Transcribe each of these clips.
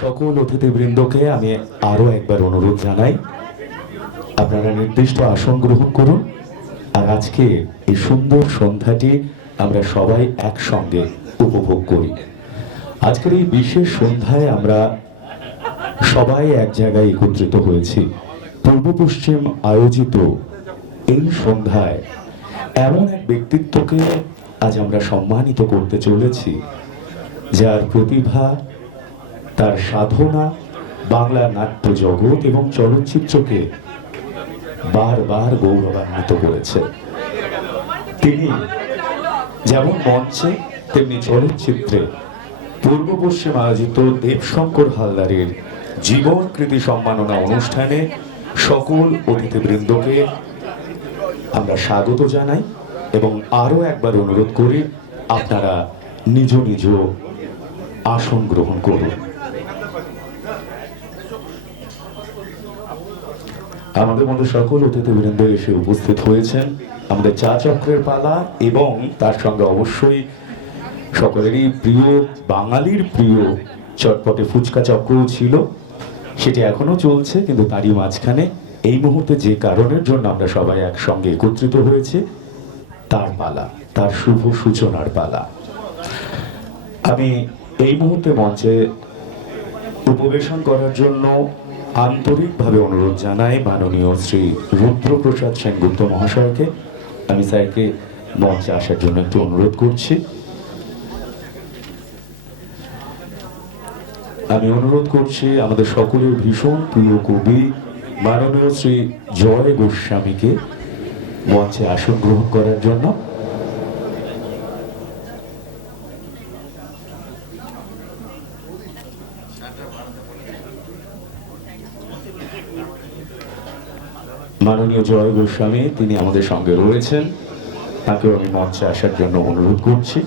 সকল অতিথিবৃন্দকে আমি আরো একবার অনুরোধ জানাই, আপনারা নির্দিষ্ট আসন গ্রহণ করুন। আর আজকে এই সুন্দর সন্ধ্যাটি আমরা সবাই একসঙ্গে উপভোগ করি। আজকের এই বিশেষ সন্ধ্যায় আমরা সবাই এক জায়গায় একত্রিত হয়েছি। পূর্ব পশ্চিম আয়োজিত এই সন্ধ্যায় এমন এক ব্যক্তিত্বকে আজ আমরা সম্মানিত করতে চলেছি, যার প্রতিভা, তার সাধনা বাংলা নাট্য জগৎ এবং চলচ্চিত্রকে বারবার গৌরবান্বিত করেছে। তিনি যেমন মঞ্চে তেমনি চলচ্চিত্রে পূর্ব পশ্চিম আয়োজিত দেবশঙ্কর হালদারের জীবন কৃতি সম্মাননা অনুষ্ঠানে সকল অতিথিবৃন্দকে আমরা স্বাগত জানাই এবং আরো একবার অনুরোধ করি, আপনারা নিজ নিজ আসন গ্রহণ করুন। আমাদের মধ্যে সকল অতিথিবৃন্দ এসে উপস্থিত হয়েছেন। আমাদের চা চক্রের পালা এবং তার সঙ্গে অবশ্যই সকলেরই প্রিয়, বাঙালির প্রিয় চটপটে ফুচকা চক্রও ছিল, সেটি এখনো চলছে। কিন্তু তারই মাঝখানে এই মুহূর্তে যে কারণের জন্য আমরা সবাই একসঙ্গে একত্রিত হয়েছে, তার পালা, তার শুভ সূচনার পালা। আমি এই মুহূর্তে মঞ্চে উপবেশন করার জন্য আন্তরিকভাবে অনুরোধ জানাই মাননীয় শ্রী রুদ্রপ্রসাদ সেনগুপ্ত মহাশয়কে। আমি স্যারকে মঞ্চে আসার জন্য একটু অনুরোধ করছি। আমি অনুরোধ করছি আমাদের সকলের ভীষণ প্রিয় কবি মাননীয় শ্রী জয় গোস্বামীকে মঞ্চে আসন গ্রহণ করার জন্য। মাননীয় জয় গোস্বামী তিনি আমাদের সঙ্গে রয়েছেন, তাকেও আমি মঞ্চে আসার জন্য অনুরোধ করছি।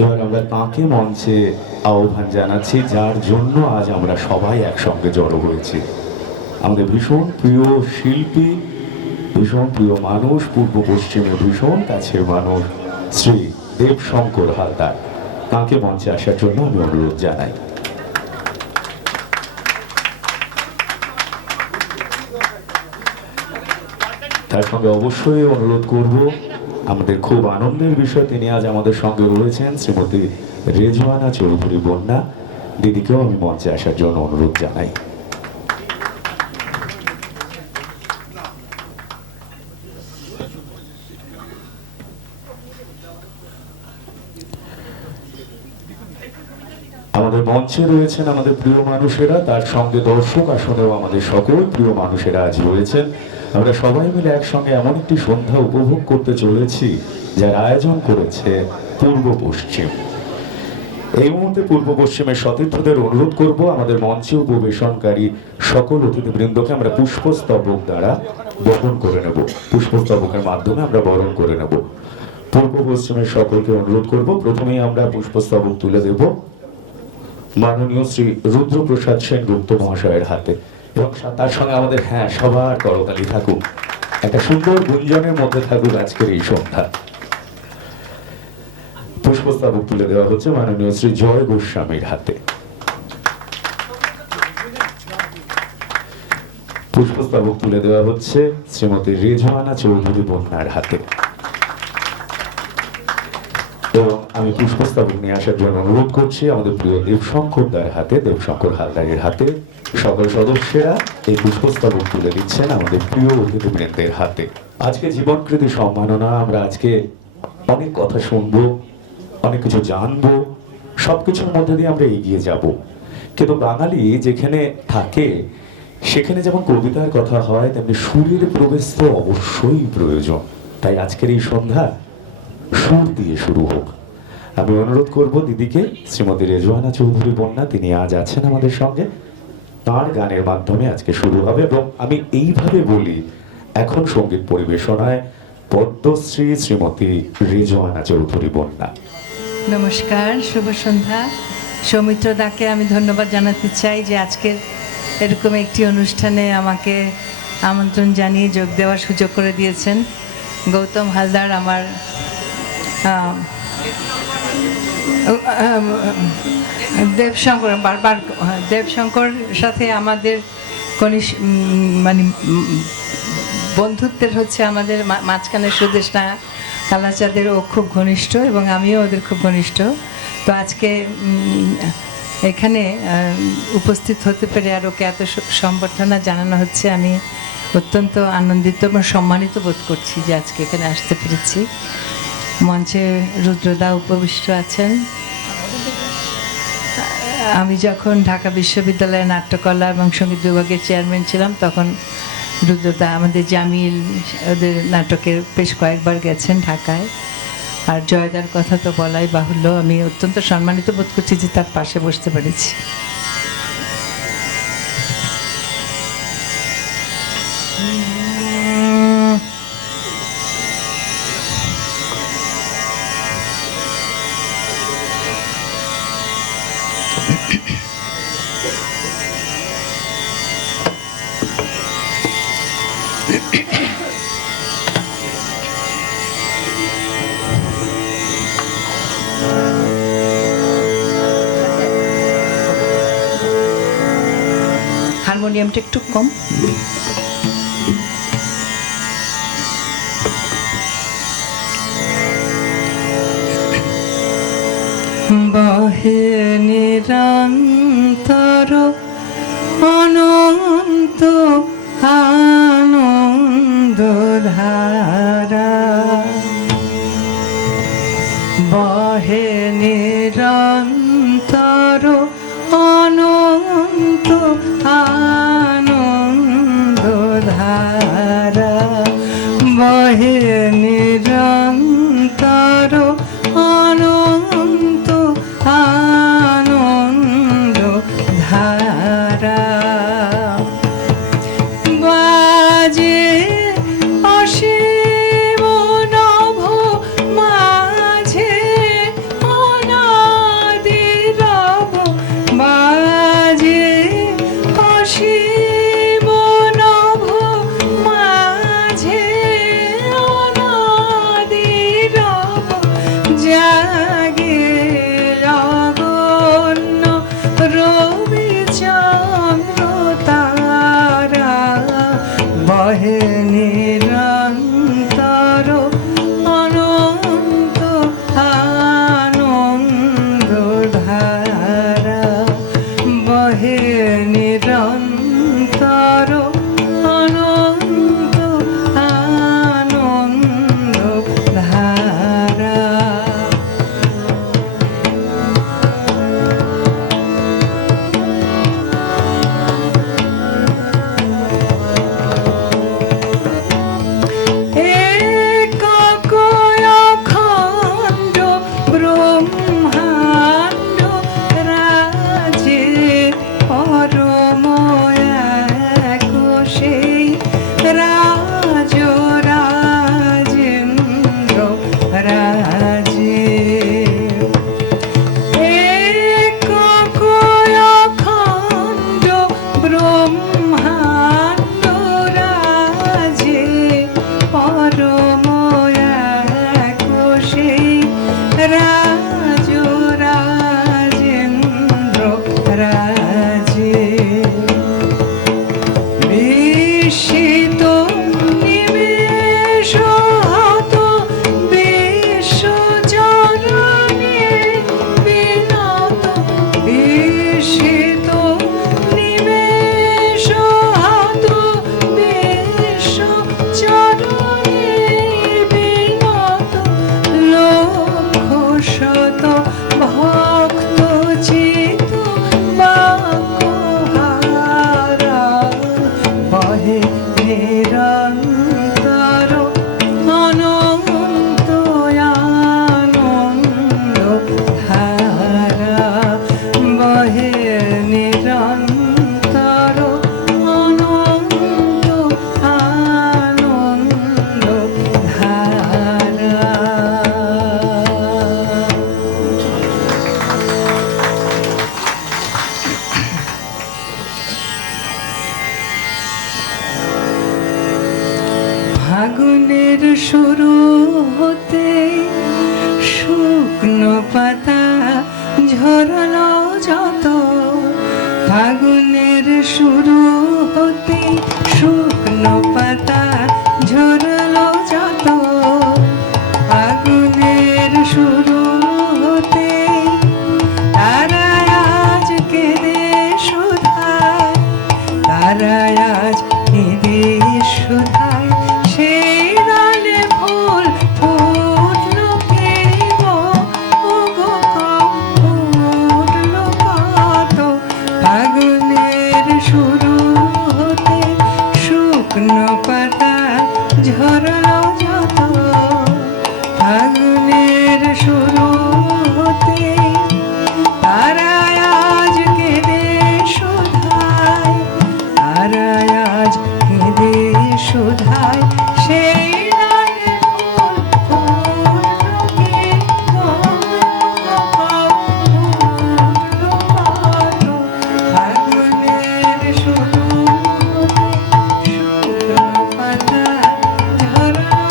এবার আমরা তাঁকে মঞ্চে আহ্বান জানাচ্ছি, যার জন্য আজ আমরা সবাই একসঙ্গে জড়ো হয়েছি। আমাদের ভীষণ প্রিয় শিল্পী, ভীষণ প্রিয় মানুষ, পূর্ব পশ্চিমে ভীষণ কাছের মানুষ শ্রী দেবশঙ্কর হালদার, তাঁকে মঞ্চে আসার জন্য আমি অনুরোধ জানাই। তার সঙ্গে অবশ্যই অনুরোধ করব, আমাদের খুব আনন্দের বিষয় তিনি আজ আমাদের সঙ্গে রয়েছেন শ্রীমতী রেজওয়ানা চৌধুরী বন্যা দিদিকেও আমি মঞ্চে আসার জন্য অনুরোধ জানাই। আমাদের মঞ্চে রয়েছেন আমাদের প্রিয় মানুষেরা, তার সঙ্গে দর্শক আসনেও আমাদের সকল প্রিয় মানুষেরা আজ রয়েছেন। আমরা সবাই মিলে একসঙ্গে এমন একটি সন্ধ্যা উপভোগ করতে চলেছি যার আয়োজন করেছে পূর্ব পশ্চিম। এই মুহূর্তে পূর্ব পশ্চিমের সতীর্থদের অনুরোধ করব, আমাদের মঞ্চে উপবেশনকারী সকল অতিথিবৃন্দকে আমরা পুষ্পস্তবক দ্বারা বরণ করে নেব, পুষ্পস্তবকের মাধ্যমে আমরা বরণ করে নেব। পূর্ব পশ্চিমের সকলকে অনুরোধ করব, প্রথমেই আমরা পুষ্পস্তবক তুলে দেব মাননীয় শ্রী রুদ্রপ্রসাদ সেনগুপ্ত মহাশয়ের হাতে, এবং তার সঙ্গে আমাদের সবার করতালি থাকুক, একটা সুন্দর গুঞ্জনের মধ্যে থাকুক আজকের এই সন্ধ্যা। পুষ্পস্তবক তুলে দেওয়া হচ্ছে মাননীয় শ্রী জয় গোস্বামীর হাতে। পুষ্পস্তবক তুলে দেওয়া হচ্ছে শ্রীমতী রেজওয়ানা চৌধুরী বন্যার হাতে। এবং আমি পুষ্পস্তবক নিয়ে আসার জন্য অনুরোধ করছি আমাদের প্রিয় দেবশঙ্কর দার হাতে, দেবশঙ্কর হালদারের হাতে। সকল সদস্যরা এই পুষ্পস্তবক তুলে দিচ্ছেন আমাদের প্রিয় অতিথিবৃন্দের হাতে। আজকে জীবনকৃতি সম্মাননা, আমরা আজকে অনেক কথা শুনবো, অনেক কিছু জানবো, সবকিছুর মধ্যে দিয়ে আমরা এগিয়ে যাব। কিন্তু বাঙালি যেখানে থাকে সেখানে যেমন কবিতার কথা হয়, তেমনি সুরের প্রবেশ তো অবশ্যই প্রয়োজন। তাই আজকের এই সন্ধ্যা সুর দিয়ে শুরু হোক। আমি অনুরোধ করব দিদিকে, শ্রীমতী রেজওয়ানা চৌধুরী বন্যা, তিনি আজ আছেন আমাদের সঙ্গে, তার গানের মাধ্যমে আজকে শুরু হবে। এবং আমি এইভাবে বলি, এখন সঙ্গীত পরিবেশনায় পদ্মশ্রী শ্রীমতী রেজওয়ানা চৌধুরী বন্যা। নমস্কার, শুভ সন্ধ্যা। সৌমিত্র দাকে আমি ধন্যবাদ জানাতে চাই যে আজকের এরকম একটি অনুষ্ঠানে আমাকে আমন্ত্রণ জানিয়ে যোগ দেওয়ার সুযোগ করে দিয়েছেন। গৌতম হালদার আমার দেবশঙ্কর বারবার দেবশঙ্কর সাথে আমাদের মানে বন্ধুত্বের হচ্ছে আমাদের মাঝখানে সুদেষ্ণা কালাচাঁদের ও খুব ঘনিষ্ঠ এবং আমিও ওদের খুব ঘনিষ্ঠ। তো আজকে এখানে উপস্থিত হতে পেরে আর ওকে এত সম্বর্ধনা জানানো হচ্ছে, আমি অত্যন্ত আনন্দিত এবং সম্মানিত বোধ করছি যে আজকে এখানে আসতে পেরেছি। মঞ্চে রুদ্রদা উপবিষ্ট আছেন। আমি যখন ঢাকা বিশ্ববিদ্যালয়ের নাট্যকলা এবং সঙ্গীত বিভাগের চেয়ারম্যান ছিলাম তখন রুদ্রদা আমাদের জামিল ওদের নাটকের বেশ কয়েকবার গেছেন ঢাকায়। আর জয়দার কথা তো বলাই বাহুল্য, আমি অত্যন্ত সম্মানিত বোধ করছি যে তার পাশে বসতে পেরেছি। হারমোনিয়ামটা একটু কম। বহে নিরন্তর অনন্ত আনন্দ ধারা, বহে নিরন্তর অনন্ত আনন্দ ধারা, বহে নিরন্তর অনন্ত আনন্দ ধারা, বাজে অসীম নভ মাঝে অনাদি রব, বাজে অসীম নভ মাঝে অনাদি রব, জাগে জগন্ন রবি চন্দ্র তারা, বহে নিরন্তর অনন্ত আনন্দ ধারা, বহে নিরন্তর অনন্ত আনন্দ ধারা। অখণ্ড ব্রহ্মাণ্ড রাজে পরম এক সেই রাজ রাজেন্দ্র রাজে, অখণ্ড ব্রহ্মাণ্ড রাজে পরম এক সেই রাজ রাজেন্দ্র রাজে, বিস্মিত নিমেষ হত বিশ্বচরণে বিনত, বিস্মিত নিমেষ হত বিশ্বচরণে বিনত, লক্ষ শত ভক্ত চিত বাকহারা, বহে নিরন্তর অনন্ত আনন্দ ধারা, বহে নিরন্তর অনন্ত আনন্দ ধারা। ফাগুনের শুরু হতে শুকনো পাতা ঝরলো যত ফাগুনের শুরু হতে শুকনো পাতা ঝরলো যত ফাগুনের শুরু হতে তারা আজ কেঁদে শুধায় তারা আজ কেঁদে শুধায় সেই ডালে ফুল ফুটলো কে গো ও গো ফুটলো কত ফাগুনের শুরু হতে শুকনো পাতা ঝরলো যত ফাগুনের শুরু হতে তারা আজ কেঁদে শুধায় তারা আজ কেঁদে শুধায় সেই ডালে ফুল ফুটলো কে গো ফুটলো কত ফাগুনের শুরু হতে শুকনো পাতা ঝরলো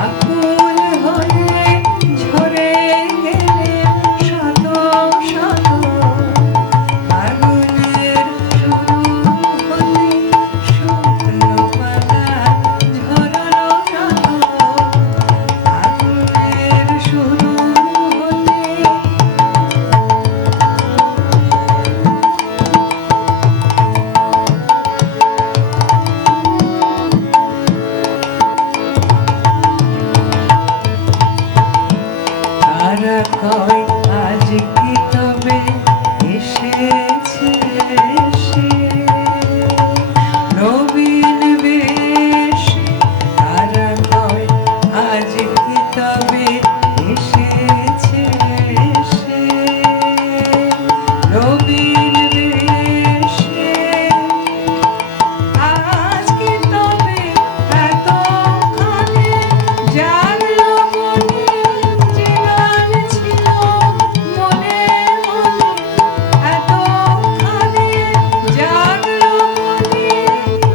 আকুল হয়ে ঝরে গেলে শত শত ফাগুনের শুরু হতে শুকনো পাতা ঝরলো যত ফাগুনের শুরু হতে তারা কয় আজ কি তবে এসেছে সে নবীন বেশে তারা কয় আজ কি তবে এসেছে সে নবীন বেশে আজ কি তবে এতক্ষণে জাগলো মনে যে গান ছিল মনে মনে এতক্ষণে জাগলো মনে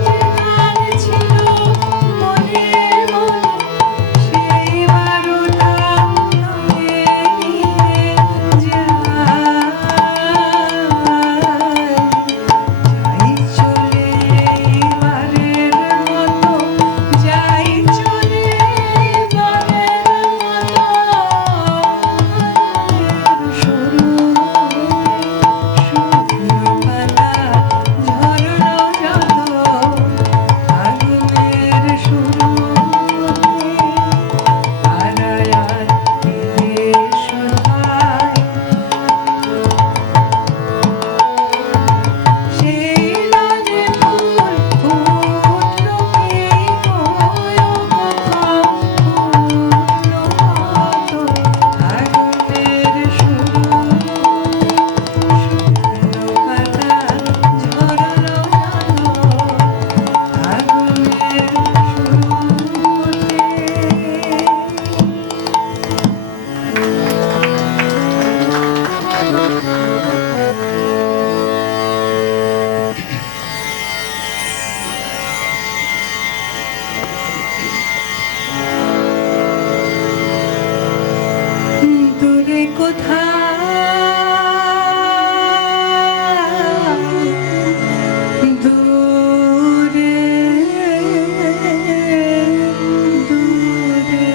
যে গান ছিল মনে মনে সেই বারোটা নিয়ে যাই চলে এবারের মতো যাই চলে এবারের মতো শুরু শুকনো পাতা ঝরলো যত ফাগুনের শুরু হতে তারা আজ কেঁদে শুধায় সেই ডালে ফুল ফুটলো কে গো ফুটলো কত ফাগুনের শুরু শুকনো পাতা ঝরলো যত ফাগুনের শুরু হতে দূরে কোথায় দূরে দূরে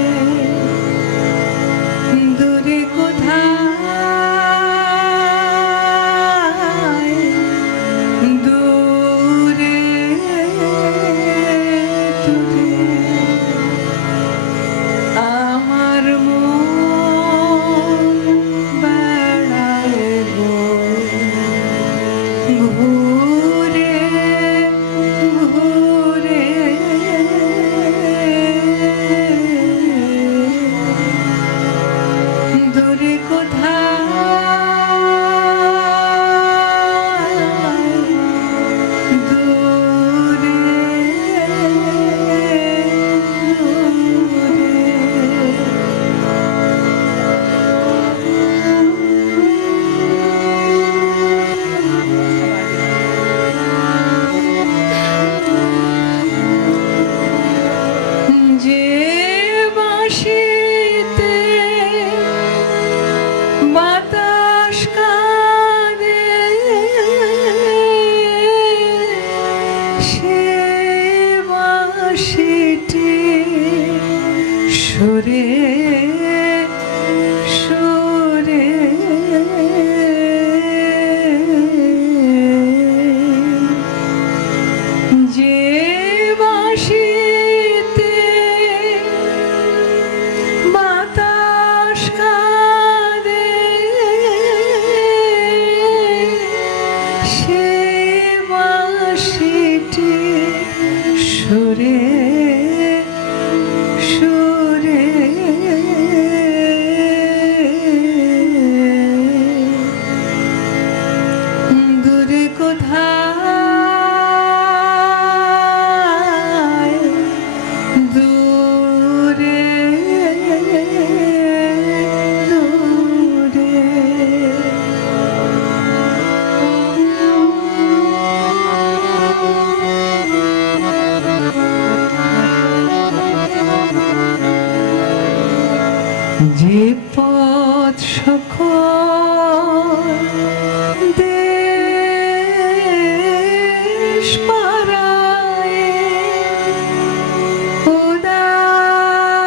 দূরে কোথায় দূরে দূরে আমার মন সে বাঁশিটি সুরে সুরে যে বাঁশিতে বাতাস কাঁদে সে বাঁশিটি সুরে সুরে দূরে কোথায় দূরে দূরে যে পথ সকল দেশ পারায় উদাস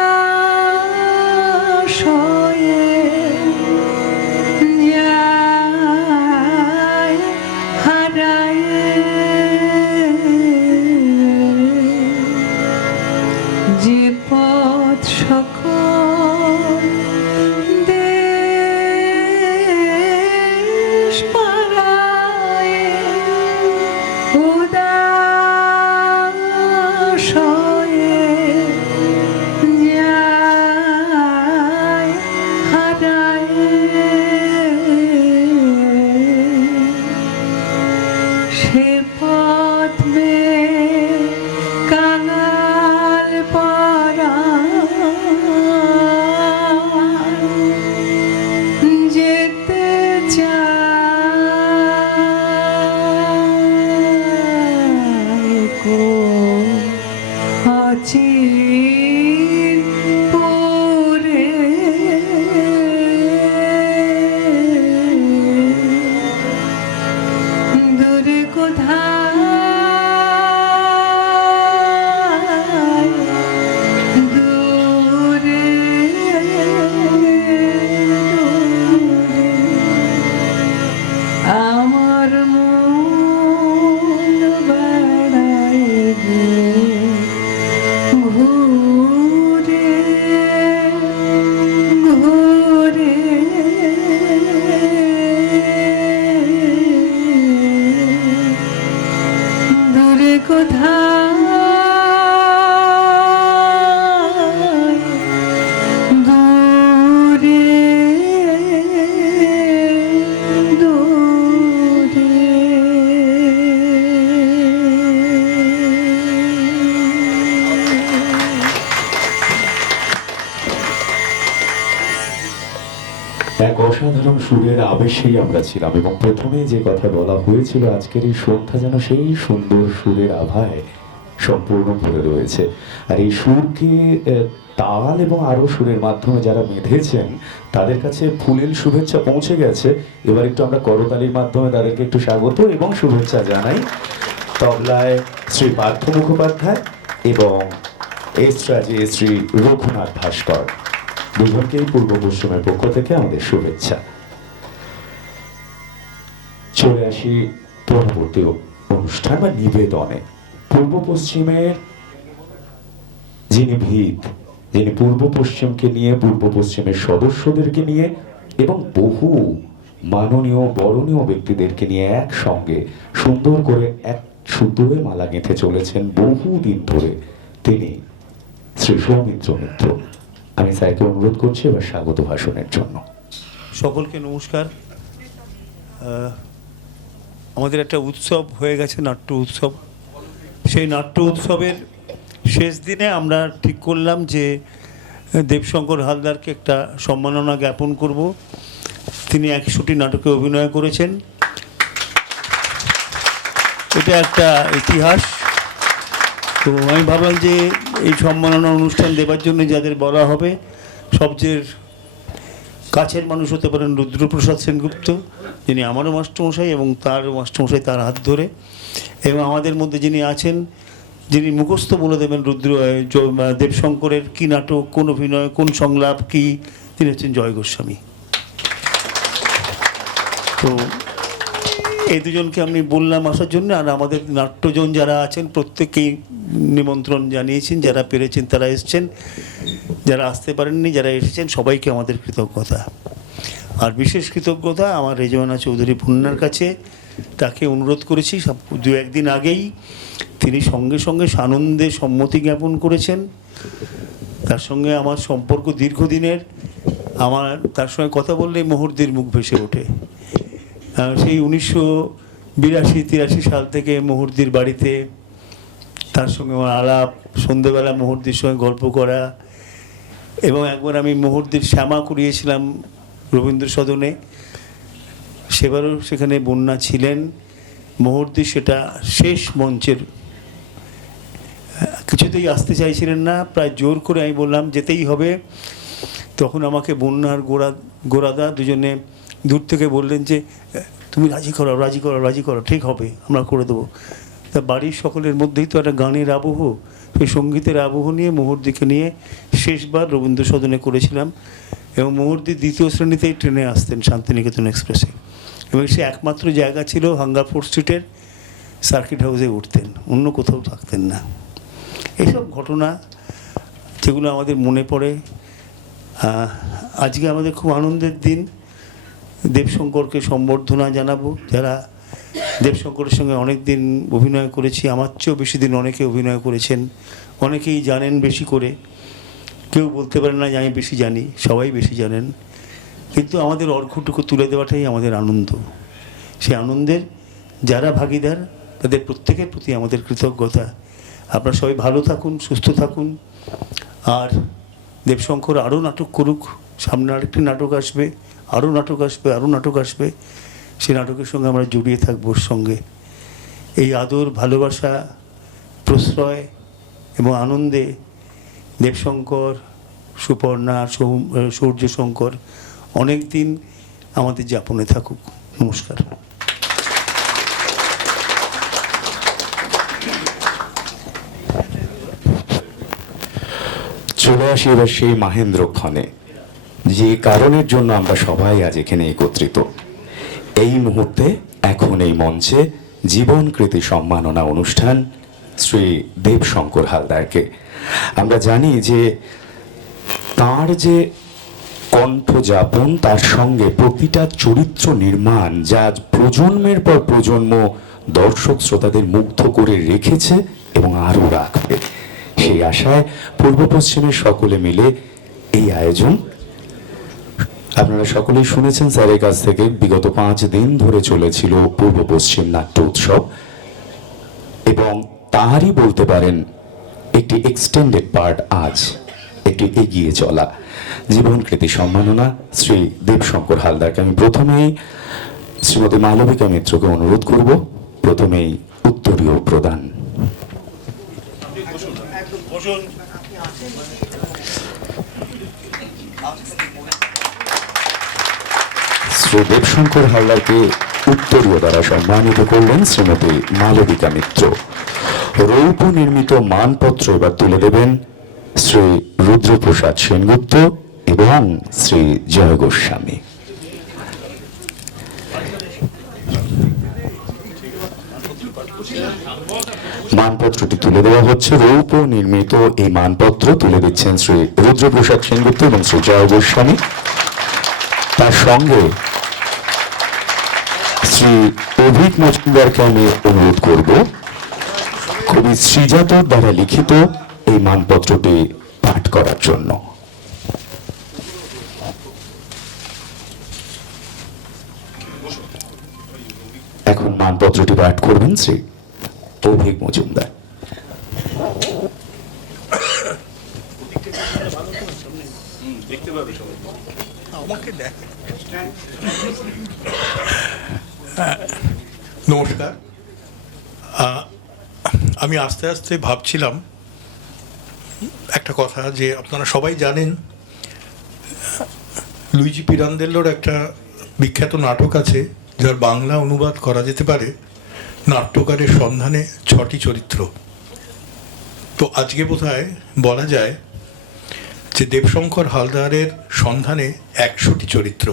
হয়ে যায় হারায় যে পথ সকল দেশ পারায় উদাস হয়ে যায় হারায় সে পথ কাঙাল পারা যেতে চায় কো অচির পুরে দূরে কোথায় দূরে দূরে আমার মন বেড়ায় রে ঘুরে ঘুরে দূরে কোথায় দূরে দূরে এক অসাধারণ সুরের আবেশেই আমরা ছিলাম এবং প্রথমে যে কথা বলা হয়েছিল আজকের এই সন্ধ্যা যেন সেই সুন্দর সুরের আভায় সম্পূর্ণ ভরে রয়েছে। আর এই সুরকে তাল এবং আরো সুরের মাধ্যমে যারা মেধেছেন তাদের কাছে ফুলেল শুভেচ্ছা পৌঁছে গেছে। এবার একটু আমরা করতালির মাধ্যমে তাদেরকে একটু স্বাগত এবং শুভেচ্ছা জানাই। তবলায় শ্রী পার্থ মুখোপাধ্যায় এবং এস্ট্রাজে শ্রী রঘুনাথ ভাস্কর, দুজনকেই পূর্ব পশ্চিমের পক্ষ থেকে আমাদের শুভেচ্ছা। চলে আসি পরবর্তী অনুষ্ঠান বা নিবেদনে। পূর্ব পশ্চিমের যিনি ভিত, যিনি পূর্ব পশ্চিমকে নিয়ে, পূর্ব পশ্চিমের সদস্যদেরকে নিয়ে এবং বহু মাননীয় বরণীয় ব্যক্তিদেরকে নিয়ে একসঙ্গে সুন্দর করে এক সূত্রে মালা গেঁথে চলেছেন বহুদিন ধরে, তিনি শ্রী সৌমিত্র মিত্র। আমি স্যারকে অনুরোধ করছি এবার স্বাগত ভাষণের জন্য। সকলকে নমস্কার। আমাদের একটা উৎসব হয়ে গেছে, নাট্য উৎসব। সেই নাট্য উৎসবের শেষ দিনে আমরা ঠিক করলাম যে দেবশঙ্কর হালদারকে একটা সম্মাননা জ্ঞাপন করব। তিনি 100টি নাটকে অভিনয় করেছেন, এটা একটা ইতিহাস। তো আমি ভাবলাম যে এই সম্মাননা অনুষ্ঠান দেওয়ার জন্য যাদের বলা হবে সবচেয়ে কাছের মানুষ হতে পারেন রুদ্রপ্রসাদ সেনগুপ্ত, যিনি আমারও মাস্টারমশাই এবং তার মাস্টারমশাই তার হাত ধরে, এবং আমাদের মধ্যে যিনি আছেন, যিনি মুখস্থ বলে দেবেন দেবশঙ্করের কী নাটক, কোন অভিনয়, কোন সংলাপ কী, তিনি হচ্ছেন জয় গোস্বামী। তো এই দুজনকে আমি বললাম আসার জন্য। আর আমাদের নাট্যজন যারা আছেন প্রত্যেকেই নিমন্ত্রণ জানিয়েছেন, যারা পেরেছেন তারা এসছেন, যারা আসতে পারেননি যারা এসেছেন সবাইকে আমাদের কৃতজ্ঞতা। আর বিশেষ কৃতজ্ঞতা আমার রেজওয়ানা চৌধুরী পূর্ণার কাছে। তাকে অনুরোধ করেছি দু একদিন আগেই, তিনি সঙ্গে সঙ্গে সানন্দে সম্মতি জ্ঞাপন করেছেন। তার সঙ্গে আমার সম্পর্ক দীর্ঘদিনের। আমার তার সঙ্গে কথা বললে মুহূর্তের মুখ ভেসে ওঠে। সেই 1982-83 সাল থেকে মুহূর্তির বাড়িতে তার সঙ্গে আমার আলাপ, সন্ধেবেলা মুহূর্তির সঙ্গে গল্প করা, এবং একবার আমি মুহূর্তির শ্যামা করিয়েছিলাম রবীন্দ্র সদনে, সেবারও সেখানে বন্যা ছিলেন। মুহূর্তি সেটা শেষ মঞ্চের, কিছুতেই আসতে চাইছিলেন না, প্রায় জোর করে আমি বললাম যেতেই হবে। তখন আমাকে বন্যার গোড়াদা দুজনে দূর থেকে বললেন যে তুমি রাজি করো, ঠিক হবে, আমরা করে দেবো। তা বাড়ির সকলের মধ্যেই তো একটা গানের আবহ, সেই সঙ্গীতের আবহ নিয়ে মুহূর্তিকে নিয়ে শেষবার রবীন্দ্র সদনে করেছিলাম। এবং মুহূর্তি দ্বিতীয় শ্রেণীতেই ট্রেনে আসতেন শান্তিনিকেতন এক্সপ্রেসে, এবং সে একমাত্র জায়গা ছিল হাঙ্গারপুর স্ট্রিটের সার্কিট হাউসে উঠতেন, অন্য কোথাও থাকতেন না। এইসব ঘটনা যেগুলো আমাদের মনে পড়ে। আজকে আমাদের খুব আনন্দের দিন। দেবশঙ্করকে সম্বর্ধনা জানাবো, যারা দেবশঙ্করের সঙ্গে অনেক দিন অভিনয় করেছি, আমার চেয়েও বেশি দিন অনেকে অভিনয় করেছেন, অনেকেই জানেন বেশি করে, কেউ বলতে পারে না যে আমি বেশি জানি, সবাই বেশি জানেন। কিন্তু আমাদের অর্ঘ্যটুকু তুলে দেওয়াটাই আমাদের আনন্দ। সেই আনন্দের যারা ভাগীদার তাদের প্রত্যেকের প্রতি আমাদের কৃতজ্ঞতা। আপনারা সবাই ভালো থাকুন, সুস্থ থাকুন। আর দেবশঙ্কর আরও নাটক করুক, সামনে আরেকটি নাটক আসবে, আরও নাটক আসবে। সেই নাটকের সঙ্গে আমরা জড়িয়ে থাকবো। ওর সঙ্গে এই আদর, ভালোবাসা, প্রশ্রয় এবং আনন্দে দেবশঙ্কর, সুপর্ণা, সূর্যশঙ্কর অনেক দিন আমাদের যাপনে থাকুক। নমস্কার। চলে আসি এবার সেই মাহেন্দ্রক্ষণে, যে কারণের জন্য আমরা সবাই আজ এখানে একত্রিত। এই মুহূর্তে এখন এই মঞ্চে জীবনকৃতি সম্মাননা অনুষ্ঠান শ্রী দেবশঙ্কর হালদারকে। আমরা জানি যে তার যে কণ্ঠযাপন, তার সঙ্গে প্রতিটা চরিত্র নির্মাণ, যা প্রজন্মের পর প্রজন্ম দর্শক শ্রোতাদের মুগ্ধ করে রেখেছে এবং আরও রাখবে, সেই আশায় পূর্ব পশ্চিমের সকলে মিলে এই আয়োজন। আপনারা সকলেই শুনেছেন স্যারের কাছ থেকে, বিগত 5 দিন ধরে চলেছিল পূর্ব পশ্চিম নাট্য উৎসব, এবং তারই বলতে পারেন একটি এক্সটেন্ডেড পার্ট আজ একটি এগিয়ে চলা জীবনকৃতি সম্মাননা শ্রী দেবশঙ্কর হালদারকে। আমি প্রথমেই শ্রীমতী মালবিকা মিত্রকে অনুরোধ করব প্রথমেই উত্তরীয় প্রদান। শ্রী দেবশঙ্কর হালদারকে উত্তরীয় দ্বারা সম্মানিত করলেন শ্রীমতী মালবিকা মিত্র। রৌপ্য নির্মিত মানপত্র এবার তুলে দেবেন শ্রী রুদ্রপ্রসাদ সেনগুপ্ত এবং শ্রী জয় গোস্বামী। মানপত্রটি তুলে দেওয়া হচ্ছে, রৌপ্য নির্মিত এই মানপত্র তুলে দিচ্ছেন শ্রী রুদ্রপ্রসাদ সেনগুপ্ত এবং শ্রী জয় গোস্বামী। তার সঙ্গে শ্রী অভিক মজুমদারকে আমি অনুরোধ করব কবি শ্রীজাতর দ্বারা লিখিত এই মানপত্রটি পাঠ করার জন্য। এখন মানপত্রটি পাঠ করবেন শ্রী অভিক মজুমদার। নমস্কার। আমি আস্তে আস্তে ভাবছিলাম একটা কথা, যে আপনারা সবাই জানেন লুইজি পিরান্দেল্লোর একটা বিখ্যাত নাটক আছে, যার বাংলা অনুবাদ করা যেতে পারে নাট্যকারের সন্ধানে 6টি চরিত্র। তো আজকে বোধহয় বলা যায় যে দেবশঙ্কর হালদারের সন্ধানে 100টি চরিত্র,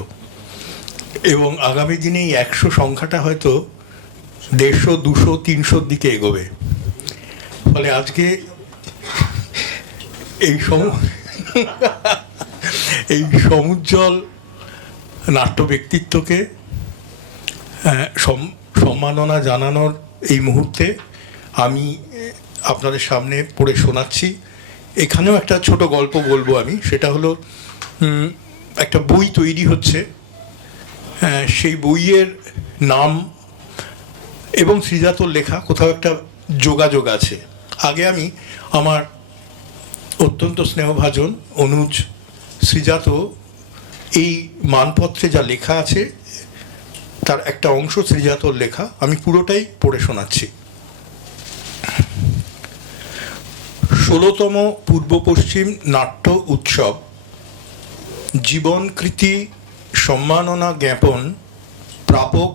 এবং আগামী দিনে এই 100 সংখ্যাটা হয়তো 150, 200, 300-র দিকে এগোবে। ফলে আজকে এই সমুজ্জ্বল নাট্য ব্যক্তিত্বকে সম্মাননা জানানোর এই মুহূর্তে আমি আপনাদের সামনে পড়ে শোনাচ্ছি। এখানেও একটা ছোট গল্প বলবো আমি, সেটা হলো একটা বই তৈরি হচ্ছে, সেই বইয়ের নাম এবং শ্রীজাতর লেখা কোথাও একটা যোগাযোগ আছে। আগে আমি আমার অত্যন্ত স্নেহভাজন অনুজ শ্রীজাত এই মানপত্রে যা লেখা আছে তার একটা অংশ শ্রীজাতর লেখা, আমি পুরোটাই পড়ে শোনাচ্ছি। 16তম পূর্ব পশ্চিম নাট্য উৎসব জীবনকৃতি সম্মাননা জ্ঞাপন প্রাপক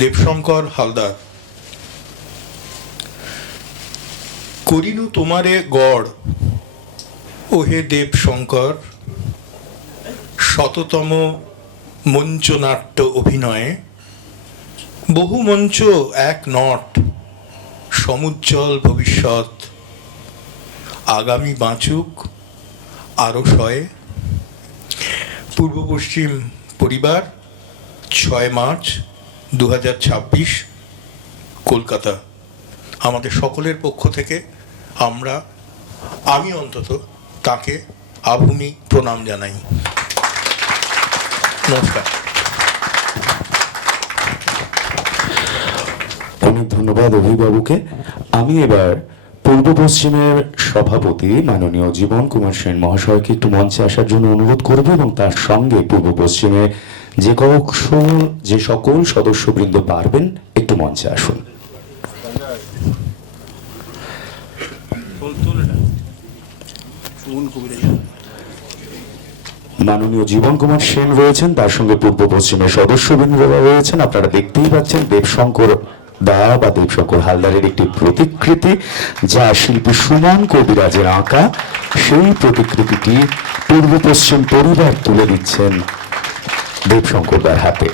দেবশঙ্কর হালদার। করিনু তোমারে গড় ওহে দেবশঙ্কর, শততম মঞ্চনাট্য অভিনয়ে বহু মঞ্চ এক নট, সমুজ্জ্বল ভবিষ্যৎ আগামী বাঁচুক আরো শয়ে। পূর্ব পশ্চিম পরিবার, 6 মার্চ 2026, কলকাতা। আমাদের সকলের পক্ষ থেকে আমি অন্তত তাকে আভূমি প্রণাম জানাই। নমস্কার। অনেক ধন্যবাদ অভিবাবুকে। আমি এবার পূর্ব পশ্চিমের সভাপতি মাননীয় জীবন কুমার সেন মহাশয়কে একটু মঞ্চে আসার জন্য অনুরোধ করব, এবং তার সঙ্গে পূর্ব পশ্চিমে যে সকল সদস্যবৃন্দ পারবেন একটু মঞ্চে আসুন। মাননীয় জীবন কুমার সেন রয়েছেন, তার সঙ্গে পূর্ব পশ্চিমের সদস্যবৃন্দরা রয়েছেন। আপনারা দেখতেই পাচ্ছেন দেবশঙ্কর দা বা দেবশঙ্কর হালদারের একটি প্রতিকৃতি, যা শিল্পী সুমন কবিরাজের আঁকা। সেই প্রতিকৃতিটি পূর্ব পশ্চিম পরিবার তুলে দিচ্ছেন দেবশঙ্কর দার হাতে।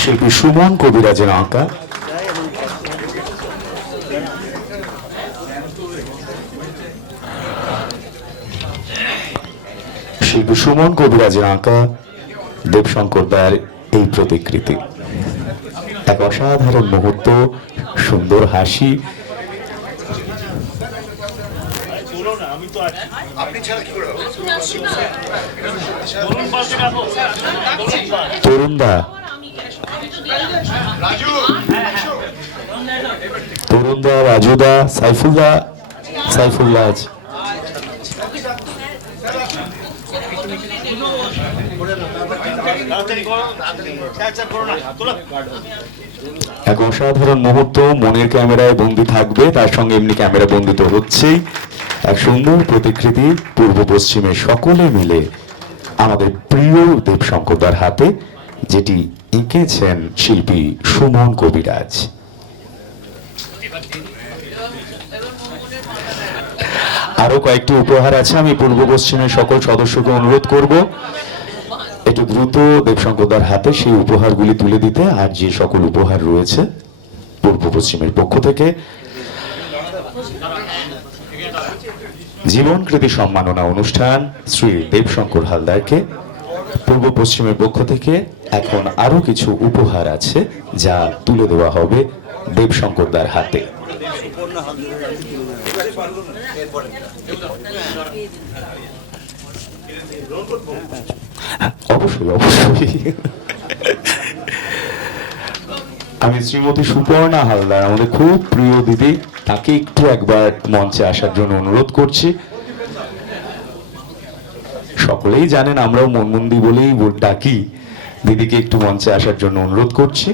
শিল্পী সুমন কবিরাজের আঁকা শিল্পী সুমন কবিরাজের আঁকা দেবশঙ্কর দার এই প্রতিকৃতি। এক অসাধারণ মুহূর্ত, সুন্দর হাসি। তরুণদা, রাজুদা, সাইফুল্লাহ এক অসাধারণ মুহূর্ত মনের ক্যামেরায় বন্দি থাকবে, তার সঙ্গে এমনি ক্যামেরা বন্দি তো হচ্ছেই। এক সুন্দর প্রতিকৃতি পূর্ব পশ্চিমে সকলে মিলে আমাদের প্রিয় দেবশঙ্কর দার হাতে, যেটি এঁকেছেন শিল্পী সুমন কবিরাজ। আরো কয়েকটি উপহার আছে, আমি পূর্ব পশ্চিমের সকল সদস্যকে অনুরোধ করব একটু দ্রুত দেবশঙ্কর দার হাতে সেই উপহারগুলি তুলে দিতে। আর যে সকল উপহার রয়েছে পূর্ব পশ্চিমের পক্ষ থেকে, জীবনকৃতি সম্মাননা অনুষ্ঠান শ্রী দেবশঙ্কর হালদারকে পূর্ব পশ্চিমের পক্ষ থেকে এখন আরো কিছু উপহার আছে, যা তুলে দেওয়া হবে দেবশঙ্কর দার হাতে। অবশ্যই অবশ্যই। আমি শ্রীমতী সুপর্ণা হালদার, আমাদের খুব প্রিয় দিদি, তাকে একটু একবার মঞ্চে আসার জন্য অনুরোধ করছি। সকলেই জানেন আমরাও মনমন্দি বলেই ডাকি, দিদিকে একটু মঞ্চে আসার জন্য অনুরোধ করছি।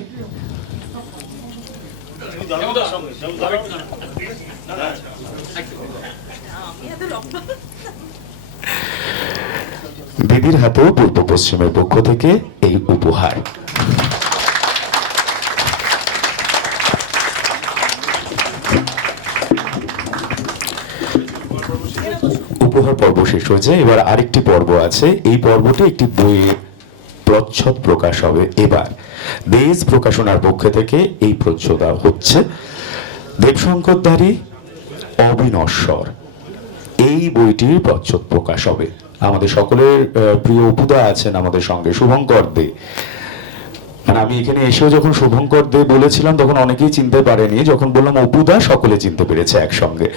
দিদির হাতেও পূর্ব পশ্চিমের পক্ষ থেকে এই উপহার। উপহার পর্ব শেষ হয়েছে, এবার আরেকটি পর্ব আছে। এই পর্বটি একটি বইয়ের প্রচ্ছদ প্রকাশ হবে। এবার দেশ প্রকাশনার পক্ষ থেকে এই প্রচ্ছদা হচ্ছে দেবশঙ্করদারি অবিনশ্বর। এই বইটির প্রচ্ছদ প্রকাশ হবে। আমাদের সকলের প্রিয় অপুদা আছেন আমাদের সঙ্গে, শুভঙ্কর দে। মানে আমি এখানে এসেও যখন শুভঙ্কর দে বলেছিলাম তখন অনেকেই চিনতে পারেনি, যখন বললাম অপুদা সকলে চিনতে পেরেছে একসঙ্গে।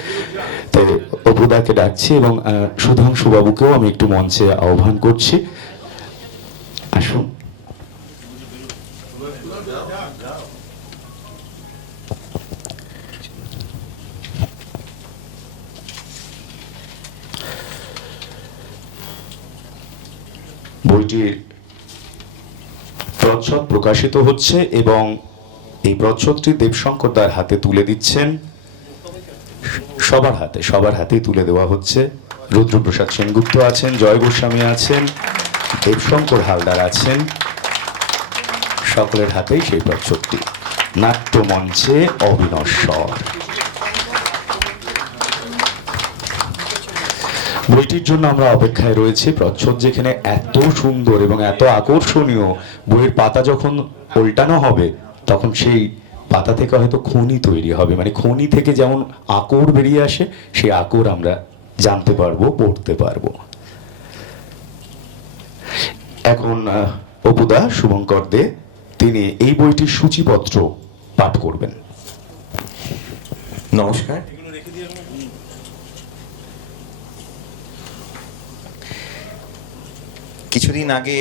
তাই অপুদাকে ডাকছি এবং সুধাংশু বাবুকেও আমি একটু মঞ্চে আহ্বান করছি, আসুন। বইটির প্রচ্ছদ প্রকাশিত হচ্ছে এবং এই প্রচ্ছদটি দেবশঙ্করদার হাতে তুলে দিচ্ছেন, সবার হাতেই তুলে দেওয়া হচ্ছে। রুদ্রপ্রসাদ সেনগুপ্ত আছেন, জয় গোস্বামী আছেন, দেবশঙ্কর হালদার আছেন, সকলের হাতেই সেই প্রচ্ছদটি। নাট্যমঞ্চে অবিনশ্বর। বইটির জন্য আমরা অপেক্ষায় রয়েছি। প্রচ্ছদ যেখানে এত সুন্দর এবং এত আকর্ষণীয়, বইয়ের পাতা যখন উল্টানো হবে তখন সেই পাতা থেকে হয়তো খনি তৈরি হবে, মানে খনি থেকে যেমন আকর বেরিয়ে আসে সেই আকর আমরা জানতে পারবো, পড়তে পারবো। এখন অপুদা শুভঙ্কর দে তিনি এই বইটির সূচিপত্র পাঠ করবেন। নমস্কার। কিছুদিন আগে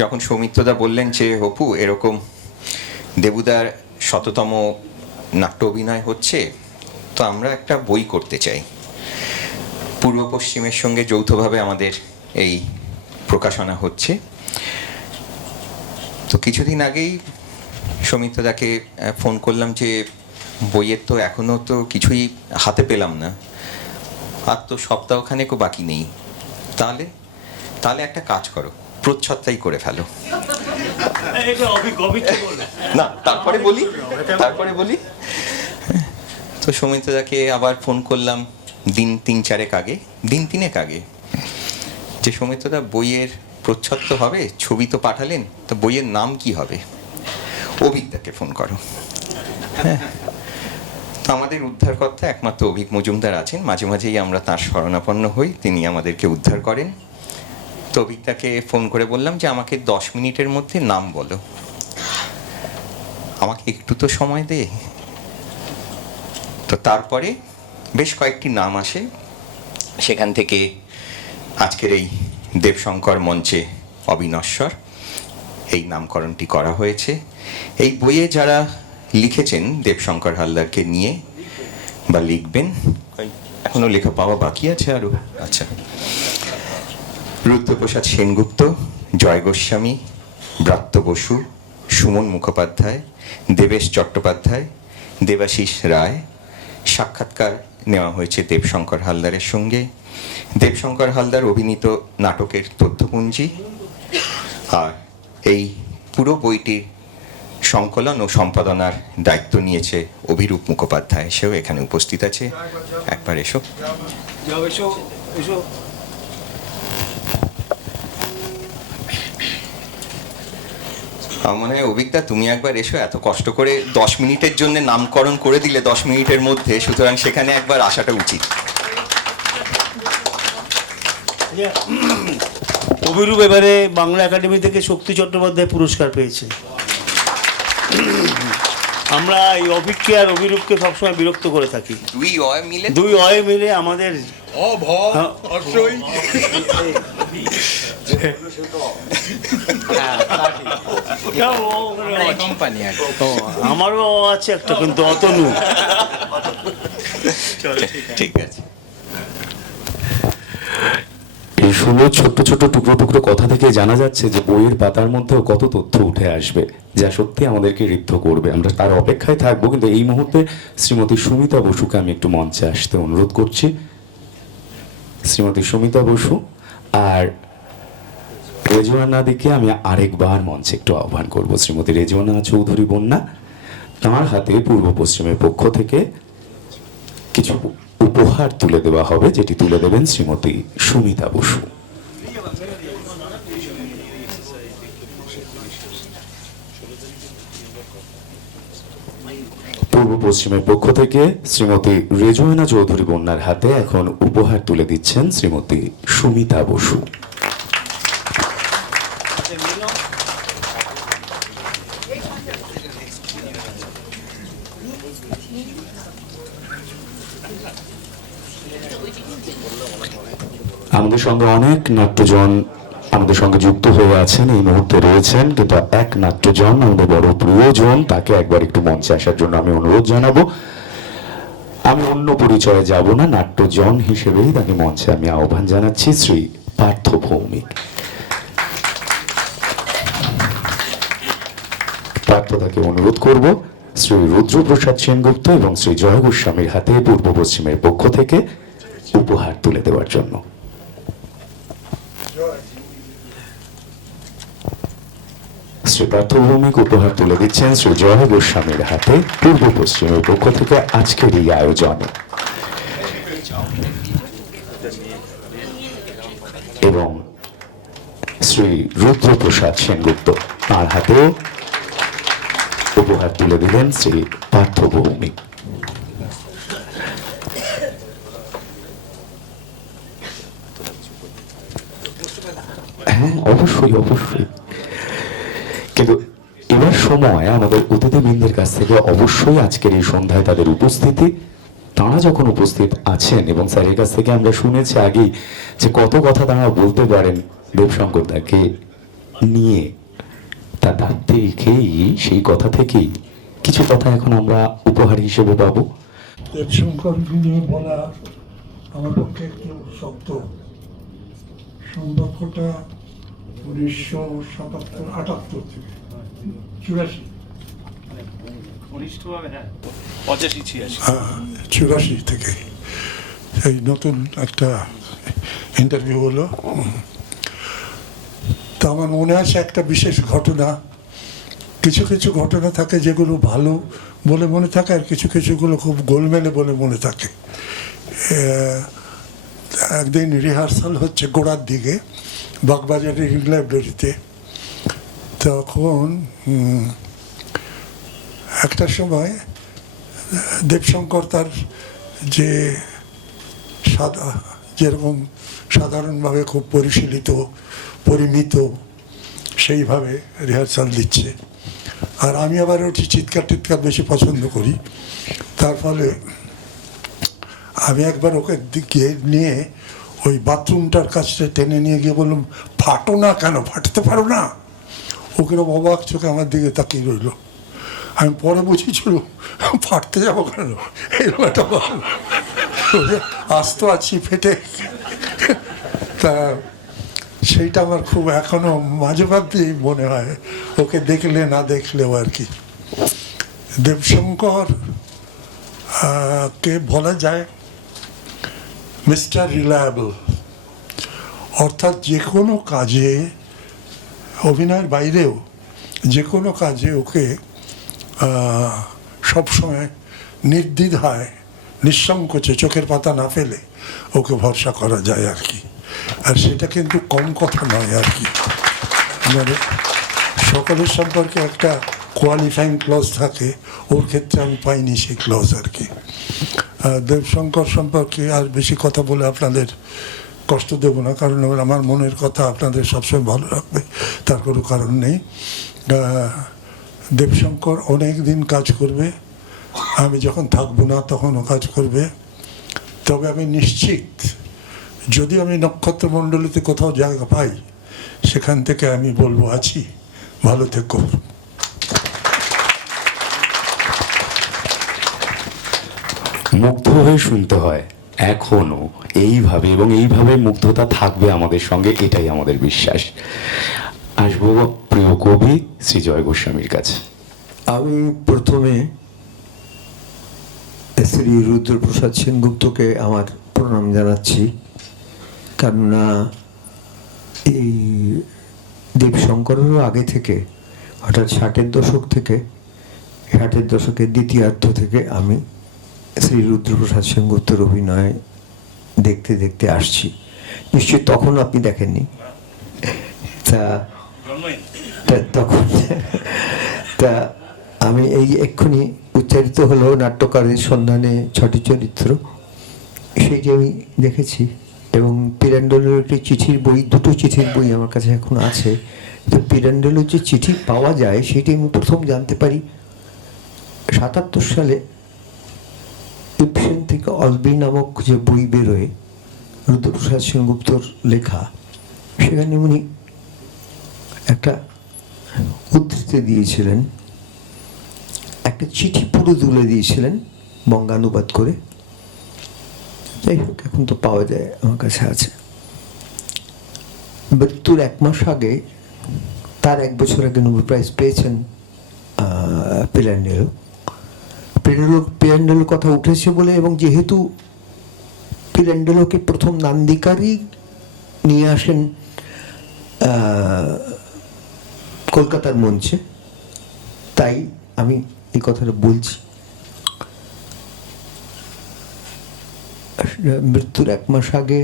যখন সৌমিত্রদা বললেন যে অপু এরকম দেবুদার ১০০তম নাট্য অভিনয় হচ্ছে, তো আমরা একটা বই করতে চাই। পূর্ব পশ্চিমের সঙ্গে যৌথভাবে আমাদের এই প্রকাশনা হচ্ছে। তো কিছুদিন আগেই সৌমিত্রদাকে ফোন করলাম যে বইয়ের তো এখনো তো কিছুই হাতে পেলাম না, আর তো সপ্তাহখানেকও বাকি নেই, তাহলে একটা কাজ করো, প্রচ্ছদটাই করে ফেলো। না তারপরে বলি। তো সৌমিত্রদাকে আবার ফোন করলাম দিন তিনেক আগে যে সৌমিত্রদা বইয়ের প্রচ্ছদ তো হবে, ছবি তো পাঠালেন, তো বইয়ের নাম কি হবে? অভিকদাকে ফোন করো। হ্যাঁ, তো আমাদের উদ্ধারকর্তা একমাত্র অভিক মজুমদার আছেন, মাঝে মাঝেই আমরা তাঁর শরণাপন্ন হই, তিনি আমাদেরকে উদ্ধার করেন। তো অভিকদাকে ফোন করে বললাম যে আমাকে 10 মিনিটের মধ্যে নাম বলো, আমাকে একটু তো সময় দে। তো তারপরে বেশ কয়েকটি নাম আসে, সেখান থেকে আজকের এই দেবশঙ্কর মঞ্চে অবিনশ্বর এই নামকরণটি করা হয়েছে। এই বইয়ে যারা লিখেছেন দেবশঙ্কর হালদারকে নিয়ে বা লিখবেন, এখনো লেখা পাওয়া বাকি আছে আরো। আচ্ছা, রুদ্রপ্রসাদ সেনগুপ্ত, জয় গোস্বামী, ব্রাত্য বসু, সুমন মুখোপাধ্যায়, দেবেশ চট্টোপাধ্যায়, দেবাশিস রায়। সাক্ষাৎকার নেওয়া হয়েছে দেবশঙ্কর হালদারের সঙ্গে। দেবশঙ্কর হালদার অভিনীত নাটকের তথ্যপুঞ্জি, আর এই পুরো বইটির সংকলন ও সম্পাদনার দায়িত্ব নিয়েছে অভিরূপ মুখোপাধ্যায়, সেও এখানে উপস্থিত আছে। একবার এসো। মনে হয় অভিজ্ঞতা তুমি একবার এসো, এত কষ্ট করে 10 মিনিটের জন্য নামকরণ করে দিলে 10 মিনিটের মধ্যে, সুতরাং সেখানে একবার আসাটা উচিত। অভিরূপ এবারে বাংলা একাডেমি থেকে শক্তি চট্টোপাধ্যায় পুরস্কার পেয়েছে। আমরা এই অভিককে আর অভিরূপকে সবসময় বিরক্ত করে থাকি। দুই অয় মিলে আমাদের আমারও আছে একটা, কিন্তু অতনু। ঠিক আছে। এই সুন্দর ছোট্ট ছোট্ট টুকরো টুকরো কথা থেকে জানা যাচ্ছে যে বইয়ের পাতার মধ্যেও কত তথ্য উঠে আসবে, যা সত্যি আমাদেরকে ঋদ্ধ করবে। আমরা তার অপেক্ষায় থাকবো। কিন্তু এই মুহূর্তে শ্রীমতী সুমিতা বসুকে আমি একটু মঞ্চে আসতে অনুরোধ করছি। শ্রীমতী সুমিতা বসু আর রেজওয়ানাদিকে আমি আরেকবার মঞ্চে একটু আহ্বান করব। শ্রীমতী রেজওয়ানা চৌধুরী বন্যা, তাঁর হাতে পূর্ব পশ্চিমের পক্ষ থেকে কিছু উপহার তুলে দেওয়া হবে, যেটি তুলে দেবেন শ্রীমতী সুমিতা বসু। পূর্ব পশ্চিমের পক্ষ থেকে শ্রীমতী রেজওয়ানা চৌধুরী বন্যার হাতে এখন উপহার তুলে দিচ্ছেন শ্রীমতী সুমিতা বসু। আমাদের সঙ্গে অনেক নাট্যজন আমাদের সঙ্গে যুক্ত হয়ে আছেন, এই মুহূর্তে রয়েছেন, কিন্তু এক নাট্যজন আমাদের বড় প্রিয়জন, তাকে একবার একটু মঞ্চে আসার জন্য আমি অনুরোধ জানাবো। আমি অন্য পরিচয়ে যাব না, নাট্যজন হিসেবেই তাকে মঞ্চে আমি আহ্বান জানাচ্ছি, শ্রী পার্থ ভৌমিক। পার্থ তাকে অনুরোধ করব শ্রী রুদ্রপ্রসাদ সেনগুপ্ত এবং শ্রী জয় গোস্বামীর হাতে পূর্ব পশ্চিমের পক্ষ থেকে উপহার তুলে দেওয়ার জন্য। শ্রী পার্থ ভৌমিক উপহার তুলে দিচ্ছেন শ্রী জয় গোস্বামীর হাতে পূর্ব পশ্চিমের পক্ষ থেকে আজকের এই আয়োজনে। এবং শ্রী রুদ্রপ্রসাদ সেনগুপ্ত তাঁর হাতেও উপহার তুলে দিলেন শ্রী পার্থ ভৌমিক। হ্যাঁ, অবশ্যই অবশ্যই। কিন্তু এবার সময় আমাদের অতিথিবৃন্দের কাছ থেকে অবশ্যই আজকের এই সন্ধ্যায় তাদের উপস্থিতি, তাঁরা যখন উপস্থিত আছেন এবং স্যারের কাছ থেকে আমরা শুনেছি আগেই যে কত কথা তাঁরা বলতে পারেন দেবশঙ্কর দাকে নিয়ে, তা তার থেকেই সেই কথা থেকেই কিছু কথা এখন আমরা উপহার হিসেবে পাবো। দেবশঙ্করকে নিয়ে বলা আমার পক্ষে একটু শক্ত। সম্পর্কটা 1977-78 থেকে 84 84 থেকে এই নতুন একটা ইন্টারভিউ হলো। তো আমার মনে আছে একটা বিশেষ ঘটনা, কিছু কিছু ঘটনা থাকে যেগুলো ভালো বলে মনে থাকে আর কিছু কিছুগুলো খুব গোলমেলে বলে মনে থাকে। একদিন রিহার্সাল হচ্ছে গোড়ার দিকে বাগবাজারের লাইব্রেরিতে, তখন একটা সময় দেবশঙ্কর তার যে যেরকম সাধারণভাবে খুব পরিশীলিত পরিমিত সেইভাবে রিহার্সাল দিচ্ছে, আর আমি আবার ওটি চিৎকার টিৎকার বেশি পছন্দ করি। তার ফলে আমি একবার ওকে গিয়ে নিয়ে ওই বাথরুমটার কাছে টেনে নিয়ে গিয়ে বললাম, ফাটো না কেন, ফাটতে পারো না? ওকে অবাক চোখে আমার দিকে তাকিয়ে রইল। আমি পরে বুঝেছিল ফাটতে যাবো কেন, এরকম একটা আস্ত আছি ফেটে। তা সেইটা আমার খুব এখনো মাঝে মাঝেই মনে হয়, ওকে দেখলে না দেখলেও আর কি। দেবশঙ্কর কে বলা যায় মিস্টার রিলায়েবল, অর্থাৎ যে কোনো কাজে, অভিনয়ের বাইরেও যে কোনো কাজে ওকে সবসময় নির্দ্বিধায় নিঃসংকোচে চোখের পাতা না ফেলে ওকে ভরসা করা যায় আর কি। আর সেটা কিন্তু কম কথা নয় আর কি, মানে সকলের সম্পর্কে একটা কোয়ালিফাইং ক্লজ থাকে, ওর ক্ষেত্রে আমি পাইনি সেই ক্লজ আর কি। দেবশঙ্কর সম্পর্কে আর বেশি কথা বলে আপনাদের কষ্ট দেব না, কারণ আমার মনের কথা আপনাদের সবসময় ভালো রাখবে, তার কোনো কারণ নেই। দেবশঙ্কর অনেক দিন কাজ করবে, আমি যখন থাকবো না তখনও কাজ করবে। তবে আমি নিশ্চিত যদি আমি নক্ষত্রমণ্ডলীতে কোথাও জায়গা পাই, সেখান থেকে আমি বলবো আছি, ভালো থেকো। মুগ্ধ হয়ে শুনতে হয় এখনো এইভাবে, এবং এইভাবে মুগ্ধতা থাকবে আমাদের সঙ্গে, এটাই আমাদের বিশ্বাস। আসবো প্রিয় কবি শ্রী জয় গোস্বামীর কাছে। আমি প্রথমে শ্রী রুদ্রপ্রসাদ সেনগুপ্তকে আমার প্রণাম জানাচ্ছি। কেননা এই দেবশঙ্করেরও আগে থেকে, অর্থাৎ 60-এর দশক থেকে, 60-এর দশকের দ্বিতীয়ার্ধ থেকে আমি শ্রী রুদ্রপ্রসাদ সেনগুপ্তের অভিনয় দেখতে দেখতে আসছি। নিশ্চয়ই তখন আপনি দেখেননি, তখন তা আমি এই এক্ষুনি উচ্চারিত হলো নাট্যকারের সন্ধানে 6টি চরিত্র, সেইটি আমি দেখেছি। এবং পিরান্ডলের একটি চিঠির বই, 2টো চিঠির বই আমার কাছে এখন আছে। তো পিরান্ডলের যে চিঠি পাওয়া যায় সেটি আমি প্রথম জানতে পারি 77 সালে ইপসেন থেকে অলবি নামক যে বই বেরোয় রুদ্রপ্রসাদ সেনগুপ্তর লেখা, সেখানে উনি একটা উদ্ধৃতি দিয়েছিলেন, একটা চিঠি পুরো তুলে দিয়েছিলেন বঙ্গানুবাদ করে। যাই হোক, এখন তো পাওয়া যায়, আমার কাছে আছে। মৃত্যুর 1 মাস আগে, তার 1 বছর আগে নোবেল প্রাইজ পেয়েছেন পিরান্ডেলোর কথা উঠেছে বলে, এবং যেহেতু পিরান্ডেলোকে প্রথম নান্দিকারই নিয়ে আসেন কলকাতার মঞ্চে, তাই আমি এই কথাটা বলছি। মৃত্যুর 1 মাস আগে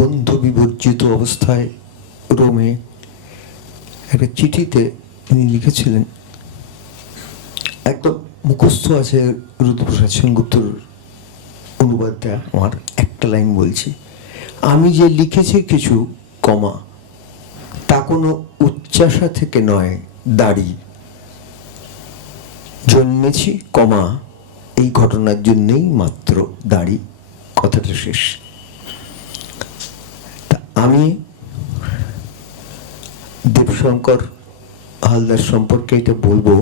বন্ধু বিবর্জিত অবস্থায় রোমে একটা চিঠিতে উনি লিখেছিলেন, একদম মুখস্থ আছে রুদ্রপ্রসাদ সেনগুপ্তর অনুবাদটা, আমার একটা লাইন বলছি: আমি যে লিখেছি কিছু কমা, তা কোনো উচ্চাসা থেকে নয় দাড়ি, জন্মেছি কমা এই ঘটনার জন্যেই মাত্র দাড়ি। কথাটা শেষ। তা আমি দেবশঙ্কর হালদার সম্পর্কে এটা বলবো,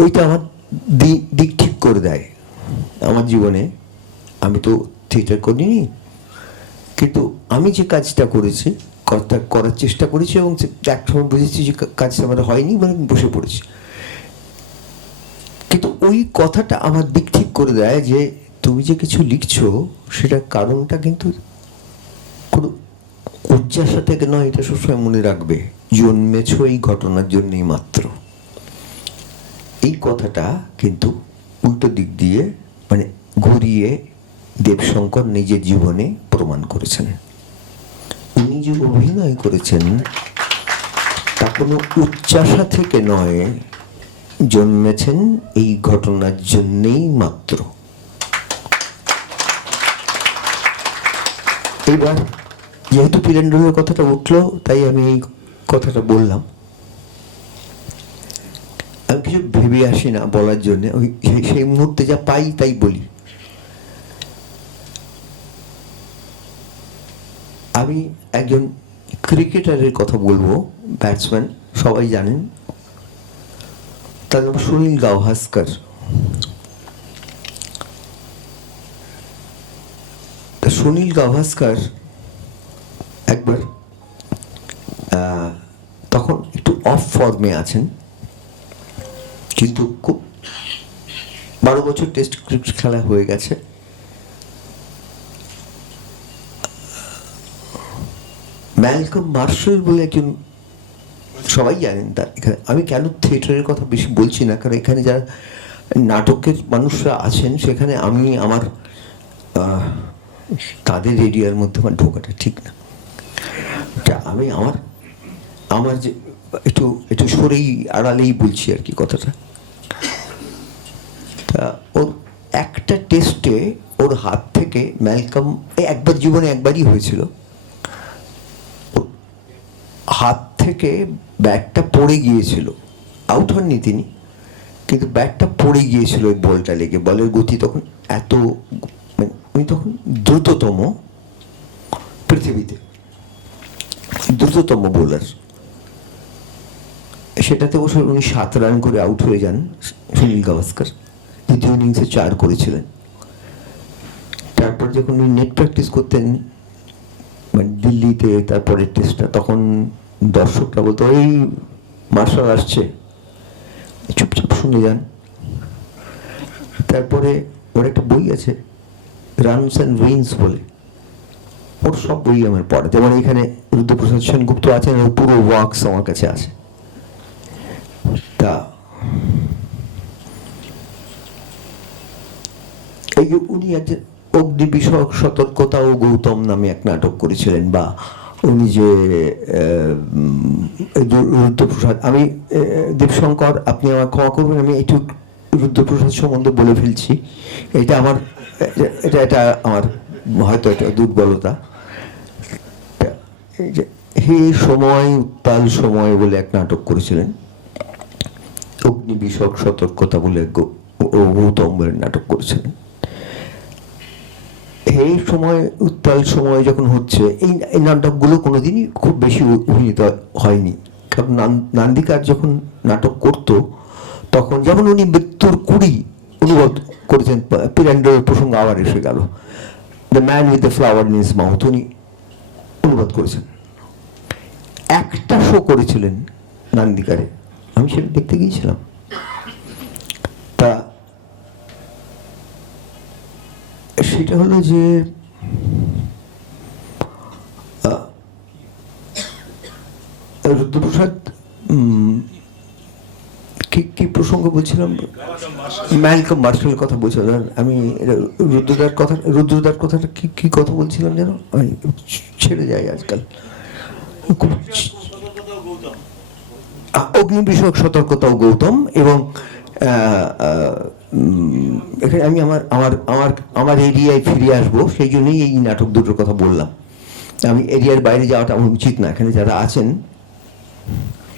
ওইটা আমার দিক ঠিক করে দেয় আমার জীবনে। আমি তো থিয়েটার করিনি, কিন্তু আমি যে কাজটা করেছি, করার চেষ্টা করেছি, এবং এক সময় বুঝেছি যে কাজটা আমার হয়নি বলে আমি বসে পড়েছি। কিন্তু ওই কথাটা আমার দিক ঠিক করে দেয় যে তুমি যে কিছু লিখছো সেটার কারণটা কিন্তু কোনো উচ্চাসা থেকে নয়, এটা সবসময় মনে রাখবে, জন্মেছো এই ঘটনার জন্যই মাত্র। এই কথাটা কিন্তু উল্টো দিক দিয়ে, মানে ঘুরিয়ে দেবশঙ্কর নিজের জীবনে প্রমাণ করেছেন। উনি যে অভিনয় করেছেন তা কোনো উচ্চাসা থেকে নয়, জন্মেছেন এই ঘটনার জন্যেই মাত্র। এবার যেহেতু পিরান্ডলের কথাটা উঠলো, তাই আমি এই কথাটা বললাম। আমি কিছু ভেবে আসি না বলার জন্য, ওই সেই মুহূর্তে যা পাই তাই বলি। আমি একজন ক্রিকেটারের কথা বলবো, ব্যাটসম্যান, সবাই জানেন, তার নাম সুনীল গাভাস্কর। সুনীল গাভাস্কর একবার তখন একটু অফ ফর্মে আছেন, কিন্তু খুব 12 বছর টেস্ট ক্রিকেট খেলা হয়ে গেছে। ম্যালকম মার্শাল বলে একজন, সবাই জানেন তার। এখানে আমি কেন থিয়েটারের কথা বেশি বলছি না, কারণ এখানে যারা নাটকের মানুষরা আছেন, সেখানে আমি আমার তাদের এরিয়ার মধ্যে আমার ঢোকাটা ঠিক না। আমি আমার যে একটু সরেই আড়ালেই বলছি আর কি কথাটা। তা ওর একটা টেস্টে ওর হাত থেকে ম্যালকম, একবার জীবনে একবারই হয়েছিল, হাত থেকে ব্যাটটা পড়ে গিয়েছিল। আউট হননি তিনি, কিন্তু ব্যাটটা পড়ে গিয়েছিল ওই বলটা লেগে। বলের গতি তখন এত, উনি তখন দ্রুততম পৃথিবীতে, দ্রুততম বোলার। সেটাতে অবশ্য উনি 7 রান করে আউট হয়ে যান, সুনীল গাভাস্কর। দ্বিতীয় ইনিংসে 4 করেছিলেন। তারপর যখন উনি নেট প্র্যাকটিস করতেন মানে দিল্লিতে, তারপরের টেস্টটা, তখন দর্শকরা বলতো ওই মার্শাল আসছে, চুপচাপ শুনে যান। তারপরে ওর একটা বই আছে, রানস অ্যান্ড উইন্স বলে, ওর সব বই আমার পড়ে, যেমন এখানে রুদ্রপ্রসাদ সেনগুপ্ত আছেন, ওর পুরো ওয়ার্কস আমার কাছে আছে। তা এই যে উনি আজ অগ্নি বিষয়ক সতর্কতা ও গৌতম নামে এক নাটক করেছিলেন, বা উনি যে রুদ্রপ্রসাদ, আমি দেবশঙ্কর আপনি আমার ক্ষমা করবেন, আমি একটু রুদ্রপ্রসাদ সম্বন্ধে বলে ফেলছি। এটা আমার এটা আমার হয়তো একটা দুর্বলতা। এই যে হে সময় উত্তাল সময় বলে এক নাটক করেছিলেন, অগ্নি বিষয়ক সতর্কতা বলে গৌতম বলে নাটক করেছিলেন। এই সময় উত্তাল সময় যখন হচ্ছে, এই নাটকগুলো কোনোদিনই খুব বেশি অভিনীত হয়নি, কারণ নান্দিকার যখন নাটক করত তখন, যখন উনি মৃত্যুর 20 অনুবাদ করেছেন, পিরান্ডের প্রসঙ্গ আবার এসে গেল, the man with the flower in his mouth, উনি অনুবাদ করেছেন। একটা শো করেছিলেন নান্দিকারে, আমি সেটা দেখতে গিয়েছিলাম। তা সেটা হলো যে রুদ্রপ্রসাদ কি প্রসঙ্গ বলছিলাম, ম্যালকম মার্শালের কথা বলছিলাম আমি। রুদ্রদার কথাটা কি কথা বলছিলাম যেন, আমি ছেড়ে যাই আজকাল। অগ্নি বিষয়ক সতর্কতা ও গৌতম, এবং এখানে আমি আমার এরিয়ায় ফিরে আসবো, সেই জন্যই এই নাটক দুটোর কথা বললাম। আমি এরিয়ার বাইরে যাওয়াটা আমার উচিত না, এখানে যারা আছেন,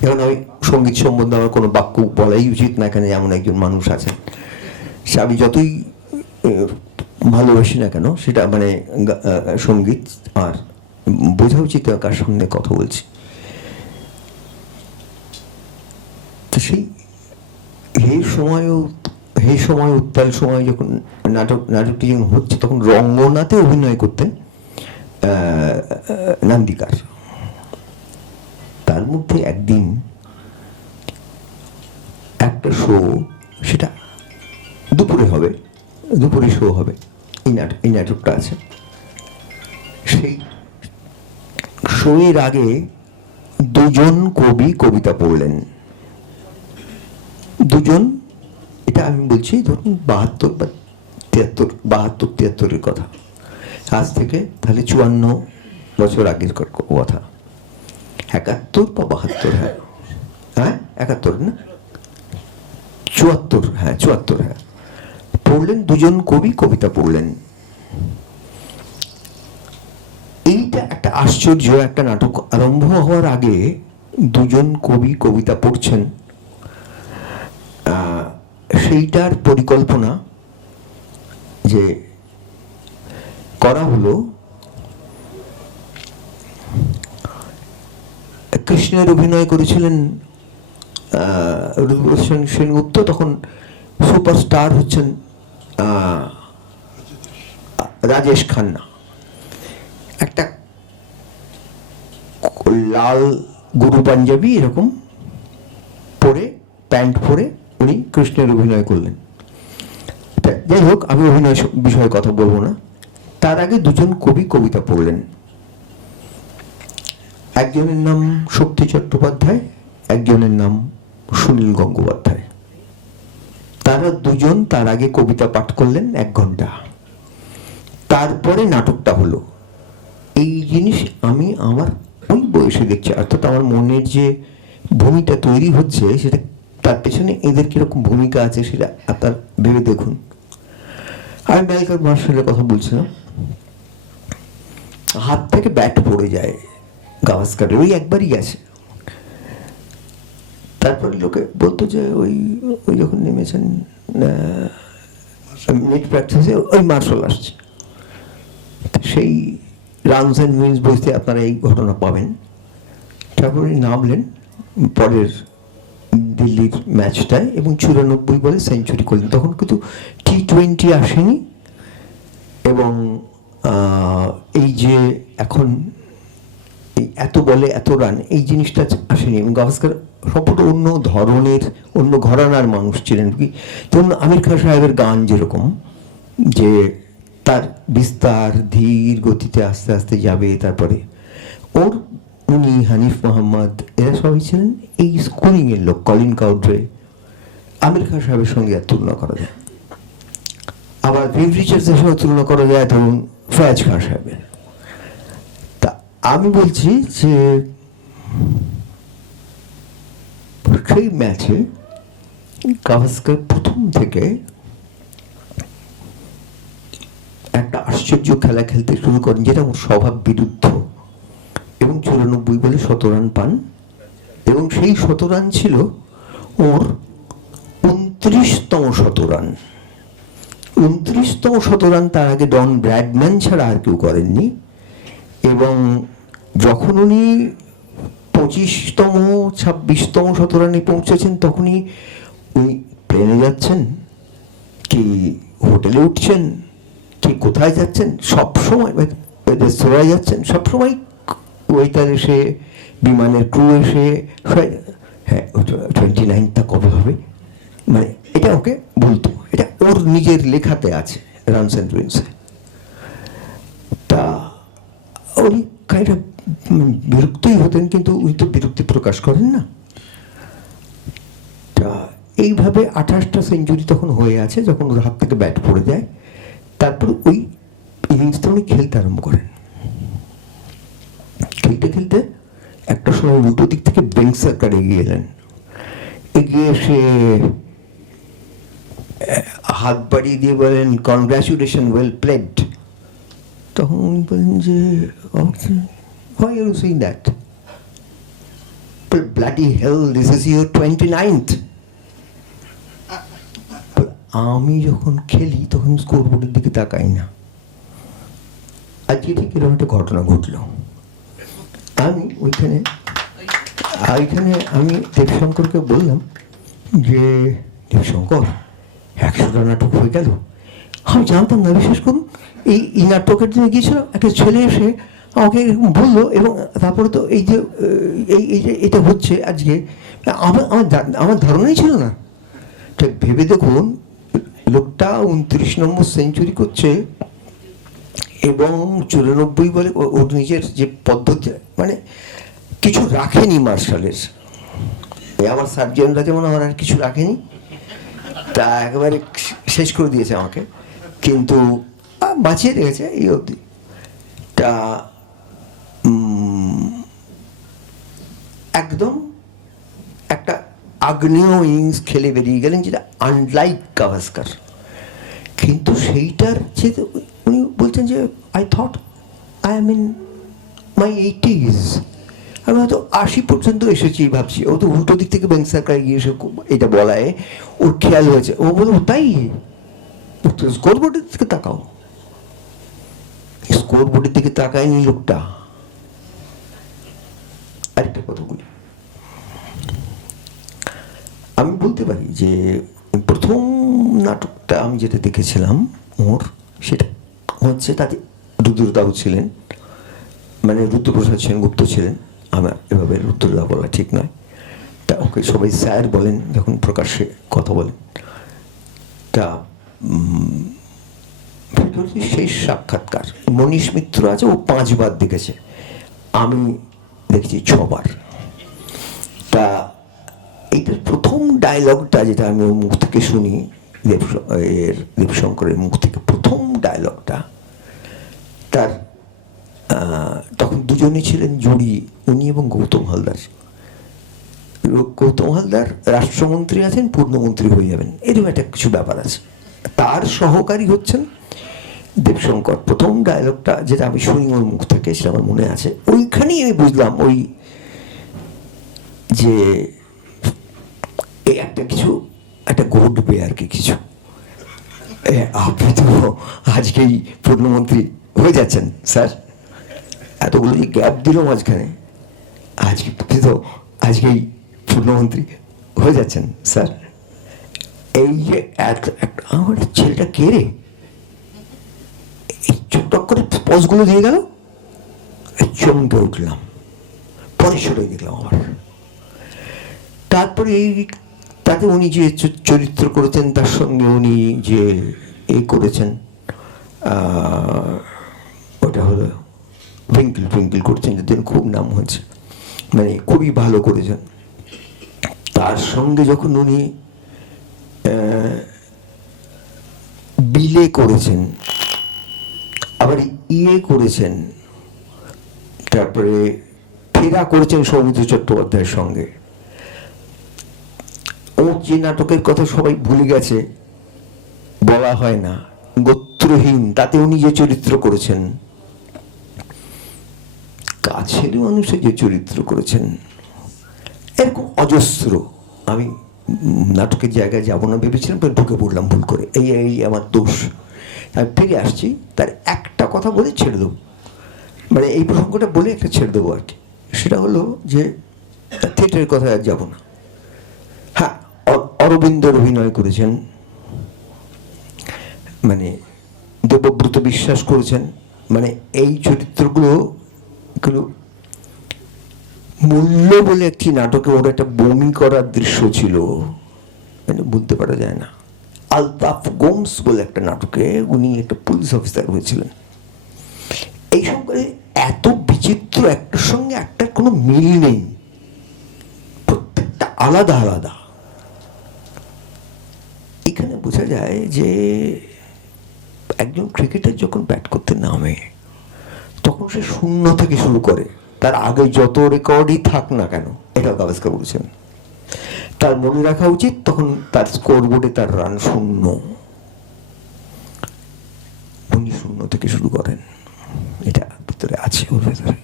এখন আমি সঙ্গীত সম্বন্ধে আমার কোনো বাক্য বলাই উচিত না, এখানে যেমন একজন মানুষ আছেন, সে আমি যতই ভালোবাসি না কেন সেটা মানে সঙ্গীত, আর বোঝা উচিত কার সঙ্গে কথা বলছি। তো সেই সময় উত্তাল সময় যখন নাটকটি যখন হচ্ছে, তখন রঙ্গনাতে অভিনয় করতেন নান্দিকার। তার মধ্যে একদিন একটা শো, সেটা দুপুরে শো হবে, এই নাটকটা আছে। সেই শোয়ের আগে দুজন কবি কবিতা পড়লেন, দুজন, এটা আমি বলছি ধরুন 72 বা 73 কথা, আজ থেকে তাহলে 54 বছর আগের কথা, 71 বা 72, হ্যাঁ 71 না 74, হ্যাঁ 74, হ্যাঁ পড়লেন, দুজন কবি কবিতা পড়লেন। এইটা একটা আশ্চর্য, একটা নাটক আরম্ভ হওয়ার আগে দুজন কবি কবিতা পড়ছেন, সেইটার পরিকল্পনা যে করা হলো, কৃষ্ণের অভিনয় করেছিলেন রুদ্রপ্রসাদ সেনগুপ্ত, তখন সুপারস্টার হচ্ছেন রাজেশ খান্না। একটা লাল গুরু পাঞ্জাবি এরকম পরে, প্যান্ট পরে উনি কৃষ্ণের অভিনয় করলেন। যাই হোক, আমি অভিনয় বিষয়ে কথা বলবো না। তার আগে দুজন কবি কবিতা পড়লেন, একজনের নাম শক্তি চট্টোপাধ্যায়, একজনের নাম সুনীল গঙ্গোপাধ্যায়। তারা দুজন তার আগে কবিতা পাঠ করলেন 1 ঘন্টা, তারপরে নাটকটা হলো। এই জিনিস আমি আমার ওই বয়সে দেখছি, অর্থাৎ আমার মনের যে ভূমিটা তৈরি হচ্ছে, সেটা তার পেছনে এদের কিরকম ভূমিকা আছে সেটা আপনার ভেবে দেখুন। আমি ম্যালকম মার্শালের কথা বলছিলাম, হাত থেকে ব্যাট পড়ে যায় গাভাস্কারের, ওই একবারই গেছে। তারপরে লোকে বলতো যে ওই যখন নেমেছেন নেট প্র্যাকটিসে, ওই মার্শাল আসছে। সেই রানস অ্যান্ড উইন্স বইতে আপনারা এই ঘটনা পাবেন। তারপরে নামলেন পরের দিল্লির ম্যাচটায় এবং 94 বলে সেঞ্চুরি করলেন। তখন কিন্তু T20 আসেনি, এবং এই যে এখন এত বলে এত রান, এই জিনিসটা আসেনি। এবং গাভাস্কার সম্পূর্ণ অন্য ধরনের, অন্য ঘরানার মানুষ ছিলেন। কি ধরুন আমির খান সাহেবের গান যেরকম, যে তার বিস্তার ধীর গতিতে আস্তে আস্তে যাবে। তারপরে উনি হানিফ মোহাম্মদ এরা সবাই ছিলেন এই স্কুলিংয়ের লোক। কলিন কাউড্রে, আমির খান সাহেবের সঙ্গে আর তুলনা করা যায়, আবার ভিভ রিচার্ডসের সঙ্গে তুলনা করা যায় ধরুন ফয়াজ খান সাহেবের। তা আমি বলছি যে সেই ম্যাচে গাভাস্কার প্রথম থেকে একটা আশ্চর্য খেলা খেলতে শুরু করেন, যেটা ওর স্বভাব বিরুদ্ধ, এবং 94 বলে 100 রান পান, এবং সেই 100 রান ছিল ওর 29তম 100 রান। 29তম 100 রান তার আগে ডন ব্র্যাডম্যান ছাড়া আর কেউ করেননি। এবং যখন উনি 25তম 26তম 100 রানে পৌঁছেছেন, তখনই উনি প্লেনে যাচ্ছেন কি হোটেলে উঠছেন কি কোথায় যাচ্ছেন, সবসময় রেস্তোরাঁয় যাচ্ছেন, সবসময় ওয়েটার এসে, বিমানের ক্রু এসে, হ্যাঁ 29টা কবে হবে, মানে এটা ওকে বলতো। এটা ওর নিজের লেখাতে আছে, রানস অ্যান্ড উইন্সে। তা উনি কাইন্ড বিরক্তই হতেন, কিন্তু উনি তো বিরক্তি প্রকাশ করেন না। তা এইভাবে 28টা সেঞ্চুরি তখন হয়ে আছে যখন ওর হাত থেকে ব্যাট পড়ে যায়। তারপর ওই ইনিংসটা উনি খেলতে আরম্ভ করেন। খেলতে খেলতে একটা সময় উল্টো দিক থেকে বেঙ্কসারকার এগিয়ে এলেন। এগিয়ে এসে হাত বাড়িয়ে দিয়ে বলেন, কনগ্রাচুলেশন, ওয়েল প্লেড। তখন উনি বলেন যে, why are you saying that? But bloody hell, this is your 29th. আমি যখন খেলি তখন স্কোরবোর্ডের দিকে তাকাই না। আজকে ঠিক এরকম একটা ঘটনা ঘটলো। আমি ওইখানে আমি দেবশঙ্করকে বললাম যে, দেবশঙ্কর 100টা নাটক হয়ে গেল। আমি জানতাম না, বিশেষ করুন এই নাটকের জন্য গিয়েছিল, একটা ছেলে এসে আমাকে এরকম বললো। এবং তারপরে তো এই যে এটা হচ্ছে আজকে, আমার ধারণাই ছিল না। ঠিক ভেবে দেখুন, লোকটা 29 নম্বর সেঞ্চুরি করছে এবং 94 বলে ওর নিজের যে পদ্ধতি, মানে কিছু রাখেনি মার্শালের। আমার সার্জনরা যেমন আমার আর কিছু রাখেনি, তা একেবারে শেষ করে দিয়েছে আমাকে, কিন্তু বাঁচিয়ে রেখেছে এই অবধি। তা একদম একটা আগ্নেয় ইনিংস খেলে বেরিয়ে গেলেন, যেটা আনলাইক গাভাস্কার। কিন্তু সেইটার যে উনি বলছেন যে, I thought I am in my 80s, আমি হয়তো 80 পর্যন্ত এসেছি ভাবছি। ও তো উল্টো দিক থেকে বেঙ্কসারকার গিয়ে এসে এটা বলায় ওর খেয়াল হয়েছে। ও বলবো তাই, স্কোর বোর্ডের দিকে তাকাও। স্কোর বোর্ডের দিকে তাকায়নি লোকটা। আরেকটা কথা বলি, আমি বলতে পারি যে প্রথম নাটকটা আমি যেটা দেখেছিলাম ওর, সেটা হচ্ছে তাতে রুদ্রদাও ছিলেন, মানে রুদ্রপ্রসাদ সেনগুপ্ত ছিলেন। আমার এভাবে রুদ্রদা বলা ঠিক নয়, তা ওকে সবাই স্যার বলেন যখন প্রকাশ্যে কথা বলেন। তা শেষ সাক্ষাৎকার, মনীষ মিত্র আছে, ও 5 বার দেখেছে, আমি দেখেছি 6 বার। তা এইটার প্রথম ডায়লগটা যেটা আমি ওর মুখ থেকে শুনি, দেবশঙ্করের মুখ থেকে প্রথম ডায়লগটা, তার তখন দুজনে ছিলেন জুড়ি, উনি এবং গৌতম হালদার। গৌতম হালদার রাষ্ট্রমন্ত্রী আছেন, পূর্ণমন্ত্রী হয়ে যাবেন, এরকম একটা কিছু ব্যাপার আছে। তার সহকারী হচ্ছেন দেবশঙ্কর। প্রথম ডায়লগটা যেটা আমি শুনি ওর মুখ থেকে, সেটা আমার মনে আছে। ওইখানেই আমি বুঝলাম ওই যে এই একটা ঘটবে আর কি কিছু। আপনি তো আজকেই পূর্ণমন্ত্রী হয়ে যাচ্ছেন স্যার, এতগুলো যে গ্যাপ দিল মাঝখানে, আপনি তো আজকেই পূর্ণমন্ত্রী হয়ে যাচ্ছেন স্যার। এই যে আমার ছেলেটা কে রে, এই চোখ করে পজগুলো দিয়ে গেল, চমকে উঠলাম, পরে সরে দেখলাম আমার। তারপরে তাতে উনি যে চরিত্র করেছেন, তার সঙ্গে উনি যে করেছেন, ওটা হলো টুইঙ্কেল টুইঙ্কেল করছেন, যেদিন খুব নাম হয়েছে, মানে খুবই ভালো করেছেন। তার সঙ্গে যখন উনি বিলে করেছেন, আবার ইয়ে করেছেন, তারপরে ফেরা করেছেন সৌমিত্র চট্টোপাধ্যায়ের সঙ্গে। ও যে নাটকের কথা সবাই ভুলে গেছে, বলা হয় না, গোত্রহীন, তাতে উনি যে চরিত্র করেছেন, কাছের মানুষের যে চরিত্র করেছেন, এরকম অজস্র। আমি নাটকের জায়গায় যাবো না ভেবেছিলাম, ঢুকে পড়লাম ভুল করে, এই আমার দোষ। আমি ফিরে আসছি, তার একটা কথা বলে ছেড়ে দেবো, মানে এই প্রসঙ্গটা বলে একটা ছেড়ে দেবো আর কি। সেটা হলো যে থিয়েটারের কথা আর যাবো না। হ্যাঁ, অরবিন্দর অভিনয় করেছেন, মানে দেবব্রত বিশ্বাস করেছেন, মানে এই চরিত্রগুলো মূল্য বলে একটি নাটকে ওর একটা বমি করার দৃশ্য ছিল, মানে বলতে পারা যায় না। আলতাফ গোমস বলে একটা নাটকে উনি একটা পুলিশ অফিসার হয়েছিলেন। এইসব করে এত বিচিত্র, একটার সঙ্গে একটার কোনো মিল নেই, প্রত্যেকটা আলাদা আলাদা। এখানে বোঝা যায় যে একজন ক্রিকেটার যখন ব্যাট করতে নামে তখন সে শূন্য থেকে শুরু করে, তার আগে যত রেকর্ডই থাক না কেন, এটা গাভাস্কর বলেছেন। তার মনে রাখা উচিত তখন তার স্কোরবোর্ডে তার রান শূন্য, উনি শূন্য থেকে শুরু করেন, এটা ভিতরে আছে ওর ভেতরে।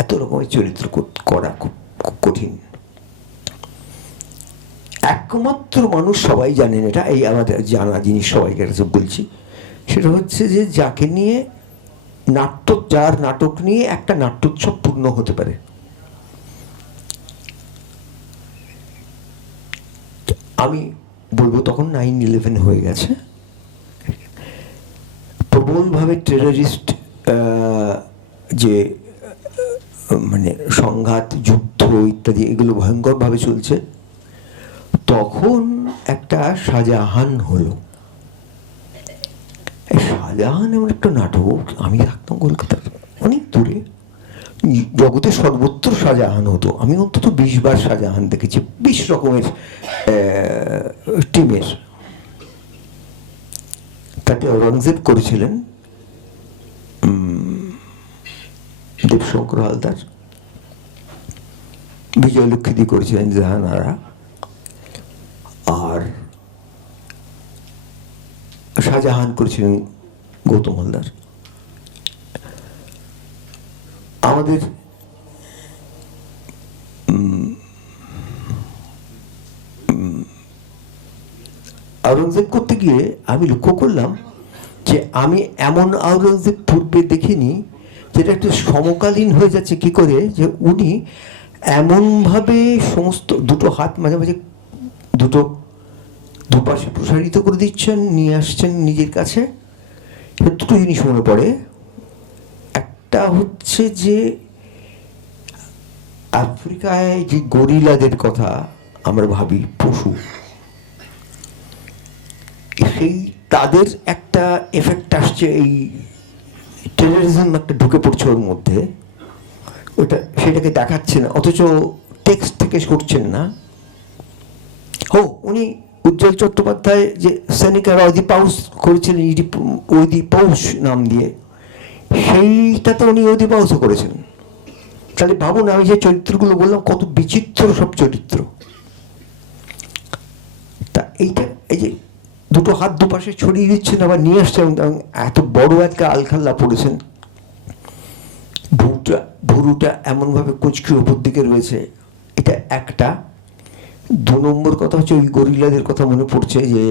এত রকমের চরিত্র করা খুব কঠিন। একমাত্র মানুষ, সবাই জানেন এটা, এই আমাদের জানা জিনিস, সবাইকে বলছি, সেটা হচ্ছে যে যাকে নিয়ে যার নাটক নিয়ে একটা নাট্যোৎসব পূর্ণ হতে পারে। আমি বলবো তখন 9/11 হয়ে গেছে, প্রবলভাবে টেররিস্ট যে মানে সংঘাত, যুদ্ধ ইত্যাদি এগুলো ভয়ঙ্করভাবে চলছে। তখন একটা শাহজাহান হলো। শাহজাহান এমন একটা নাটক, আমি থাকতাম কলকাতার অনেক দূরে, জগতের সর্বত্র শাহজাহান হতো। আমি অন্তত 20 বার শাহজাহান দেখেছি, 20 রকমের টিমের। তাতে ঔরঙ্গজেব করেছিলেন দেবশঙ্কর হালদার, বিজয়লক্ষ্মী দি করেছিলেন জাহানারা, আর শাহজাহান করেছিলেন গৌতম হালদার। আমাদের আওরঙ্গজেব করতে গিয়ে আমি লক্ষ্য করলাম যে আমি এমন আওরঙ্গজেব পূর্বে দেখিনি, যেটা একটু সমকালীন হয়ে যাচ্ছে। কি করে যে উনি এমনভাবে সমস্ত দুটো হাত মাঝে মাঝে দুপাশে প্রসারিত করে দিচ্ছেন, নিয়ে আসছেন নিজের কাছে। দুটো জিনিস মনে পড়ে। একটা হচ্ছে যে আফ্রিকায় যে গরিলাদের কথা আমরা ভাবি পশু, সেই তাদের একটা এফেক্ট আসছে, এই টেররিজম একটা ঢুকে পড়ছে ওর মধ্যে, সেটাকে দেখাচ্ছে না, অথচ টেক্সট থেকে করছেন না। উনি উজ্জ্বল চট্টোপাধ্যায় যে সেনিকার অধিপাউস করেছিলেন, অধিপাউস নাম দিয়ে, সেইটাতে উনি অধিপাউসও করেছেন। তাহলে ভাবুন, আমি যে চরিত্রগুলো বললাম কত বিচিত্র সব চরিত্র। তা এইটা, এই যে দুটো হাত দুপাশে ছড়িয়ে দিচ্ছেন, আবার নিয়ে আসছেন, এত বড় একটা আলখাল্লা পড়েছেন, ভুরুটা এমনভাবে কুচকি উপর দিকে রয়েছে, এটা একটা। 2 নম্বর কথা হচ্ছে ওই গরিলাদের কথা মনে পড়ছে, যে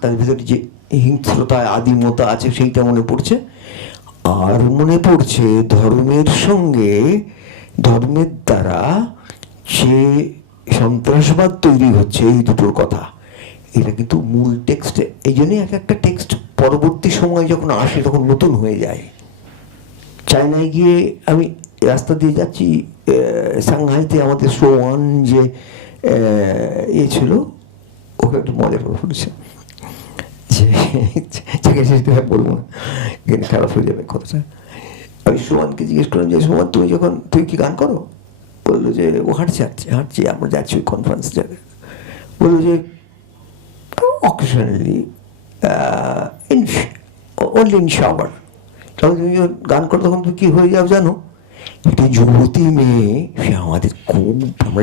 তার ভিতরে যে হিংস্রতা, আদিমতা আছে, সেইটা মনে পড়ছে। আর মনে পড়ছে ধর্মের সঙ্গে, ধর্মের দ্বারা যে সন্ত্রাসবাদ তৈরি হচ্ছে, এই দুটোর কথা। এটা কিন্তু মূল টেক্সটে, এই জন্যই একটা টেক্সট পরবর্তী সময় যখন আসে তখন নতুন হয়ে যায়। চায়নায় গিয়ে আমি রাস্তা দিয়ে যাচ্ছি, সাংহাইতে আমাদের সোয়ান যে ছিল, ওকে একটু মজা করে বলেছে যে সেটা বলবো না, এখানে খারাপ হয়ে যাবে কথাটা। আমি সুমনকে জিজ্ঞেস করলাম যে সুমন তুই কি গান করো? বললো যে ও হাঁটছি আমরা যাচ্ছি ওই কনফারেন্স জায়গায়। বললো যে অকেশনালি অনলি ইন শাওয়ার। তখন তুমি গান করো তখন তুমি কী হয়ে যাও জানো, একটা যুবতী মেয়ে, সে আমাদের খুব, আমরা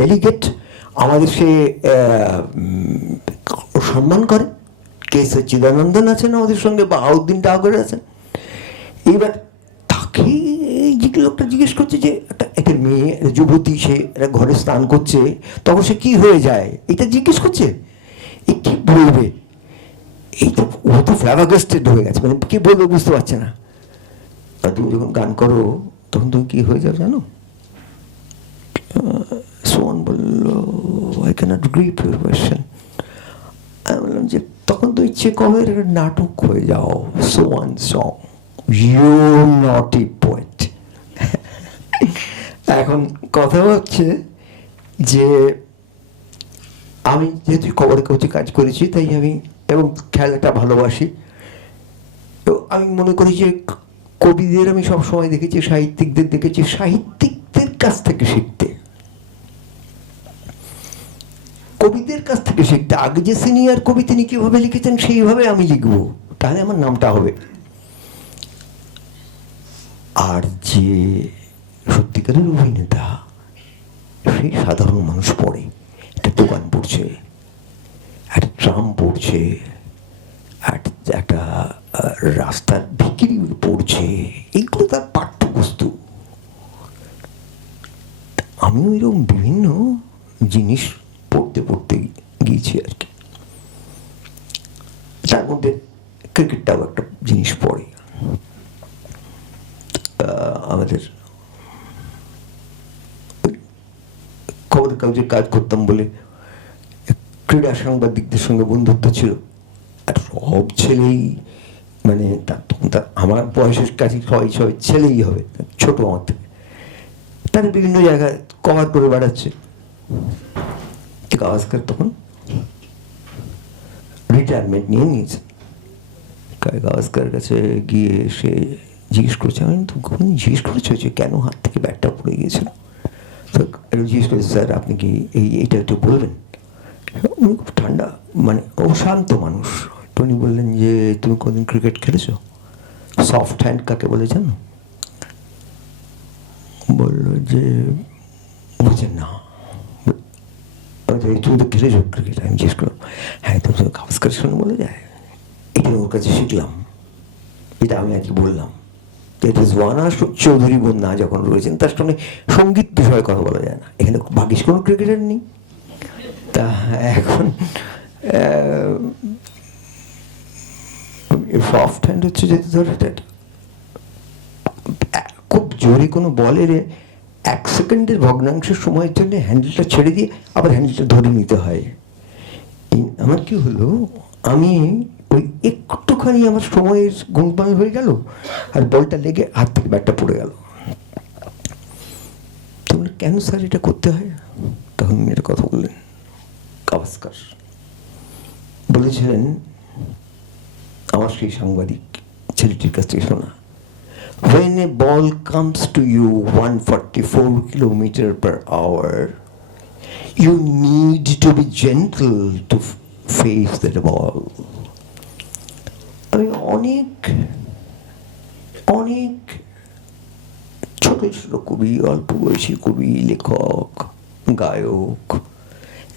ডেলিগেট, আমাদের সে সম্মান করে। কে সচ্চিদানন্দন আছেন আমাদের সঙ্গে, বাহাউদ্দিন টাগর আছেন। এবার তাকে যে লোকটা জিজ্ঞেস করছে যে একটা মেয়ে, যুবতী, সে একটা ঘরে স্নান করছে, তখন সে কি হয়ে যায় এটা জিজ্ঞেস করছে। এ কি বলবে, এই তো ও তো ফ্ল্যাবাগাস্টেড হয়ে গেছে, মানে কি বলবে বুঝতে পারছে না। আর তুমি যখন গান করো তখন তুমি কি হয়ে যাও জানো? সোহান বলল I can't grip your question. আমি বললাম যে তখন তো ইচ্ছে কবে নাটক হয়ে যাও, সোয়ান সং, ইউ নটি পোয়েট। এখন কথা হচ্ছে যে আমি যেহেতু খবরের কাগজে কাজ করেছি, তাই আমি এবং খেলাটা ভালোবাসি। তো আমি মনে করি যে কবিদের আমি সবসময় দেখেছি, সাহিত্যিকদের দেখেছি, সাহিত্যিকদের কাছ থেকে শিখতে, কবিদের কাছ থেকে শিখতে। আগে যে সিনিয়র কবি তিনি কিভাবে লিখেছেন সেইভাবে আমি লিখবো, তাহলে আমার নামটা হবে। আর যে সত্যিকারের অভিনেতা, সেই সাধারণ মানুষ পড়ে, একটা দোকান পড়ছে, একটা ট্রাম পড়ছে, একটা রাস্তার ভিকিরি পড়ছে, এইগুলো তার পাঠ্যবস্তু। আমিও এরকম বিভিন্ন জিনিস পড়তে গিয়েছি আর কি। তার মধ্যে ক্রিকেটটাও একটা জিনিস পড়ে। আমাদের খবরের কাগজে কাজ করতাম বলে ক্রীড়া সাংবাদিকদের সঙ্গে বন্ধুত্ব ছিল। আর সব ছেলেই, মানে তখন তার আমার বয়সের কাছে সবাই ছেলেই হবে, ছোট আমার থেকে। তারা বিভিন্ন জায়গায় কভার করে বেড়াচ্ছে। গাভাস্কর তখন রিটায়ারমেন্ট নিয়ে নিয়েছে। গাভাস্করের কাছে গিয়ে সে জিজ্ঞেস করেছে, আমি তো জিজ্ঞেস করেছে যে কেন হাত থেকে ব্যাটটা পড়ে গিয়েছিল। তো জিজ্ঞেস করেছে, স্যার আপনি কি এইটা একটু বলবেন? উনি খুব ঠান্ডা, মানে ও শান্ত মানুষ। উনি বললেন যে তুমি কোনদিন ক্রিকেট খেলেছো? সফট হ্যান্ড কাকে বলে জানো? বললো যে বুঝছেন না, তুমি তো খেলেছো ক্রিকেট? আমি জিজ্ঞেস করলাম, হ্যাঁ তুমি তো গাভাস্করের সঙ্গে বলে যায়। এটা ওর কাছে শিখলাম, এটা আমি আর কি বললাম। রিজওয়ানা চৌধুরী বন্যা যখন রয়েছেন, তার সঙ্গে সঙ্গীত বিষয়ে কথা বলা যায় না। এখানে বাকি কোনো ক্রিকেটার নেই। তা এখন সফট হ্যান্ড হচ্ছে যদি ধর খুব জোরে কোনো বলের 1 সেকেন্ডের ভগ্নাংশের সময়ের জন্য হ্যান্ডেলটা ছেড়ে দিয়ে আবার হ্যান্ডেলটা ধরে নিতে হয়। আমার কি হলো, আমি ওই একটুখানি আমার সময়ের গুণপাল হয়ে গেল, আর বলটা লেগে হাত থেকে ব্যাটটা পড়ে গেল। তোমরা কেন স্যার এটা করতে হয়? তখন এটা কথা বললেন গাভাস্কর। বলেছিলেন, আমার সেই সাংবাদিক ছেলেটির কাছ থেকে শোনা, when a ball comes to you 144 km/h, you need to be gentle to face that ball. আমি অনেক ছোট ছোট কবি, অল্প বয়সী কবি, লেখক, গায়ক,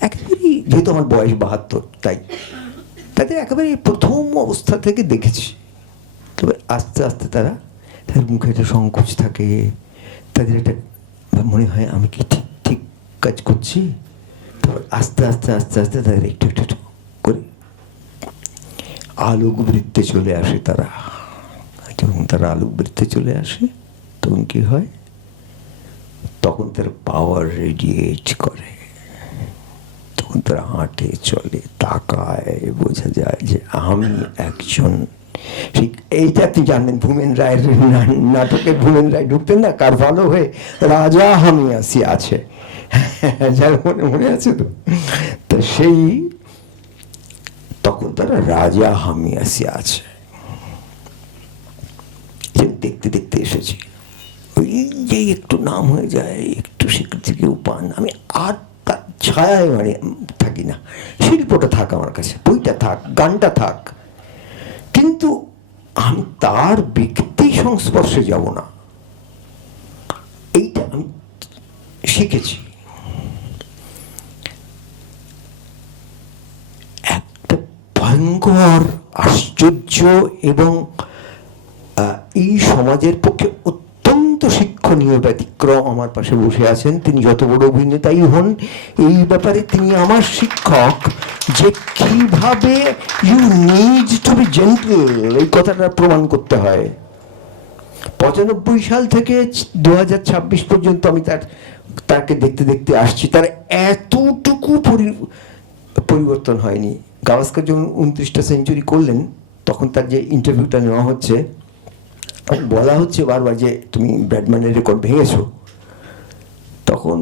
একেবারেই, যেহেতু আমার বয়স 72, তাই তাদের একেবারে প্রথম অবস্থা থেকে দেখেছি। তবে আস্তে আস্তে তাদের মুখে একটা সংকোচ থাকে, তাদের একটা মনে হয় আমি কি ঠিক কাজ করছি। তারপর আস্তে আস্তে তাদের একটু করে আলোক বৃত্তে চলে আসে তারা। যখন তারা আলোক বৃত্তে চলে আসে তখন কি হয়, তখন তার পাওয়ার রেডিয়েট করে, তখন তারা হাঁটে, চলে, তাকায়, বোঝা যায় যে আমি একজন। ঠিক এইটা আপনি জানবেন, ভূমেন রায়ের নাটকে ভূমেন রায় ঢুকতেন না কার ভালো হয়ে, রাজা আমি আসি আছে, যার মনে আছে তো। সেই তখন তারা রাজা হামিয়াসি আছে, যে দেখতে দেখতে এসেছি। ওই যে একটু নাম হয়ে যায়, একটু স্বীকৃতি কেউ পান, আমি আর তার ছায়ায় মানে থাকি না। শিল্পটা থাক আমার কাছে, বইটা থাক, গানটা থাক, কিন্তু আমি তার ব্যক্তি সংস্পর্শে যাব না। এইটা আমি শিখেছি। একটা ভয়ঙ্কর আশ্চর্য এবং এই সমাজের পক্ষে অত্যন্ত শিক্ষণীয় ব্যতিক্রম আমার পাশে বসে আছেন। তিনি যত বড় অভিনেতাই হন, এই ব্যাপারে তিনি আমার শিক্ষক, যে কিভাবে you need to be gentle, এই কথাটা প্রমাণ করতে হয়। 95 সাল থেকে 2026 পর্যন্ত আমি তাকে দেখতে দেখতে আসছি, তার এতটুকু পরিবর্তন হয়নি। গাভাস্কার যখন 29টা সেঞ্চুরি করলেন, তখন তার যে ইন্টারভিউটা নেওয়া হচ্ছে, বলা হচ্ছে বারবার যে তুমি ব্র্যাডম্যানের রেকর্ড ভেঙেছো। তখন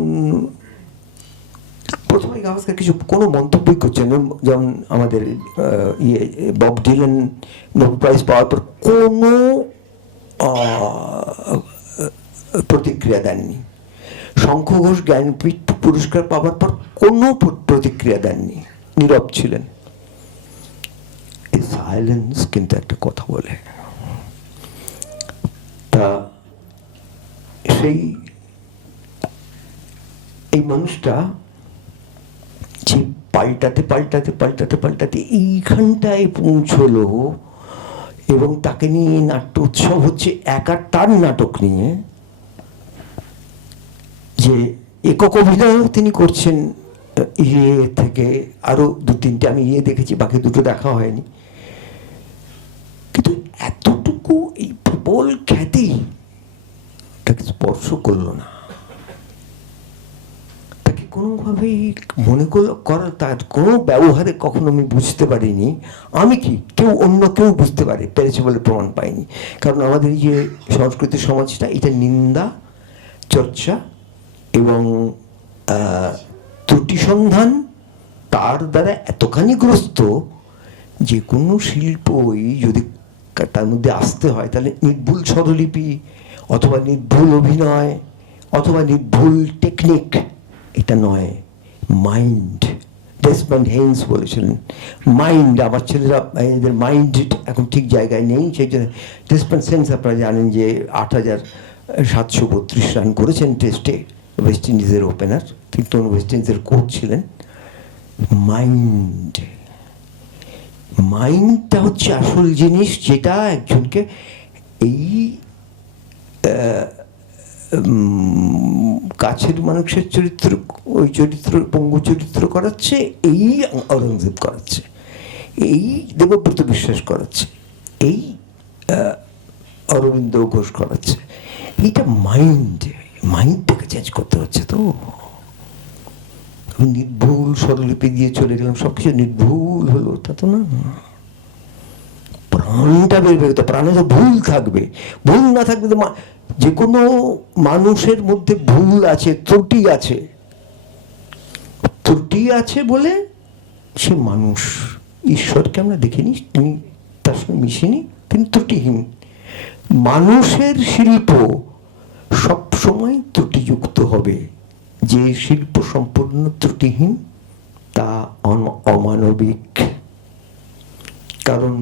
প্রথমে গাভাস্কার কোনো মন্তব্যই করছেন না, যেমন আমাদের বব ডিলান নোবেল প্রাইজ পাওয়ার পর কোনো প্রতিক্রিয়া দেননি। শঙ্খ ঘোষ জ্ঞানপীঠ পুরস্কার পাওয়ার পর কোনো প্রতিক্রিয়া দেননি, নীরব ছিলেন। এই সাইলেন্স কিন্তু একটা কথা বলে। তা এই মানুষটা যে পাল্টাতে পাল্টাতে পাল্টাতে পাল্টাতে এইখানটায় পৌঁছলো, এবং তাকে নিয়ে নাট্য উৎসব হচ্ছে একা তার নাটক নিয়ে, যে একক অভিনয়ও তিনি করছেন ইয়ে থেকে, আরো 2-3টে আমি ইয়ে দেখেছি, বাকি দুটো দেখা হয়নি। কিন্তু এতটুকু এই প্রবল খ্যাতি তাকে স্পর্শ করলো না, তাকে কোনোভাবেই মনে করার, তার কোনো ব্যবহারে কখনো আমি বুঝতে পারিনি আমি কি, অন্য কেউ বুঝতে পেরেছে বলে প্রমাণ পাইনি। কারণ আমাদের এই যে সংস্কৃতি সমাজটা, এটা নিন্দা, চর্চা এবং ত্রুটি সন্ধান তার দ্বারা এতখানি গ্রস্ত, যে কোনো শিল্পই যদি তার মধ্যে আসতে হয়, তাহলে নির্ভুল স্বরলিপি অথবা নির্ভুল অভিনয় অথবা নির্ভুল টেকনিক, এটা নয়, মাইন্ড। ডেসমন্ড হেইন্স বলেছিলেন, মাইন্ড। আমার ছেলেরা এদের মাইন্ড এখন ঠিক জায়গায় নেই, সেই জন্য ডেসমন্ড হেইন্স আপনারা জানেন যে 8,732 রান করেছেন টেস্টে, ওয়েস্ট ইন্ডিজের ওপেনার, তিনি তখন ওয়েস্ট ইন্ডিজের কোচ ছিলেন। মাইন্ডটা হচ্ছে আসল জিনিস, যেটা একজনকে এই কাছের মানুষের চরিত্র, ওই চরিত্র পঙ্গু চরিত্র করাচ্ছে, এই অরঙ্গজেব করাচ্ছে, এই দেবব্রত বিশ্বাস করাচ্ছে, এই অরবিন্দ ঘোষ করাচ্ছে। এইটা মাইন্ডটাকে চেঞ্জ করতে হচ্ছে। তো আমি নির্ভুল স্বরলিপি দিয়ে চলে গেলাম, সবকিছু নির্ভুল হলো, তা তো না। প্রাণটা বেরবে, তো প্রাণে তো ভুল থাকবে, ভুল না থাকবে তো যে কোনো মানুষের মধ্যে ভুল আছে, ত্রুটি আছে বলে সে মানুষ। ঈশ্বরকে আমরা দেখিনি, তিনি তার সঙ্গে মিশিনি, তিনি ত্রুটিহীন। মানুষের শিল্প সবসময় ত্রুটিযুক্ত হবে, যে শিল্প সম্পূর্ণ ত্রুটিহীন তা অমানবিক। কারণ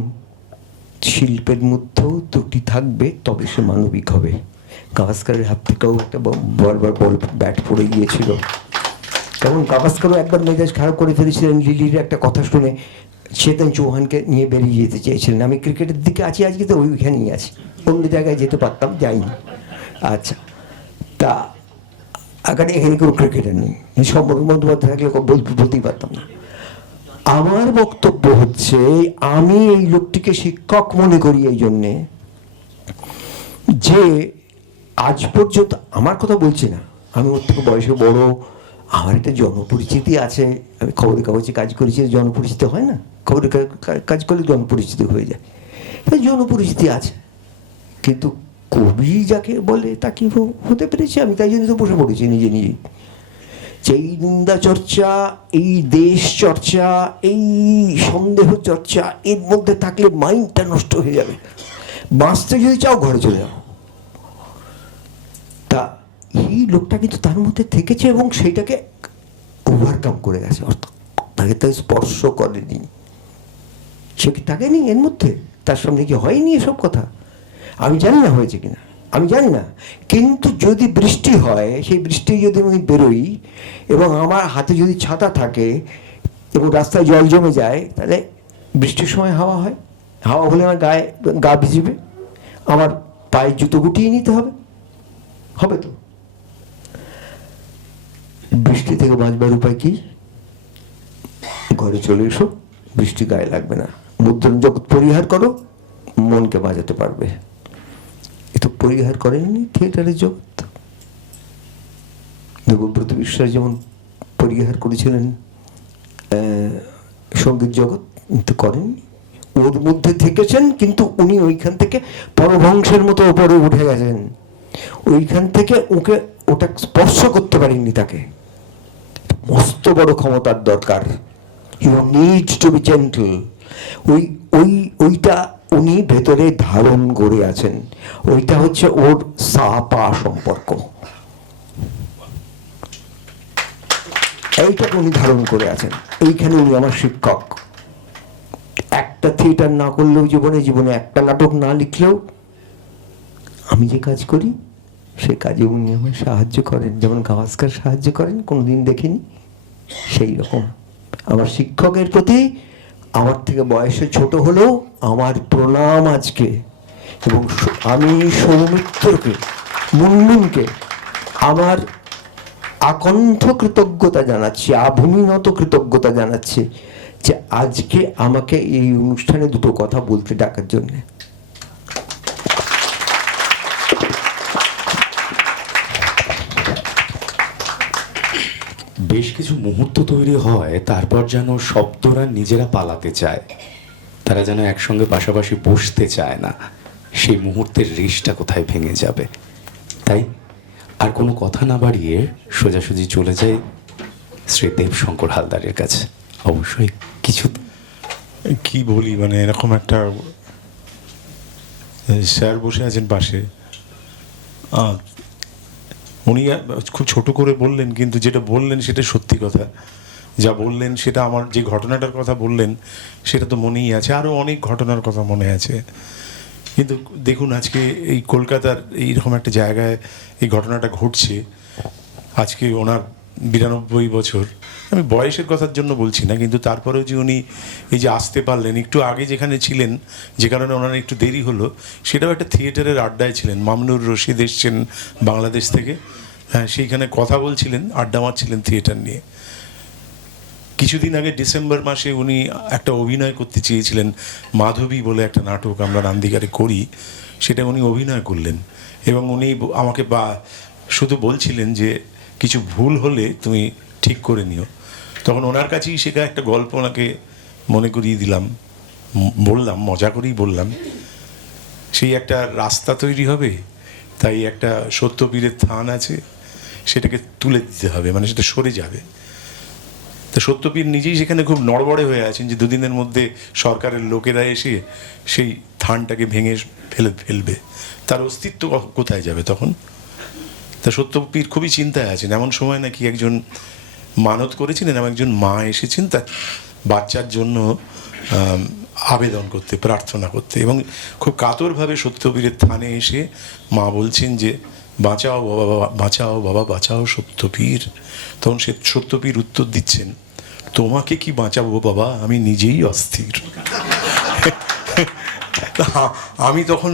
শিল্পের মধ্যেও ত্রুটি থাকবে, তবে সে মানবিক হবে। গাভাস্কারের হাত থেকেও একটা বারবার বল ব্যাট পড়ে গিয়েছিল, কারণ গাভাস্কারও একবার মেজাজ খারাপ করে ফেলেছিলেন লিলির একটা কথা শুনে, চেতন চৌহানকে নিয়ে বেরিয়ে যেতে চেয়েছিলেন। আমি ক্রিকেটের দিকে আছি আজকে, তো ওইখানেই আছি, অন্য জায়গায় যেতে পারতাম, যাইনি। আচ্ছা, তা আগে এখানে কেউ ক্রিকেটার নেই, সম্পর্ক বন্দ্যোপাধ্যায় থাকলে বলতেই পারতাম না। আমার বক্তব্য হচ্ছে, আমি এই লোকটিকে শিক্ষক মনে করি এই জন্যে যে আজ পর্যন্ত, আমার কথা বলছি না, আমি ওর থেকে বয়সে বড়, আমার একটা জনপরিচিতি আছে, আমি খবরের কাগজে কাজ করেছি, জনপরিচিতি হয় না, খবরের কাজ করলে জনপরিচিতি হয়ে যায়, জনপরিচিতি আছে। কিন্তু কবি যাকে বলে তা কি হতে পেরেছি আমি, তাই জন্য তো বসে পড়েছি নিজে নিজেই। যে এই নিন্দা চর্চা, এই দেশ চর্চা, এই সন্দেহ চর্চা এর মধ্যে থাকলে মাইন্ডটা নষ্ট হয়ে যাবে। বাঁচতে যদি চাও ঘরে চলে যাও। তা এই লোকটা কিন্তু তার মধ্যে থেকেছে এবং সেইটাকে ওভারকাম করে গেছে, অর্থাৎ তাকে তো স্পর্শ করেনি। সে কি তাকে নেই এর মধ্যে? তার সামনে কি হয়নি এসব কথা? আমি জানি না হয়েছে কিনা, আমি জানি না। কিন্তু যদি বৃষ্টি হয়, সেই বৃষ্টি যদি আমি বেরোই এবং আমার হাতে যদি ছাতা থাকে এবং রাস্তায় জল জমে যায়, তাহলে বৃষ্টির সময় হাওয়া হয়, হাওয়া হলে আমার গা ভিজবে, আমার পায়ের জুতো গুটিয়ে নিতে হবে, হবে তো? বৃষ্টি থেকে বাঁচবার উপায় কি? ঘরে চলে এসো, বৃষ্টি গায়ে লাগবে না, মুদ্রণ জগৎ পরিহার করো, মনকে বাজাতে পারবে। এ তো পরিহার করেননি থিয়েটারের জগৎ। দেবব্রত বিশ্বাস যেমন পরিহার করেছিলেন সঙ্গীত জগৎ, কিন্তু করেননি। ওর মধ্যে থেকেছেন, কিন্তু উনি ওইখান থেকে পরভংশের মতো ওপরে উঠে গেছেন। ওইখান থেকে ওকে ওটা স্পর্শ করতে পারেননি। তাকে মস্ত বড় ক্ষমতার দরকার। You need to be gentle. ওইটা উনি ভেতরে ধারণ করে আছেন। ওইটা হচ্ছে ওর সাপা সম্পর্ক, এইটাকে উনি ধারণ করে আছেন। এইখানে উনি আমার শিক্ষক। একটা থিয়েটার না করলেও জীবনে একটা নাটক না লিখলেও আমি যে কাজ করি সে কাজে উনি আমায় সাহায্য করেন, যেমন গাভাস্কার সাহায্য করেন, কোনোদিন দেখিনি। সেই রকম আমার শিক্ষকের প্রতি আমার থেকে বয়সে ছোট হলেও আমার প্রণাম আজকে। এবং আমি সৌমিত্রকে, মুনমুনকে আমার আকণ্ঠ কৃতজ্ঞতা জানাচ্ছি, আভূমিনত কৃতজ্ঞতা জানাচ্ছি যে আজকে আমাকে এই অনুষ্ঠানে দুটো কথা বলতে ডাকার জন্যে। বেশ কিছু মুহূর্ত তৈরি হয়, তারপর যেন শব্দরা নিজেরা পালাতে চায়, তারা যেন একসঙ্গে পাশাপাশি বসতে চায় না। সেই মুহূর্তের রেশটা কোথায় ভেঙে যাবে। তাই আর কোনো কথা না বাড়িয়ে সোজাসুজি চলে যায় শ্রী দেবশঙ্কর হালদারের কাছে। অবশ্যই কিছু কি বলি, মানে এরকম একটা স্যার বসে আছেন পাশে, উনি খুব ছোট করে বললেন, কিন্তু যেটা বললেন সেটা সত্যি কথা। যা বললেন সেটা, আমার যে ঘটনাটার কথা বললেন সেটা তো মনেই আছে, আরও অনেক ঘটনার কথা মনে আছে। কিন্তু দেখুন আজকে এই কলকাতার এইরকম একটা জায়গায় এই ঘটনাটা ঘটছে। আজকে ওনার 92 বছর। আমি বয়সের কথার জন্য বলছি না, কিন্তু তারপরেও যে উনি এই যে আসতে পারলেন, একটু আগে যেখানে ছিলেন, যে কারণে ওনার একটু দেরি হলো, সেটাও একটা থিয়েটারের আড্ডায় ছিলেন। মামনুর রশিদ এসছেন বাংলাদেশ থেকে, হ্যাঁ, সেইখানে কথা বলছিলেন, আড্ডা মারছিলেন থিয়েটার নিয়ে। কিছুদিন আগে ডিসেম্বর মাসে উনি একটা অভিনয় করতে চেয়েছিলেন, মাধবী বলে একটা নাটক আমরা নান্দিগারে করি, সেটা উনি অভিনয় করলেন। এবং উনি আমাকে শুধু বলছিলেন যে কিছু ভুল হলে তুমি ঠিক করে নিও। তখন ওনার কাছেই শেখা একটা গল্প ওনাকে মনে করিয়ে দিলাম, বললাম, মজা করেই বললাম, সেই একটা রাস্তা তৈরি হবে, তাই একটা সত্যপীরের থান আছে, সেটাকে তুলে দিতে হবে, মানে সেটা সরে যাবে। তো সত্যপীর নিজেই সেখানে খুব নড়বড়ে হয়ে আছেন যে দুদিনের মধ্যে সরকারের লোকেরা এসে সেই থানটাকে ভেঙে ফেলবে, তার অস্তিত্ব কোথায় যাবে তখন? তা সত্যপীর খুবই চিন্তায় আছেন। এমন সময় নাকি একজন মানত করেছিলেন, এবং একজন মা এসেছেন তার বাচ্চার জন্য আবেদন করতে, প্রার্থনা করতে, এবং খুব কাতরভাবে সত্যপীরের থানে এসে মা বলছেন যে বাঁচাও বাবা, বাঁচাও বাবা, বাঁচাও সত্যপীর। তখন সে সত্যপীর উত্তর দিচ্ছেন, তোমাকে কি বাঁচাবো বাবা, আমি নিজেই অস্থির। আমি তখন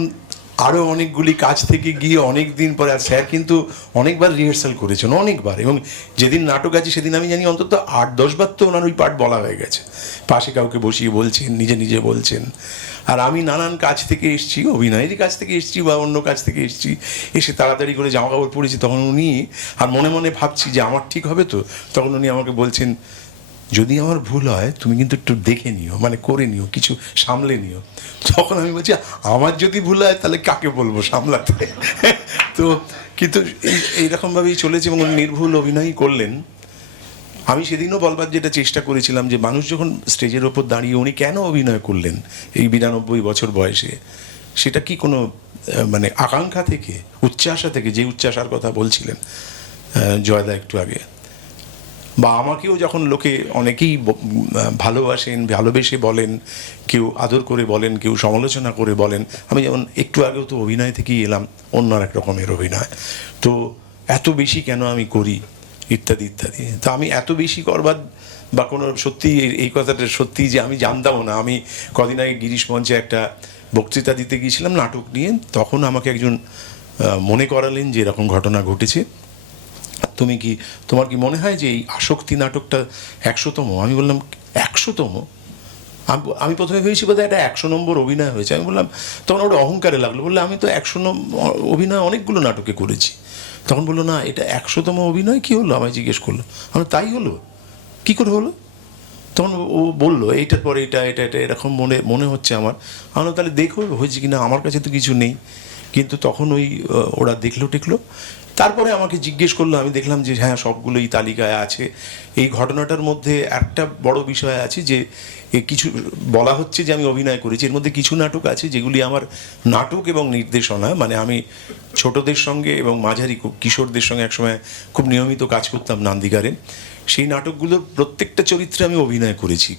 আরও অনেকগুলি কাজ থেকে গিয়ে অনেক দিন পরে, আর স্যার কিন্তু অনেকবার রিহার্সাল করেছেন, অনেকবার, এবং যেদিন নাটক আছে সেদিন আমি জানি অন্তত 8-10 বার তো ওনার ওই পার্ট বলা হয়ে গেছে। পাশে কাউকে বসিয়ে বলছেন, নিজে নিজে বলছেন। আর আমি নানান কাজ থেকে এসেছি, অভিনয়েরই কাজ থেকে এসেছি বা অন্য কাজ থেকে এসেছি, এসে তাড়াতাড়ি করে জামা কাপড় পরেছি। তখন উনি, আর মনে মনে ভাবছি যে আমার ঠিক হবে তো, তখন উনি আমাকে বলছেন, যদি আমার ভুল হয় তুমি কিন্তু একটু দেখে নিও, মানে করে নিও, কিছু সামলে নিও। তখন আমি বলছি, আমার যদি ভুল হয় তাহলে কাকে বলবো সামলাতে? তো কিন্তু এইরকমভাবেই চলেছে, এবং উনি নির্ভুল অভিনয়ই করলেন। আমি সেদিনও বলবার যেটা চেষ্টা করেছিলাম যে মানুষ যখন স্টেজের ওপর দাঁড়িয়ে উনি কেন অভিনয় করলেন এই 92 বছর বয়সে, সেটা কি কোনো মানে আকাঙ্ক্ষা থেকে, উচ্চাসা থেকে, যে উচ্চাসার কথা বলছিলেন জয়দা একটু আগে, বা আমাকেও যখন লোকে অনেকেই ভালোবাসেন, ভালোবেসে বলেন, কেউ আদর করে বলেন, কেউ সমালোচনা করে বলেন, আমি যেমন একটু আগেও তো অভিনয় থেকেই এলাম, অন্য এক রকমের অভিনয়, তো এত বেশি কেন আমি করি ইত্যাদি ইত্যাদি। তো আমি এত বেশি করবার বা কোনো সত্যি এই কথাটা সত্যি যে আমি জানতামও না। আমি কদিন আগে গিরিশ মঞ্চে একটা বক্তৃতা দিতে গিয়েছিলাম নাটক নিয়ে, তখন আমাকে একজন মনে করালেন যে এরকম ঘটনা ঘটেছে, তোমার কি মনে হয় যে এই আসক্তি নাটকটা 100তম? আমি বললাম 100তম? আমি প্রথমে ভেবেছি বোধহয় এটা 100 নম্বর অভিনয় হয়েছে। আমি বললাম, তখন ওটা অহংকারে লাগলো, বললে আমি তো 100 অভিনয় অনেকগুলো নাটকে করেছি। তখন বললো না, এটা 100তম অভিনয়। কি হলো? আমায় জিজ্ঞেস করলো। আমি তাই হলো, কি করে হলো? তখন ও বললো এইটার পরে এটা এটা এটা এরকম মনে হচ্ছে আমার। আমরা তাহলে দেখো হয়েছে কিনা, আমার কাছে তো কিছু নেই। কিন্তু তখন ওরা টেকলো। তারপরে আমাকে জিজ্ঞেস করলো, আমি দেখলাম যে হ্যাঁ সবগুলোই তালিকায় আছে। এই ঘটনাটার মধ্যে একটা বড় বিষয় আছে যে কিছু বলা হচ্ছে যে আমি অভিনয় করেছি, এর মধ্যে কিছু নাটক আছে যেগুলি আমার নাটক এবং নির্দেশনা, মানে আমি ছোটদের সঙ্গে এবং মাঝারি কিশোরদের সঙ্গে একসময় খুব নিয়মিত কাজ করতাম নান্দিগারে। সেই নাটকগুলোর প্রত্যেকটা চরিত্রে আমি অভিনয়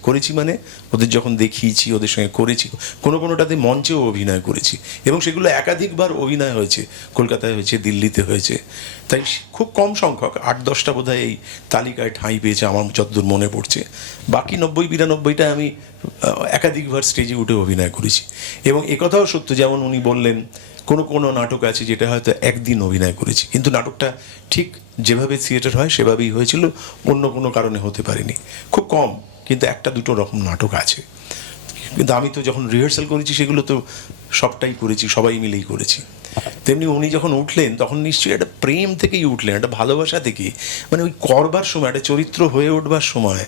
করেছি মানে ওদের যখন দেখিয়েছি, ওদের সঙ্গে করেছি, কোনোটাতে মঞ্চেও অভিনয় করেছি, এবং সেগুলো একাধিকবার অভিনয় হয়েছে, কলকাতায় হয়েছে, দিল্লিতে হয়েছে। তাই খুব কম সংখ্যক 8-10টা বোধহয় এই তালিকায় ঠাঁই পেয়েছে আমার যতদূর মনে পড়ছে। বাকি 90-92টায় আমি একাধিকবার স্টেজে উঠে অভিনয় করেছি। এবং একথাও সত্য, যেমন উনি বললেন কোনো নাটক আছে যেটা হয়তো একদিন অভিনয় করেছি, কিন্তু নাটকটা ঠিক যেভাবে থিয়েটার হয় সেভাবেই হয়েছিল, অন্য কোনো কারণে হতে পারেনি। খুব কম, কিন্তু 1-2 রকম নাটক আছে। কিন্তু আমি তো যখন রিহার্সাল করেছি সেগুলো তো সবটাই করেছি, সবাই মিলেই করেছি। তেমনি উনি যখন উঠলেন তখন নিশ্চয়ই একটা প্রেম থেকেই উঠলেন, একটা ভালোবাসা থেকেই, মানে ওই করবার সময়, একটা চরিত্র হয়ে উঠবার সময়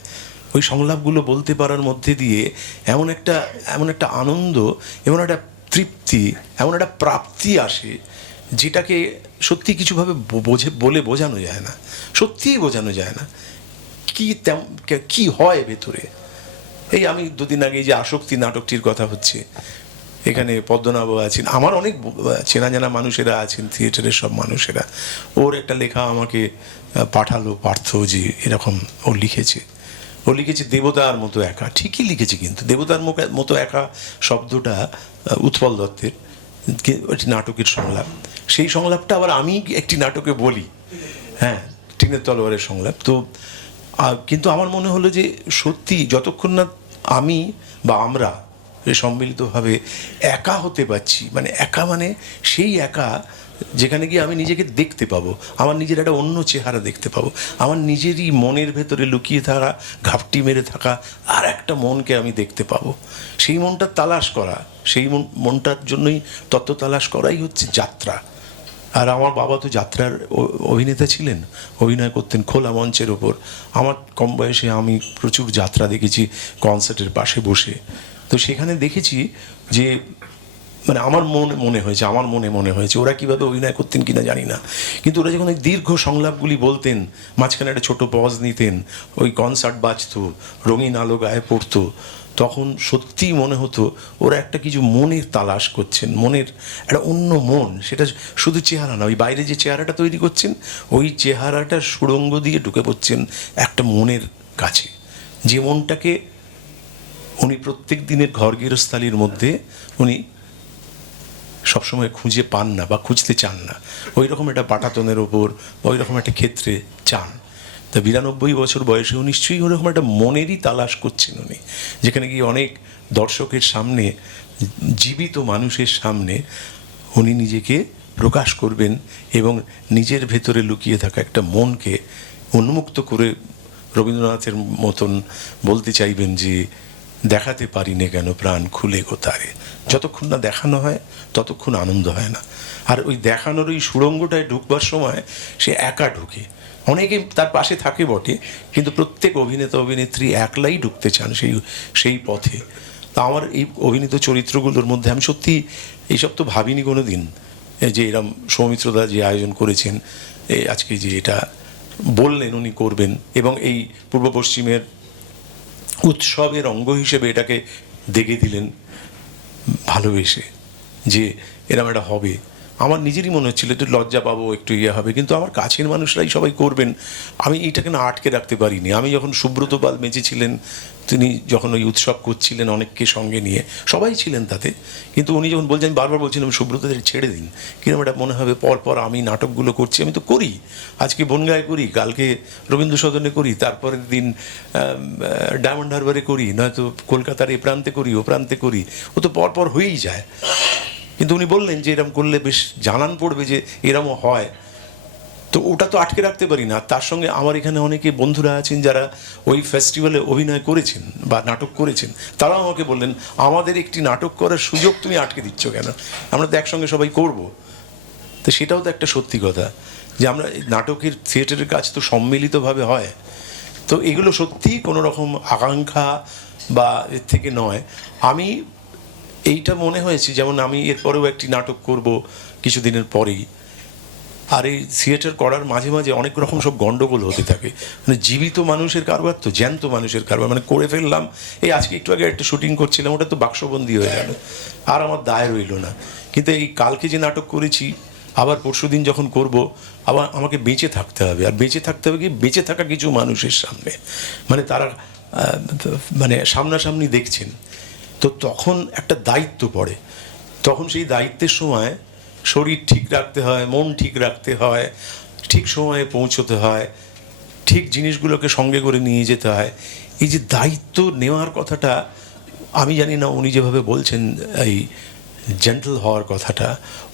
ওই সংলাপগুলো বলতে পারার মধ্যে দিয়ে এমন একটা আনন্দ, এমন একটা তৃপ্তি, এমন একটা প্রাপ্তি আসে যেটাকে সত্যি কিছুভাবে বলে বোঝানো যায় না, সত্যিই বোঝানো যায় না কি হয় ভেতরে। এই আমি 2 দিন আগে যে আসক্তি নাটকটির কথা হচ্ছে, এখানে পদ্মনাভ আছেন, আমার অনেক চেনা জানা মানুষেরা আছেন, থিয়েটারের সব মানুষেরা। ওর একটা লেখা আমাকে পাঠালো পার্থ, যে এরকম ও লিখেছে দেবতার মতো একা। ঠিকই লিখেছে, কিন্তু দেবতার মতো একা শব্দটা উৎপল দত্তের একটি নাটকের সংলাপ। সেই সংলাপটা আবার আমি একটি নাটকে বলি, হ্যাঁ, টিনের তলোয়ারের সংলাপ। তো কিন্তু আমার মনে হলো যে সত্যি যতক্ষণ না আমি বা আমরা সম্মিলিতভাবে একা হতে পারছি, মানে একা মানে সেই একা যেখানে গিয়ে আমি নিজেকে দেখতে পাবো, আমার নিজের একটা অন্য চেহারা দেখতে পাবো, আমার নিজেরই মনের ভেতরে লুকিয়ে থাকা, ঘাপটি মেরে থাকা আর একটা মনকে আমি দেখতে পাবো। সেই মনটা তালাশ করা, সেই মনটার জন্যই তত্ত্ব তালাশ করাই হচ্ছে যাত্রা। আর আমার বাবা তো যাত্রার অভিনেতা ছিলেন, অভিনয় করতেন খোলা মঞ্চের ওপর। আমার কম বয়সে আমি প্রচুর যাত্রা দেখেছি কনসার্টের পাশে বসে। তো সেখানে দেখেছি যে মানে আমার মনে হয়েছে ওরা কীভাবে অভিনয় করতেন কিনা জানি না, কিন্তু ওরা যখন ওই দীর্ঘ সংলাপগুলি বলতেন, মাঝখানে একটা ছোটো পজ নিতেন, ওই কনসার্ট বাজতো, রঙিন আলো গায়ে পড়তো, তখন সত্যিই মনে হতো ওরা একটা কিছু মনের তালাশ করছেন, মনের একটা অন্য মন। সেটা শুধু চেহারা না, ওই বাইরে যে চেহারাটা তৈরি করছেন, ওই চেহারাটা সুড়ঙ্গ দিয়ে ঢুকে পড়ছেন একটা মনের কাছে, যে মনটাকে উনি প্রত্যেক দিনের ঘর গৃহস্থালির মধ্যে উনি সবসময় খুঁজে পান না বা খুঁজতে চান না, ওই রকম একটা পাটাতনের ওপর ওই রকম একটা ক্ষেত্রে চান। তা 92 বছর বয়সেও নিশ্চয়ই ওরকম একটা মনেরই তালাশ করছেন উনি, যেখানে গিয়ে অনেক দর্শকের সামনে, জীবিত মানুষের সামনে উনি নিজেকে প্রকাশ করবেন এবং নিজের ভেতরে লুকিয়ে থাকা একটা মনকে উন্মুক্ত করে রবীন্দ্রনাথের মতন বলতে চাইবেন যে দেখাতে পারি না কেন প্রাণ খুলে গোতারে। যতক্ষণ না দেখানো হয় ততক্ষণ আনন্দ হয় না। আর ওই দেখানোর ওই সুড়ঙ্গটায় ঢুকবার সময় সে একা ঢুকে, অনেকে তার পাশে থাকে বটে, কিন্তু প্রত্যেক অভিনেতা অভিনেত্রী একলাই ঢুকতে চান সেই পথে। তা আমার এই অভিনীত চরিত্রগুলোর মধ্যে আমি সত্যি এইসব তো ভাবিনি কোনো দিন, যে এরম সৌমিত্রদা যে আয়োজন করেছেন আজকে, যে এটা বললেন উনি করবেন, এবং এই পূর্ব পশ্চিমের উৎসবের অঙ্গ হিসেবে এটাকে দেখে দিলেন ভালোবেসে যে এরম একটা হবে। আমার নিজেরই মনে হচ্ছিল একটু লজ্জা পাবো, একটু ইয়ে হবে, কিন্তু আমার কাছের মানুষরাই সবাই করবেন, আমি এইটাকে না আটকে রাখতে পারিনি। আমি যখন সুব্রত পাল বেঁচে ছিলেন, তিনি যখন ওই উৎসব করছিলেন অনেককে সঙ্গে নিয়ে, সবাই ছিলেন তাতে, কিন্তু উনি যখন বলছেন, আমি বারবার বলছিলাম সুব্রতদের ছেড়ে দিন, কিরকম এটা মনে হবে পরপর আমি নাটকগুলো করছি, আমি তো করি, আজকে বনগাঁয় করি, কালকে রবীন্দ্র সদনে করি, তারপরের দিন ডায়মন্ড হারবারে করি, নয়তো কলকাতার এ প্রান্তে করি, ও প্রান্তে করি, ও তো পরপর হয়েই যায়। কিন্তু উনি বললেন যে এরম করলে বেশ জানান পড়বে যে এরমও হয়, তো ওটা তো আটকে রাখতে পারি না। তার সঙ্গে আমার এখানে অনেকে বন্ধুরা আছেন যারা ওই ফেস্টিভ্যালে অভিনয় করেছেন বা নাটক করেছেন, তারাও আমাকে বললেন আমাদের একটি নাটক করার সুযোগ তুমি আটকে দিচ্ছ কেন, আমরা তো একসঙ্গে সবাই করব। তো সেটাও তো একটা সত্যি কথা যে আমরা নাটকের থিয়েটারের কাজ তো সম্মিলিতভাবে হয়। তো এগুলো সত্যিই কোনো রকম আকাঙ্ক্ষা বা এর থেকে নয়। আমি এইটা মনে হয়েছে, যেমন আমি এরপরেও একটি নাটক করব কিছুদিনের পরেই, আর এই থিয়েটার করার মাঝে মাঝে অনেক রকম সব গণ্ডগোল হতে থাকে, মানে জীবিত মানুষের কারবার তো, জ্যান্ত মানুষের কারবার, মানে করে ফেললাম, এই আজকে একটু আগে একটা শুটিং করছিলাম, ওটা তো বাক্সবন্দি হয়ে গেল, আর আমার দায় রইল না। কিন্তু এই কালকে যে নাটক করেছি, আবার পরশুদিন যখন করব, আবার আমাকে বেঁচে থাকতে হবে, আর বেঁচে থাকতে হবে কি, বেঁচে থাকা কিছু মানুষের সামনে, মানে তারা মানে সামনাসামনি দেখছেন, তো তখন একটা দায়িত্ব পড়ে, তখন সেই দায়িত্বের সময় শরীর ঠিক রাখতে হয়, মন ঠিক রাখতে হয়, ঠিক সময়ে পৌঁছতে হয়, ঠিক জিনিসগুলোকে সঙ্গে করে নিয়ে যেতে হয়। এই যে দায়িত্ব নেওয়ার কথাটা, আমি জানি না উনি যেভাবে বলছেন এই জেন্টল হওয়ার কথাটা,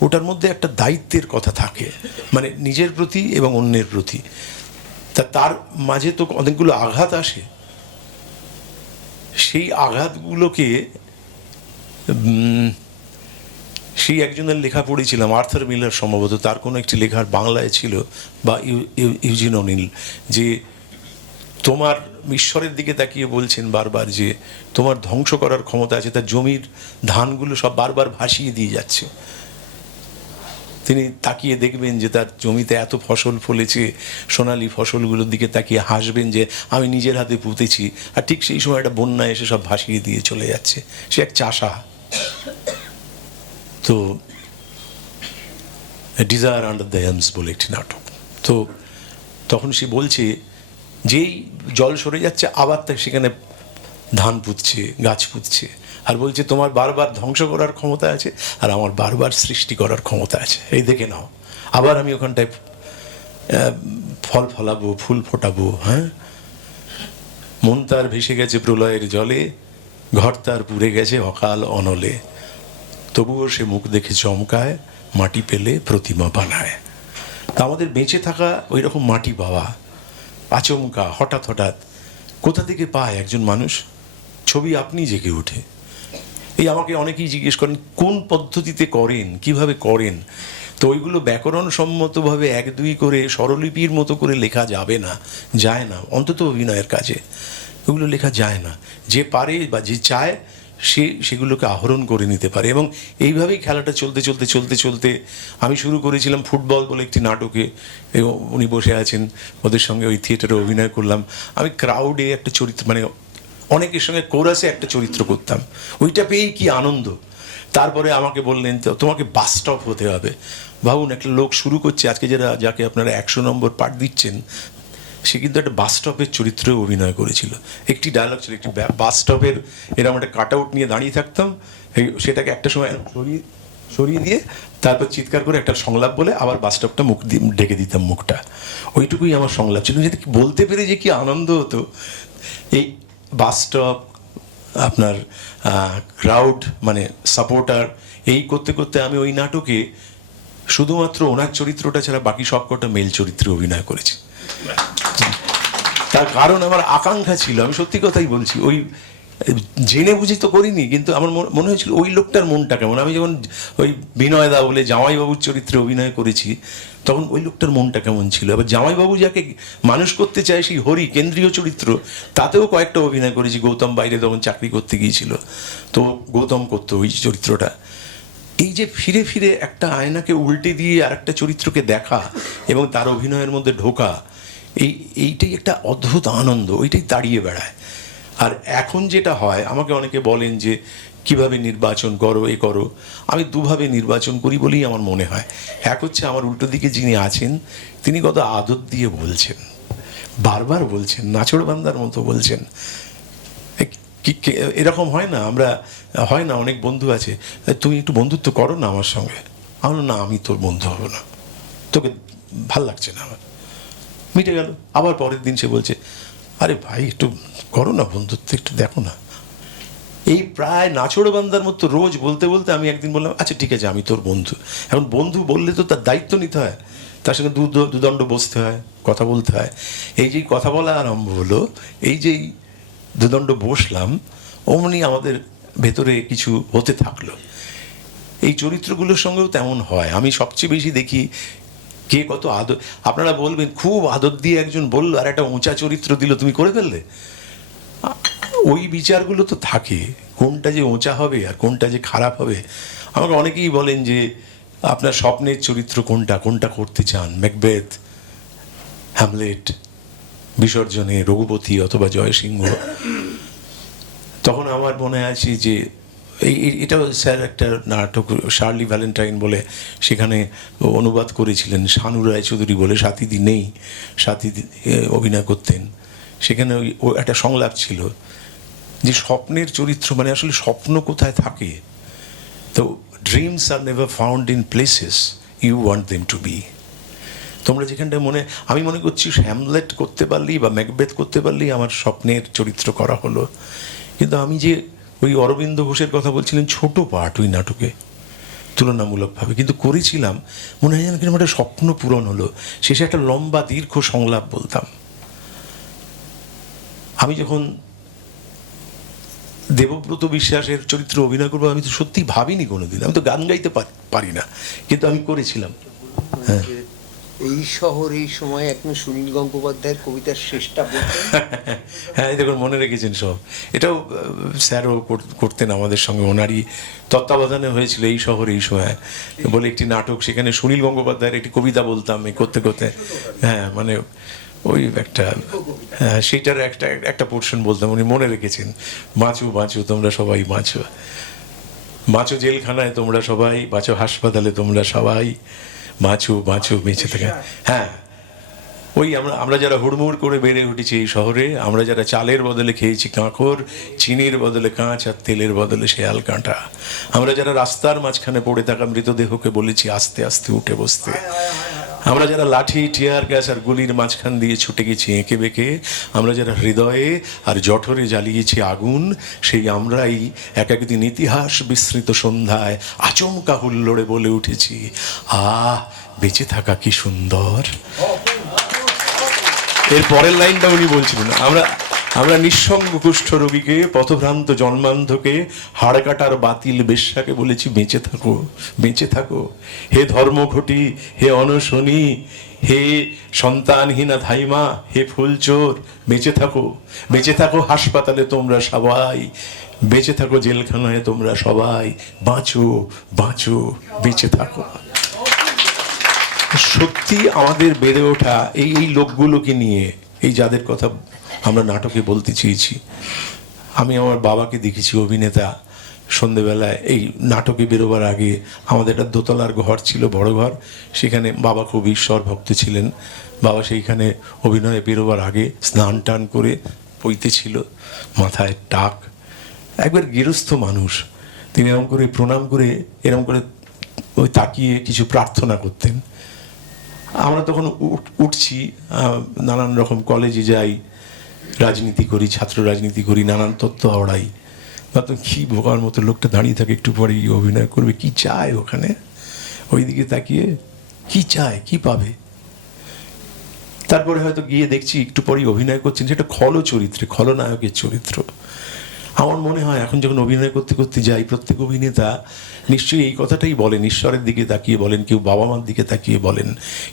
ওটার মধ্যে একটা দায়িত্বের কথা থাকে, মানে নিজের প্রতি এবং অন্যের প্রতি। তার মাঝে তো অনেকগুলো আঘাত আসে, সেই আঘাতগুলোকে সেই একজনের লেখা পড়েছিলাম, আর্থার মিলার সম্ভবত, তার কোনো একটি লেখার বাংলায় ছিল, বা ইউজিন অনিল, যে তোমার ঈশ্বরের দিকে তাকিয়ে বলছেন বারবার যে তোমার ধ্বংস করার ক্ষমতা আছে, তার জমির ধানগুলো সব বারবার ভাসিয়ে দিয়ে যাচ্ছে, তিনি তাকিয়ে দেখবেন যে তার জমিতে এত ফসল ফলেছে, সোনালি ফসলগুলোর দিকে তাকিয়ে হাসবেন যে আমি নিজের হাতে পুঁতেছি, আর ঠিক সেই সময় একটা বন্যা এসে সব ভাসিয়ে দিয়ে চলে যাচ্ছে। সে এক চাষা। তো ডিজায়ার আন্ডার দ্য হেমস বলে একটি নাটক, তো তখন সে বলছে যেই জল সরে যাচ্ছে আবার তা সেখানে ধান পুঁতছে, গাছ পুঁতছে, আর বলছে তোমার বারবার ধ্বংস করার ক্ষমতা আছে, আর আমার বারবার সৃষ্টি করার ক্ষমতা আছে, এই দেখে নাও, আবার আমি ওখানটায় ফল ফলাবো, ফুল ফোটাবো। হ্যাঁ, মন তার ভেসে গেছে প্রলয়ের জলে, ঘর তার পুড়ে গেছে অকাল অনলে, তবুও সে মুখ দেখে চমকায়, মাটি পেলে প্রতিমা বানায়। তা আমাদের বেঁচে থাকা ওই রকম মাটি পাওয়া, আচমকা হঠাৎ হঠাৎ কোথা থেকে পায় একজন মানুষ, ছবি আপনি জেগে ওঠে। এই আমাকে অনেকেই জিজ্ঞেস করেন কোন পদ্ধতিতে করেন, কিভাবে করেন, তো ওইগুলো ব্যাকরণ সম্মতভাবে এক দুই করে স্বরলিপির মতো করে লেখা যাবে না, যায় না, অন্তত অভিনয়ের কাজে ওগুলো লেখা যায় না। যে পারে বা যে চায় সে সেগুলোকে আহরণ করে নিতে পারে, এবং এইভাবেই খেলাটা চলতে চলতে চলতে চলতে আমি শুরু করেছিলাম ফুটবল বলে একটি নাটকে, এবং উনি বসে আছেন, ওদের সঙ্গে ওই থিয়েটারে অভিনয় করলাম। আমি ক্রাউডে একটা চরিত্র, মানে অনেকের সঙ্গে কোরাসে একটা চরিত্র করতাম, ওইটা পেয়েই কি আনন্দ। তারপরে আমাকে বললেন তোমাকে বাস স্টপ হতে হবে। ভাবুন, একটা লোক শুরু করছে, আজকে যাকে আপনারা 100 নম্বর পাঠ দিচ্ছেন, সে কিন্তু একটা বাস স্টপের চরিত্রে অভিনয় করেছিল। একটি ডায়লগ ছিল, একটি বাস স্টপের এরকম একটা কাট আউট নিয়ে দাঁড়িয়ে থাকতাম, সেটাকে একটা সময় সরিয়ে দিয়ে তারপর চিৎকার করে একটা সংলাপ বলে আবার বাস স্টপটা মুখ ঢেকে দিতাম মুখটা, ওইটুকুই আমার সংলাপ ছিল। যদি বলতে পেরে যে কি আনন্দ হতো। এই বাস স্টপ, আপনার ক্রাউড মানে সাপোর্টার, এই করতে করতে আমি ওই নাটকে শুধুমাত্র ওনার চরিত্রটা ছাড়া বাকি সব কটা মেল চরিত্রে অভিনয় করেছি। তার কারণ আমার আকাঙ্ক্ষা ছিল, আমি সত্যি কথাই বলছি, ওই জেনে বুঝি তো করিনি, কিন্তু আমার মনে হয়েছিল ওই লোকটার মনটা কেমন। আমি যখন ওই বিনয়দা বলে জামাইবাবুর চরিত্রে অভিনয় করেছি, তখন ওই লোকটার মনটা কেমন ছিল। আবার জামাইবাবু যাকে মানুষ করতে চায়, সেই হরি কেন্দ্রীয় চরিত্র, তাতেও কয়েকটা অভিনয় করেছি। গৌতম বাইরে তখন চাকরি করতে গিয়েছিল, তো গৌতম করতো ওই চরিত্রটা। এই যে ফিরে ফিরে একটা আয়নাকে উল্টে দিয়ে আর একটা চরিত্রকে দেখা এবং তার অভিনয়ের মধ্যে ঢোকা, এইটাই একটা অদ্ভুত আনন্দ, ওইটাই তাড়িয়ে বেড়ায়। আর এখন যেটা হয়, আমাকে অনেকে বলেন যে কিভাবে নির্বাচন করো, এ করো। আমি দুভাবে নির্বাচন করি বলেই আমার মনে হয়। এক হচ্ছে আমার উল্টো দিকে যিনি আছেন তিনি কত আদর দিয়ে বলছেন, বারবার বলছেন, নাছোড়বান্দার মতো বলছেন। এরকম হয় না, হয় না, অনেক বন্ধু আছে, তুমি একটু বন্ধুত্ব করো না আমার সঙ্গে। আমার না, আমি তোর বন্ধু হব না, তোকে ভাল লাগছে না আমার, মিটে গেল। আবার পরের দিন সে বলছে, আরে ভাই একটু করো না বন্ধুত্ব, একটু দেখো না। এই প্রায় নাছোড়বান্দার মতো রোজ বলতে বলতে আমি একদিন বললাম, আচ্ছা ঠিক আছে আমি তোর বন্ধু। এখন বন্ধু বললে তো তার দায়িত্ব নিতে হয়, তার সঙ্গে দুদণ্ড বসতে হয়, কথা বলতে হয়। এই যে কথা বলা আরম্ভ হলো, এই যেই দুদণ্ড বসলাম, অমনি আমাদের ভেতরে কিছু হতে থাকলো। এই চরিত্রগুলোর সঙ্গেও তেমন হয়। আমি সবচেয়ে বেশি দেখি কে কত আদর। আপনারা বলবেন খুব আদর দিয়ে একজন বললো আর একটা উঁচা চরিত্র দিল, তুমি করে ফেললে। ওই বিচারগুলো তো থাকে, কোনটা যে উঁচা হবে আর কোনটা যে খারাপ হবে। আমাকে অনেকেই বলেন যে আপনার স্বপ্নের চরিত্র কোনটা, কোনটা করতে চান, ম্যাকবেথ, হ্যামলেট, বিসর্জনে, রঘুপতি অথবা জয়সিংহ। তখন আমার মনে আছে যে এটাও স্যার একটা নাটক শার্লি ভ্যালেন্টাইন বলে, সেখানে অনুবাদ করেছিলেন শানু রায়চৌধুরী বলে, সাথীদি নেই, সাথীদি অভিনয় করতেন। সেখানে ওই একটা সংলাপ ছিল যে স্বপ্নের চরিত্র মানে আসলে স্বপ্ন কোথায় থাকে। তো dreams are never found in places you want them to be. তোমরা যেখানটায় আমি মনে করছি হ্যামলেট করতে পারলেই বা ম্যাকবেথ করতে পারলেই আমার স্বপ্নের চরিত্র করা হলো। কিন্তু আমি যে ওই অরবিন্দ ঘোষের কথা বলছিলেন, ছোট পার্ট ওই নাটকে তুলনামূলকভাবে, কিন্তু করেছিলাম, মনে হয় যেন কিরকম একটা স্বপ্ন পূরণ হলো। শেষে একটা লম্বা দীর্ঘ সংলাপ বলতাম। আমি যখন দেবব্রত বিশ্বাসের চরিত্র অভিনয় করবো, আমি তো সত্যি ভাবিনি কোনোদিন। আমি তো গান গাইতে পারি না, কিন্তু আমি করেছিলাম। হ্যাঁ, এই শহর এই সময় একদম সুনীল গঙ্গোপাধ্যায়ের কবিতার শেষটা বলতেন। হ্যাঁ দেখুন, মনে রেখেছেন সব। এটাও স্যারও করতেন আমাদের সঙ্গে, ওনারই তত্ত্বাবধানে হয়েছিল এই শহর এই সময় বলে একটি নাটক। সেখানে সুনীল গঙ্গোপাধ্যায়ের একটি কবিতা বলতাম করতে করতে। হ্যাঁ মানে ওই একটা, হ্যাঁ সেইটার একটা পোর্শন বলতাম, উনি মনে রেখেছেন। বাঁচো বাঁচো তোমরা সবাই বাঁচো, বাঁচো জেলখানায় তোমরা সবাই, বাঁচো হাসপাতালে তোমরা সবাই, বাঁচো বাঁচো বেঁচে থাকে। হ্যাঁ, ওই আমরা যারা হুড়মুড় করে বেড়ে উঠেছি এই শহরে, আমরা যারা চালের বদলে খেয়েছি কাঁকর, চিনির বদলে কাঁচ আর তেলের বদলে শেয়াল কাঁটা, আমরা যারা রাস্তার মাঝখানে পড়ে থাকা মৃতদেহকে বলেছি আস্তে আস্তে উঠে বসতে, আমরা যারা লাঠি, টিয়ার গ্যাস আর গুলির মাঝখান দিয়ে ছুটে গেছি এঁকে বেঁকে, আমরা যারা হৃদয়ে আর জঠরে জ্বালিয়েছি আগুন, সেই আমরাই এক একদিন ইতিহাস বিস্তৃত সন্ধ্যায় আচমকা হুল্লোড়ে বলে উঠেছি, আহ বেঁচে থাকা কি সুন্দর। এর পরের লাইনটা উনি বলছিলেন, আমরা নিঃসঙ্গ কুষ্ঠ রোগীকে, পথভ্রান্ত জন্মান্ধকে, হাড় কাটার বাতিল বেশ্যাকে বলেছি বেঁচে থাকো, বেঁচে থাকো হে ধর্মঘটি, হে অনশনী, হে সন্তানহীনা ধাইমা, হে ফুলচোর, বেঁচে থাকো, বেঁচে থাকো হাসপাতালে তোমরা সবাই, বেঁচে থাকো জেলখানায় তোমরা সবাই, বাঁচো বাঁচো বেঁচে থাকো। সত্যি আমাদের বেড়ে ওঠা এই লোকগুলোকে নিয়ে, এই যাদের কথা আমরা নাটকে বলতে চেয়েছি। আমি আমার বাবাকে দেখেছি অভিনেতা, সন্ধেবেলায় এই নাটকে বেরোবার আগে আমাদের একটা দোতলার ঘর ছিল, বড় ঘর, সেখানে বাবা খুব ঈশ্বর ভক্ত ছিলেন। বাবা সেইখানে অভিনয়ে বেরোবার আগে স্নান টান করে পইতে ছিল, মাথায় টাক, একবার গৃহস্থ মানুষ, তিনি এরকম করে প্রণাম করে এরকম করে ওই তাকিয়ে কিছু প্রার্থনা করতেন। আমরা তখন উঠছি, নানান রকম কলেজে যাই, রাজনীতি করি, ছাত্র রাজনীতি করি, নানান তত্ত্ব আওড়াই। ভাবতাম কি বোকার মতো লোকটা দাঁড়িয়ে থাকে, একটু পরে অভিনয় করবে, কি চায় ওখানে, ওই দিকে তাকিয়ে কি চায়, কি পাবে। তারপরে হয়তো গিয়ে দেখছি একটু পরেই অভিনয় করছেন, সেটা চরিত্রে, খলনায়কের চরিত্র। আমার মনে হয় এখন যখন অভিনয় করতে করতে যাই, প্রত্যেক অভিনেতা নিশ্চয়ই এই কথাটাই বলেন, ঈশ্বরের দিকে তাকিয়ে বলেন, কেউ বাবা মার দিকে তাকিয়ে বলেন,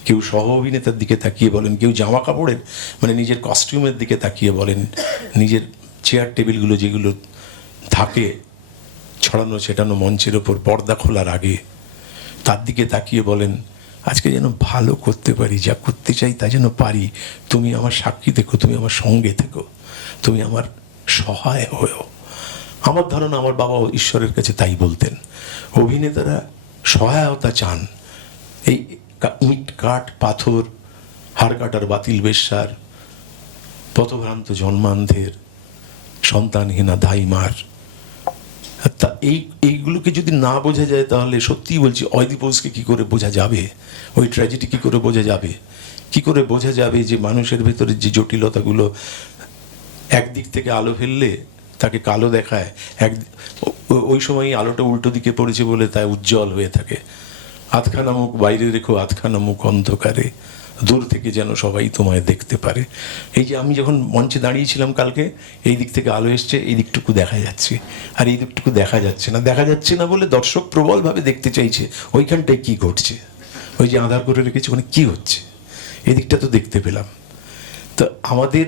কেউ সহ অভিনেতার দিকে তাকিয়ে বলেন, কেউ জামা কাপড়ের মানে নিজের কস্টিউমের দিকে তাকিয়ে বলেন, নিজের চেয়ার টেবিলগুলো যেগুলো থাকে ছড়ানো ছেটানো মঞ্চের ওপর পর্দা খোলার আগে তার দিকে তাকিয়ে বলেন, আজকে যেন ভালো করতে পারি, যা করতে চাই তা যেন পারি। তুমি আমার সাক্ষী থেকো, তুমি আমার সঙ্গে থেকো, তুমি আমার সহায় হয়েও। আমার ধারণা আমার বাবা ঈশ্বরের কাছে তাই বলতেন। অভিনেতারা সহায়তা চান। এই ইট কাঠ পাথর, হাড় কাটার বাতিল বেশ্যার, পথভ্রান্ত জন্মান্ধের, সন্তানহীনা ধাইমার, তা এইগুলোকে যদি না বোঝা যায় তাহলে সত্যিই বলছি অয়দিপোজকে কি করে বোঝা যাবে, ওই ট্র্যাজেডি কি করে বোঝা যাবে, কি করে বোঝা যাবে যে মানুষের ভেতরে যে জটিলতাগুলো একদিক থেকে আলো ফেললে তাকে কালো দেখায়, ওই সময় আলোটা উল্টো দিকে পড়েছে বলে তাই উজ্জ্বল হয়ে থাকে। আধখানা মুখ বাইরে রেখো, আধখানা মুখ অন্ধকারে, দূর থেকে যেন সবাই তোমায় দেখতে পারে। এই যে আমি যখন মঞ্চে দাঁড়িয়েছিলাম কালকে, এই দিক থেকে আলো এসছে, এই দিকটুকু দেখা যাচ্ছে, আর এই দিকটুকু দেখা যাচ্ছে না। দেখা যাচ্ছে না বলে দর্শক প্রবলভাবে দেখতে চাইছে ওইখানটায় কি ঘটছে, ওই যে আঁধার করে রেখেছে ওখানে কি হচ্ছে, এদিকটা তো দেখতে পেলাম। তো আমাদের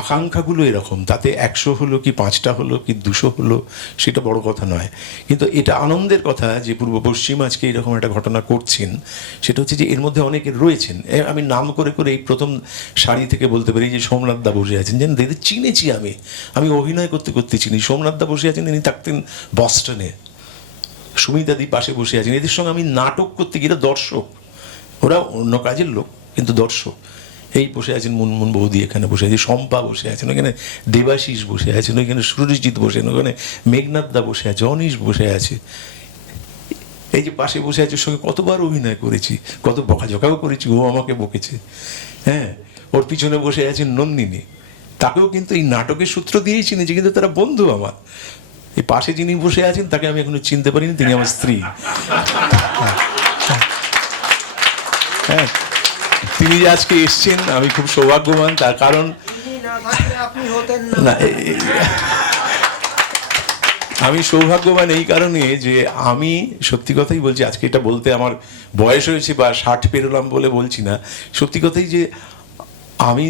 আকাঙ্ক্ষাগুলো এরকম, তাতে 100 হলো কি 5টা হলো কি 200 হলো সেটা বড় কথা নয়, কিন্তু এটা আনন্দের কথা যে পূর্ব পশ্চিম আজকে এরকম একটা ঘটনা করছেন। সেটা হচ্ছে যে এর মধ্যে অনেকে রয়েছেন, আমি নাম করে করে এই প্রথম সারি থেকে বলতে পারি যে সোমনাথ দা বসে আছেন, যেন এদের চিনেছি আমি অভিনয় করতে করতে চিনি। সোমনাথ দা বসে আছেন, তিনি থাকতেন বস্টনে। সুমিতাদি পাশে বসে আছেন, এদের সঙ্গে আমি নাটক করতে গিয়ে দর্শক, ওরা অন্য কাজের লোক কিন্তু দর্শক। এই বসে আছেন মুনমুন বৌদি, এখানে বসে আছে শম্পা বসে আছেন, ওইখানে দেবাশিস বসে আছেন, ওইখানে সুরজিৎ বসে আছেন, ওখানে মেঘনাথ দা বসে আছে, অনিশ বসে আছে। এই যে পাশে বসে আছে, ওর সঙ্গে কতবার অভিনয় করেছি, কত বকাঝকাও করেছি, ও আমাকে বকেছে। হ্যাঁ, ওর পিছনে বসে আছেন নন্দিনী, তাকেও কিন্তু এই নাটকের সূত্র দিয়েই চিনেছি, কিন্তু তারা বন্ধু আমার। এই পাশে যিনি বসে আছেন তাকে আমি এখনো চিনতে পারিনি, তিনি আমার স্ত্রী। হ্যাঁ, তিনি যে আজকে এসছেন আমি খুব সৌভাগ্যবান, তার কারণ না, আমি সৌভাগ্যবান এই কারণে যে আমি সত্যি কথাই বলছি, আজকে এটা বলতে আমার বয়স হয়েছে বা 60 পেরোলাম বলে বলছি না, সত্যি কথাই যে আমি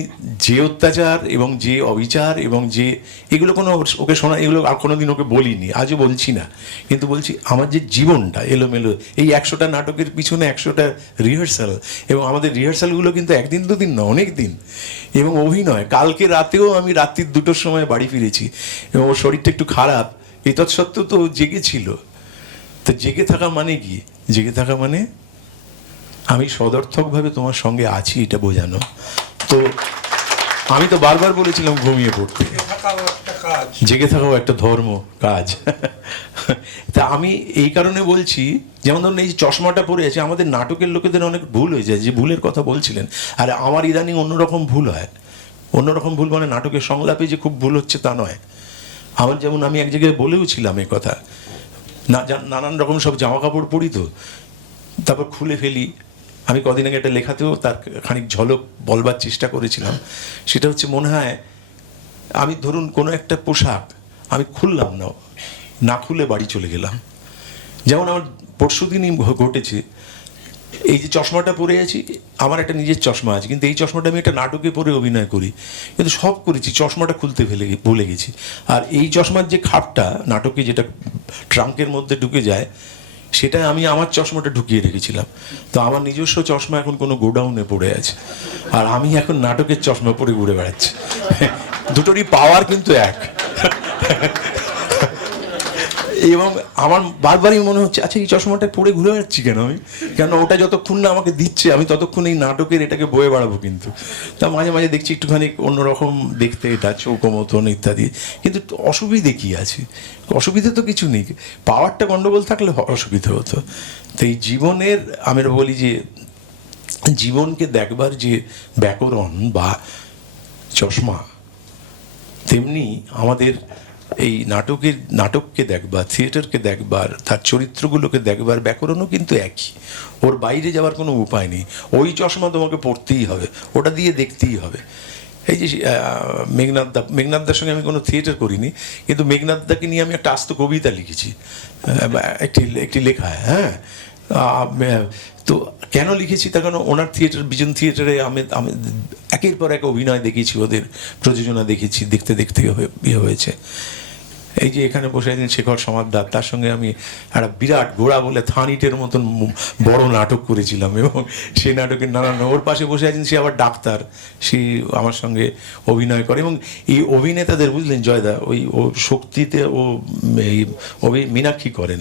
যে অত্যাচার এবং যে অবিচার এবং যে এগুলো কোনো ওকে শোনা, এগুলো আর কোনোদিন ওকে বলিনি, আজও বলছি না, কিন্তু বলছি আমার যে জীবনটা এলোমেলো, এই 100টা নাটকের পিছনে 100টা রিহার্সাল, এবং আমাদের রিহার্সালগুলো কিন্তু 1 দিন 2 দিন না, অনেক দিন, এবং অভিনয়। কালকে রাতেও আমি রাত্রির 2টোর সময় বাড়ি ফিরেছি, এবং ওর শরীরটা একটু খারাপ, এই তৎসত্ত্বেও তো জেগেছিল। তো জেগে থাকা মানে কি? জেগে থাকা মানে আমি সদর্থকভাবে তোমার সঙ্গে আছি, এটা বোঝানো। তো আমি তো বারবার বলেছিলাম ঘুমিয়ে পড়তে, জেগে থাকাও একটা ধর্ম কাজ। তা আমি এই কারণে বলছি, যেমন ধরুন এই চশমাটা পরে আছে, আমাদের নাটকের লোকেদের অনেক ভুল হয়ে যায়, যে ভুলের কথা বলছিলেন, আর আমার ইদানিং অন্যরকম ভুল হয়। অন্যরকম ভুল মানে নাটকের সংলাপে যে খুব ভুল হচ্ছে তা নয়। আমার যেমন আমি এক জায়গায় বলেও ছিলাম এই কথা, নানান রকম সব জামা কাপড় পরি, তো তারপর খুলে ফেলি। আমি কদিন আগে একটা লেখাতেও তার খানিক ঝলক বলবার চেষ্টা করেছিলাম। সেটা হচ্ছে, মনে হয় আমি ধরুন কোনো একটা পোশাক আমি খুললাম না, না খুলে বাড়ি চলে গেলাম। যেমন আমার পরশুদিনই ঘটেছে, এই যে চশমাটা পরে আছি, আমার একটা নিজের চশমা আছে, কিন্তু এই চশমাটা আমি একটা নাটকে পরে অভিনয় করি, কিন্তু সব করেছি, চশমাটা খুলতে ভুলে গেছি। আর এই চশমার যে খাপটা নাটকে যেটা ট্রাঙ্কের মধ্যে ঢুকে যায়, সেটা আমি আমার চশমাটা ঢুকিয়ে রেখেছিলাম। তো আমার নিজস্ব চশমা এখন কোনো গোডাউনে পড়ে আছে, আর আমি এখন নাটকের চশমা পরে ঘুরে বেড়াচ্ছি। দুটোরই পাওয়ার কিন্তু এক। এবং আমার বারবারই মনে হচ্ছে, আচ্ছা এই চশমাটা পরে ঘুরে বেড়াচ্ছি কেন আমি, কেন ওটা যতক্ষণ না আমাকে দিচ্ছে আমি ততক্ষণ এই নাটকের এটাকে বয়ে বেড়াবো। কিন্তু তা মাঝে মাঝে দেখছি একটুখানি অন্যরকম দেখতে, এটা চৌকো মতন ইত্যাদি, কিন্তু অসুবিধে কি আছে? অসুবিধে তো কিছু নেই, পাওয়ারটা গন্ডগোল থাকলে অসুবিধে হতো। তো এই জীবনের, আমরা বলি যে জীবনকে দেখবার যে ব্যাকরণ বা চশমা, তেমনি আমাদের এই নাটককে দেখবার, থিয়েটারকে দেখবার, তার চরিত্রগুলোকে দেখবার ব্যাকরণও কিন্তু একই। ওর বাইরে যাওয়ার কোনো উপায় নেই, ওই চশমা তোমাকে পড়তেই হবে, ওটা দিয়ে দেখতেই হবে। এই যে মেঘনাথদার সঙ্গে আমি কোনো থিয়েটার করিনি, কিন্তু মেঘনাথদাকে নিয়ে আমি একটা আস্ত কবিতা লিখেছি, একটি লেখা। হ্যাঁ, তো কেন লিখেছি? তার কারণ ওনার থিয়েটার, বিজন থিয়েটারে আমি একের পর এক অভিনয় দেখেছি, ওদের প্রযোজনা দেখেছি, দেখতে দেখতে ইয়ে হয়েছে। এই যে এখানে বসে আছেন শেখর সমাদ্দার, তার সঙ্গে আমি একটা বিরাট গোড়া বলে থানিটের মতন বড় নাটক করেছিলাম, এবং সেই নাটকের নানান, ওর পাশে বসে আছেন সে আবার ডাক্তার, সে আমার সঙ্গে অভিনয় করে। এবং এই অভিনেতাদের বুঝলেন জয়দা, ওই ও শক্তিতে ও মীনাক্ষী করেন,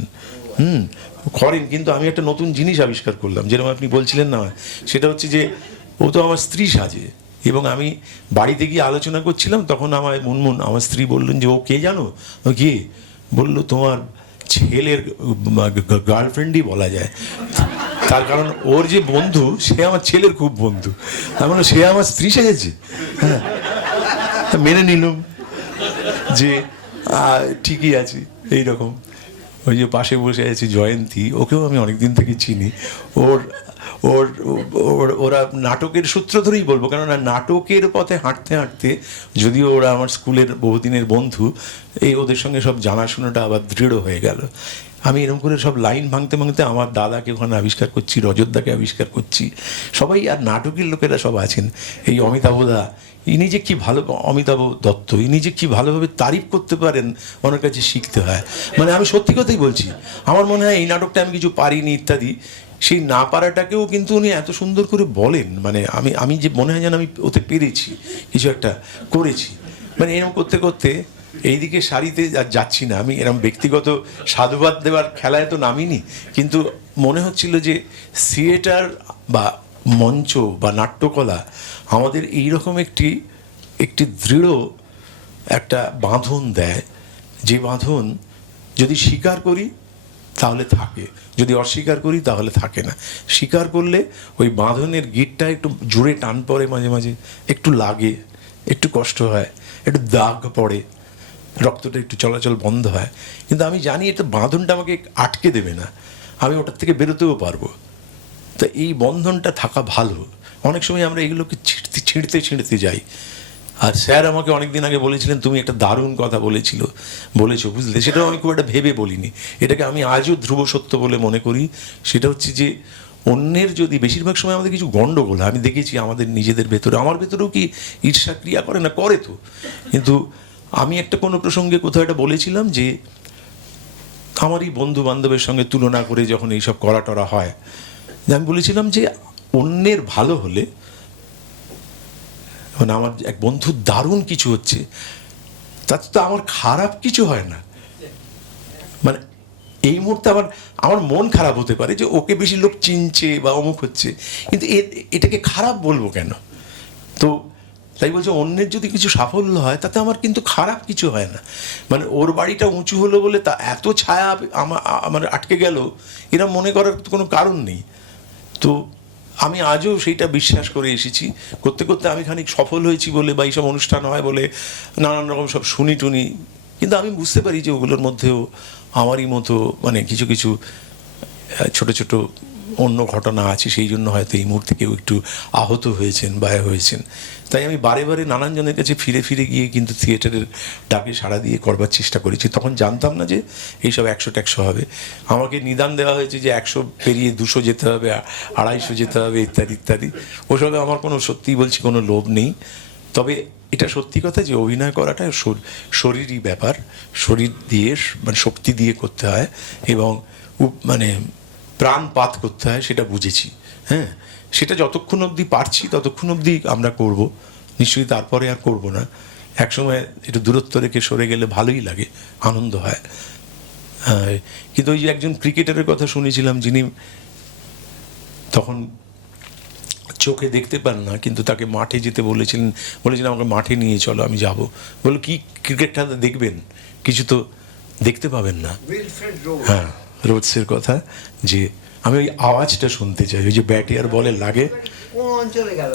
করেন, কিন্তু আমি একটা নতুন জিনিস আবিষ্কার করলাম, যেরকম আপনি বলছিলেন না, সেটা হচ্ছে যে ও তো আমার স্ত্রী সাজে। এবং আমি বাড়িতে গিয়ে আলোচনা করছিলাম, তখন আমার মুনমুন আমার স্ত্রী বললেন যে ও কে জানো, ও কে বললো তোমার ছেলের গার্লফ্রেন্ডই বলা যায়, তার কারণ ওর যে বন্ধু সে আমার ছেলের খুব বন্ধু, তার মানে সে আমার স্ত্রী সেজেছে। হ্যাঁ, মেনে নিলাম যে ঠিকই আছে। এইরকম ওই যে পাশে বসে আছে জয়ন্তী, ওকেও আমি অনেকদিন থেকে চিনি। ওর ওর ওরা নাটকের সূত্র ধরেই বলবো, কেননা নাটকের পথে হাঁটতে হাঁটতে, যদিও ওরা আমার স্কুলের বহুদিনের বন্ধু, এই ওদের সঙ্গে সব জানাশোনাটা আবার দৃঢ় হয়ে গেল। আমি এরকম করে সব লাইন ভাঙতে ভাঙতে আমার দাদাকে ওখানে আবিষ্কার করছি, রজতদাকে আবিষ্কার করছি, সবাই আর নাটকের লোকেরা সব আছেন। এই অমিতাভদা, ইনি যে কি ভালো, অমিতাভ দত্ত, ইনি যে কি ভালোভাবে তারিফ করতে পারেন, ওনার কাছে শিখতে হয়। মানে আমি সত্যি কথাই বলছি, আমার মনে হয় এই নাটকটা আমি কিছু পারিনি ইত্যাদি, সেই না পারাটাকেও কিন্তু উনি এত সুন্দর করে বলেন। মানে আমি যে মনে হয় যেন আমি ওতে পেরেছি, কিছু একটা করেছি। মানে এরকম করতে করতে এইদিকে সারিতে আর যাচ্ছি না, আমি এরকম ব্যক্তিগত সাধুবাদ দেওয়ার খেলায় তো নামিনি, কিন্তু মনে হচ্ছিল যে থিয়েটার বা মঞ্চ বা নাট্যকলা আমাদের এইরকম একটি দৃঢ় একটা বাঁধন দেয়, যে বাঁধন যদি স্বীকার করি তাহলে থাকে, যদি অস্বীকার করি তাহলে থাকে না। স্বীকার করলে ওই বাঁধনের গিটটা একটু জোরে টান পড়ে, মাঝে মাঝে একটু লাগে, একটু কষ্ট হয়, একটু দাগ পড়ে, রক্তটা একটু চলাচল বন্ধ হয়, কিন্তু আমি জানি এটা বাঁধনটা আমাকে আটকে দেবে না, আমি ওটার থেকে বেরোতেও পারবো। তো এই বন্ধনটা থাকা ভালো। অনেক সময় আমরা এগুলোকে ছিঁড়তে যাই। আর স্যার আমাকে অনেকদিন আগে বলেছিলেন, তুমি একটা দারুণ কথা বলেছো, বুঝলে, সেটাও আমি খুব একটা ভেবে বলিনি, এটাকে আমি আজও ধ্রুব সত্য বলে মনে করি। সেটা হচ্ছে যে অন্যের যদি, বেশিরভাগ সময় আমাদের কিছু গণ্ডগোল আমি দেখেছি আমাদের নিজেদের ভেতরে, আমার ভেতরেও কি ঈর্ষা ক্রিয়া করে না, করে তো, কিন্তু আমি একটা কোনো প্রসঙ্গে কোথাও একটা বলেছিলাম যে আমারই বন্ধু বান্ধবের সঙ্গে তুলনা করে যখন এইসব করা টরা হয়, আমি বলেছিলাম যে অন্যের ভালো হলে, মানে আমার এক বন্ধুর দারুণ কিছু হচ্ছে, তাতে তো আমার খারাপ কিছু হয় না। মানে এই মুহূর্তে আমার মন খারাপ হতে পারে যে ওকে বেশি লোক চিনছে বা অমুক হচ্ছে, কিন্তু এটাকে খারাপ বলবো কেন? তো তাই বলছে অন্যের যদি কিছু সাফল্য হয় তাতে আমার কিন্তু খারাপ কিছু হয় না। মানে ওর বাড়িটা উঁচু হলো বলে তা এত ছায়া আমার আটকে গেল, এরা মনে করার কোনো কারণ নেই। তো আমি আজও সেইটা বিশ্বাস করে এসেছি, করতে করতে আমি খানিক সফল হয়েছি বলে, বা এইসব অনুষ্ঠান হয় বলে নানান রকম সব শুনি, কিন্তু আমি বুঝতে পারি যে ওগুলোর মধ্যেও আমারই মতো মানে কিছু কিছু ছোট ছোট অন্য ঘটনা আছে, সেই জন্য হয়তো এই মুহূর্তে কেউ একটু আহত হয়েছেন, হয়েছেন। তাই আমি বারে বারে নানান জনের কাছে ফিরে গিয়ে কিন্তু থিয়েটারের ডাকে সাড়া দিয়ে করবার চেষ্টা করেছি। তখন জানতাম না যে এইসব 100 হবে। আমাকে নিদান দেওয়া হয়েছে যে 100 পেরিয়ে 200 যেতে হবে, 250 যেতে হবে, ইত্যাদি। ওসবে আমার কোনো, সত্যিই বলছি, কোনো লোভ নেই। তবে এটা সত্যি কথা যে অভিনয় করাটা শরীরই ব্যাপার, শরীর দিয়ে, মানে শক্তি দিয়ে করতে হয়, এবং মানে প্রাণপাত করতে হয়, সেটা বুঝেছি। হ্যাঁ, সেটা যতক্ষণ অবধি পারছি ততক্ষণ অবধি আমরা করব, নিশ্চয়ই তারপরে আর করব না। একসময় একটু দূরত্ব রেখে সরে গেলে ভালোই লাগে, আনন্দ হয়। কিন্তু ওই যে একজন ক্রিকেটারের কথা শুনেছিলাম, যিনি তখন চোখে দেখতে পান না, কিন্তু তাকে মাঠে যেতে বলেছিলেন আমাকে মাঠে নিয়ে চলো, আমি যাব। বললো কি ক্রিকেট খেলা দেখবেন, কিছু তো দেখতে পাবেন না। হ্যাঁ, রোডসের কথা, যে আমি ওই আওয়াজটা শুনতে চাই, ওই যে ব্যাটে আর বলে লাগে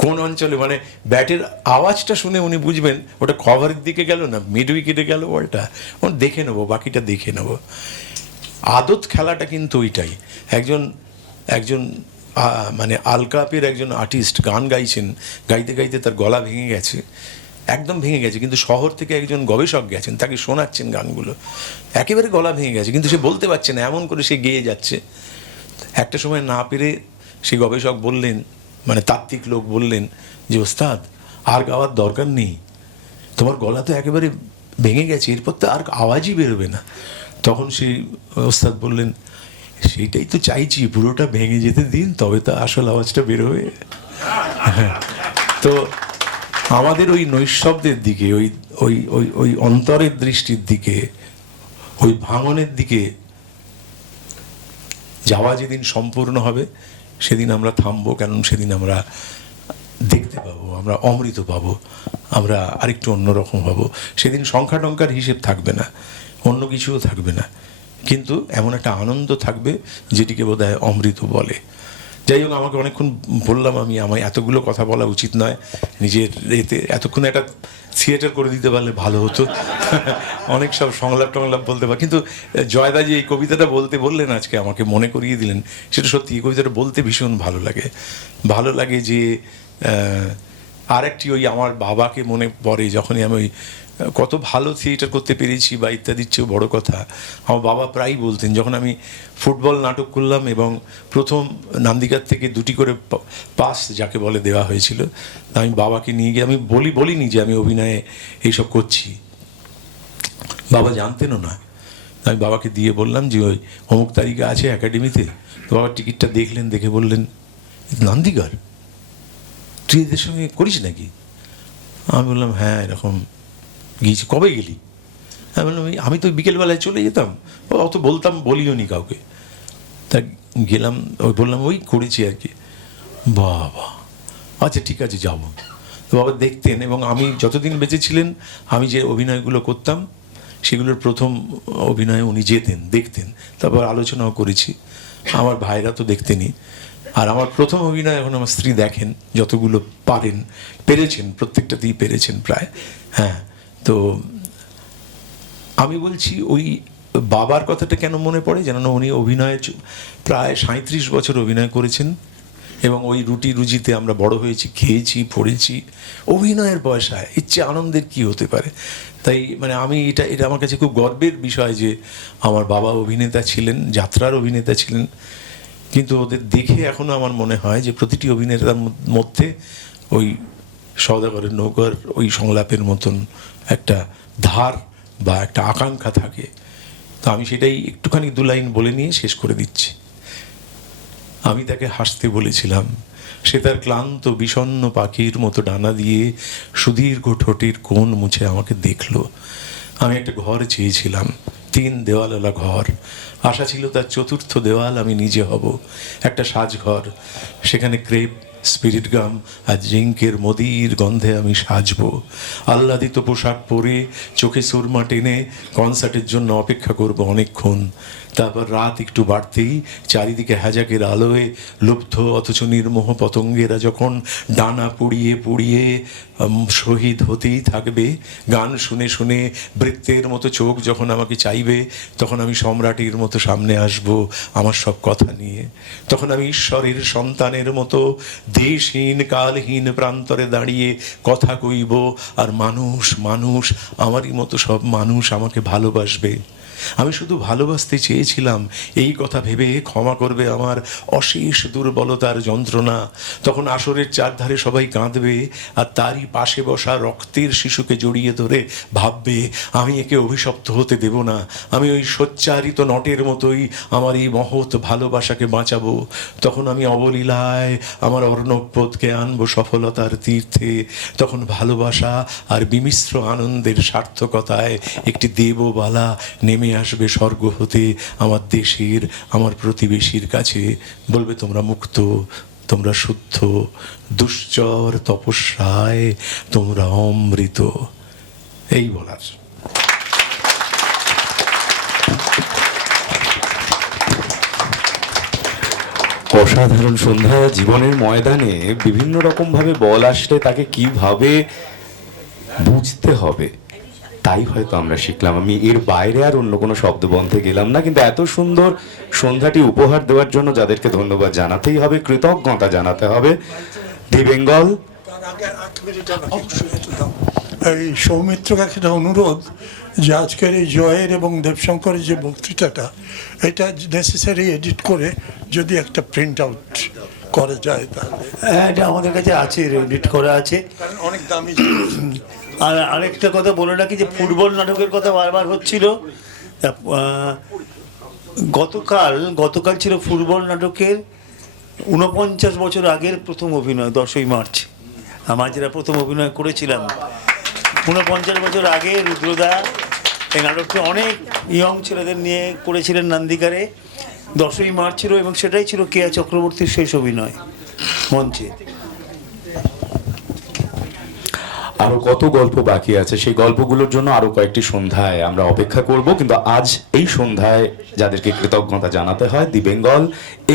কোন অঞ্চলে, মানে ব্যাটের আওয়াজটা শুনে উনি বুঝবেন ওটা কভারের দিকে গেল না মিড উইকেটে গেল, বলটা দেখে নেবো, বাকিটা দেখে নেবো। আদত খেলাটা কিন্তু ওইটাই। একজন মানে আলকাপের একজন আর্টিস্ট গান গাইছেন, গাইতে গাইতে তার গলা ভেঙে গেছে, একদম ভেঙে গেছে, কিন্তু শহর থেকে একজন গবেষক গেছেন, তাকে শোনাচ্ছেন গানগুলো, একেবারে গলা ভেঙে গেছে, কিন্তু সে বলতে পারছে না, এমন করে সে গেয়ে যাচ্ছে। একটা সময় না পেরে সেই গবেষক বললেন, মানে তাত্ত্বিক লোক বললেন যে ওস্তাদ আর গাওয়ার দরকার নেই, তোমার গলা তো একেবারে ভেঙে গেছে, এরপর তো আর আওয়াজই বেরোবে না। তখন সেই ওস্তাদ বললেন, সেইটাই তো চাইছি, পুরোটা ভেঙে যেতে দিন, তবে তো আসল আওয়াজটা বেরোবে। তো আমাদের ওই নৈঃশব্দের দিকে, ওই ওই ওই ওই অন্তরের দৃষ্টির দিকে, ওই ভাঙনের দিকে যাওয়া যেদিন সম্পূর্ণ হবে সেদিন আমরা থামবো, কারণ সেদিন আমরা দেখতে পাবো, আমরা অমৃত পাবো, আমরা আরেকটু অন্যরকম হবো। সেদিন সংখ্যা টঙ্কার হিসেব থাকবে না, অন্য কিছুও থাকবে না, কিন্তু এমন একটা আনন্দ থাকবে যেটিকে বোধহয় অমৃত বলে। যাই হোক, আমাকে অনেকক্ষণ বললাম, আমায় এতগুলো কথা বলা উচিত নয়, নিজের এতে এতক্ষণ একটা থিয়েটার করে দিতে পারলে ভালো হতো। অনেক সব সংলাপ টংলাপ বলতে পার, কিন্তু জয়দা যে এই কবিতাটা বলতে বললেন আজকে, আমাকে মনে করিয়ে দিলেন, সেটা সত্যি এই কবিতাটা বলতে ভীষণ ভালো লাগে। ভালো লাগে যে আরেকটি ওই আমার বাবাকে মনে পড়ে, যখনই আমি ওই কত ভালো থিয়েটার করতে পেরেছি বা ইত্যাদির চেয়েও বড় কথা, আমার বাবা প্রায়ই বলতেন, যখন আমি ফুটবল নাটক করলাম এবং প্রথম নান্দিকার থেকে 2টি করে পাস যাকে বলে দেওয়া হয়েছিল, আমি বাবাকে নিয়ে গিয়ে, আমি বলিনি যে আমি অভিনয়ে এইসব করছি, বাবা জানতেনও না। আমি বাবাকে দিয়ে বললাম যে ওই অমুক তারিখে আছে একাডেমিতে। তো বাবা টিকিটটা দেখলেন, দেখে বললেন, নান্দিকার তুই এদের সঙ্গে করিস নাকি? আমি বললাম হ্যাঁ, এরকম গিয়েছি। কবে গেলি? আমি বললাম আমি তো বিকেলবেলায় চলে যেতাম, অত বলিও নি কাউকে। তা গেলাম, ওই বললাম ওই করেছি আর কি। বাবা, আচ্ছা ঠিক আছে যাবো। তো বাবা দেখতেন, এবং আমি যতদিন বেঁচে ছিলেন আমি যে অভিনয়গুলো করতাম সেগুলোর প্রথম অভিনয়ে উনি যেতেন, দেখতেন, তারপর আলোচনাও করেছি। আমার ভাইরা তো দেখতেনই। আর আমার প্রথম অভিনয় এখন আমার স্ত্রী দেখেন, যতগুলো পেরেছেন প্রত্যেকটাতেই পেরেছেন প্রায়। হ্যাঁ, তো আমি বলছি ওই বাবার কথাটা কেন মনে পড়ে জানো না, উনি অভিনয়ে প্রায় 37 বছর অভিনয় করেছেন, এবং ওই রুজিতে আমরা বড় হয়েছি, খেয়েছি, পড়েছি অভিনয়ের পয়সায়। ইচ্ছে আনন্দের কি হতে পারে? তাই মানে আমি এটা আমার কাছে খুব গর্বের বিষয় যে আমার বাবা অভিনেতা ছিলেন, যাত্রার অভিনেতা ছিলেন, কিন্তু ওদের দেখে এখনো আমার মনে হয় যে প্রতিটি অভিনেতার মধ্যে ওই সওদাগরের নৌকার ওই সংলাপের মতন একটা ধার বা একটা আকাঙ্ক্ষা থাকে। তো আমি সেটাই একটুখানি 2 লাইন বলে নিয়ে শেষ করে দিচ্ছি। আমি তাকে হাসতে বলেছিলাম, সে তার ক্লান্ত বিষণ্ণ পাখির মতো ডানা দিয়ে সুদীর্ঘ ঠোঁটের কোণ মুছে আমাকে দেখলো। আমি একটা ঘর চেয়েছিলাম, 3 দেওয়ালওয়ালা ঘর। আশা ছিল তার 4র্থ দেওয়াল আমি নিজে হব, একটা সাজঘর। সেখানে ক্রেপ, স্পিরিট গাম আর জিঙ্কের মদির গন্ধে আমি সাজবো। আহ্লাদিত পোশাক পরে চোখে সুরমা টেনে কনসার্টের জন্য অপেক্ষা করব অনেকক্ষণ। তারপর রাত একটু বাড়তেই চারিদিকে হ্যাজাকের আলোয় লুব্ধ অথচ নির্মোহ পতঙ্গেরা যখন ডানা পুড়িয়ে পুড়িয়ে শহীদ হতেই থাকবে, গান শুনে শুনে বৃত্তের মতো চোখ যখন আমাকে চাইবে, তখন আমি সম্রাটের মতো সামনে আসব আমার সব কথা নিয়ে। তখন আমি ঈশ্বরের সন্তানের মতো দেশহীন কালহীন প্রান্তরে দাঁড়িয়ে কথা কইব, আর মানুষ আমারই মতো সব মানুষ আমাকে ভালোবাসবে। আমি শুধু ভালোবাসতে চেয়েছিলাম, এই কথা ভেবে ক্ষমা করবে আমার অশেষ দুর্বলতার যন্ত্রণা। তখন আসরের 4 ধারে সবাই কাঁদবে, আর তারই পাশে বসা রক্তের শিশুকে জড়িয়ে ধরে ভাববে আমি একে অভিশপ্ত হতে দেব না, আমি ওই সোচ্চারিত নটের মতোই আমার এই মহৎ ভালোবাসাকে বাঁচাবো। তখন আমি অবলীলায় আমার অর্ণবপোতকে আনবো সফলতার তীর্থে। তখন ভালোবাসা আর বিমিশ্র আনন্দের সার্থকতায় একটি দেববালা নেমে আসবে স্বর্গ হতে আমার দেশের, আমার প্রতিবেশীর কাছে, বলবে তোমরা মুক্ত, তোমরা শুদ্ধ, দুশ্চর তপস্যায় তোমরা অমৃত। এই বলার। অসাধারণ সন্ধ্যা। জীবনের ময়দানে বিভিন্ন রকম ভাবে বল আসলে তাকে কিভাবে বুঝতে হবে তাই হয়তো আমরা শিখলাম। আমি এর বাইরে আর অন্য কোনো শব্দবন্ধে গেলাম না, কিন্তু এত সুন্দর সন্ধ্যাটি উপহার দেওয়ার জন্য যাদেরকে ধন্যবাদ জানাতেই হবে, কৃতজ্ঞতা জানাতে হবে। দি বেঙ্গল। এই সৌমিত্র কাছে একটা অনুরোধ যে আজকের এই জয়ের এবং দেবশঙ্করের যে বক্তৃতাটা, এটা নেসেসারি এডিট করে যদি একটা প্রিন্ট আউট করা যায় তাহলে। এটা আমাদের কাছে আছে, এডিট করা আছে। কারণ অনেক দামি আর আরেকটা কথা বলে রাখি যে ফুটবল নাটকের কথা বারবার হচ্ছিল। গতকাল ছিল ফুটবল নাটকের 49 বছর আগের প্রথম অভিনয়, 10ই মার্চ। আমরা যারা প্রথম অভিনয় করেছিলাম 49 বছর আগে, রুদ্রদা এই নাটকটা অনেক ইয়ং ছেলেদের নিয়ে করেছিলেন নান্দিকারে। 10ই মার্চ ছিল এবং সেটাই ছিল কেয়া চক্রবর্তীর শেষ অভিনয় মঞ্চে। আরো কত গল্প বাকি আছে, সেই গল্পগুলোর জন্য আরো কয়েকটি সন্ধ্যায় আমরা অপেক্ষা করব, কিন্তু আজ এই সন্ধ্যায় যাদেরকে কৃতজ্ঞতা জানাতে হয় the Bengal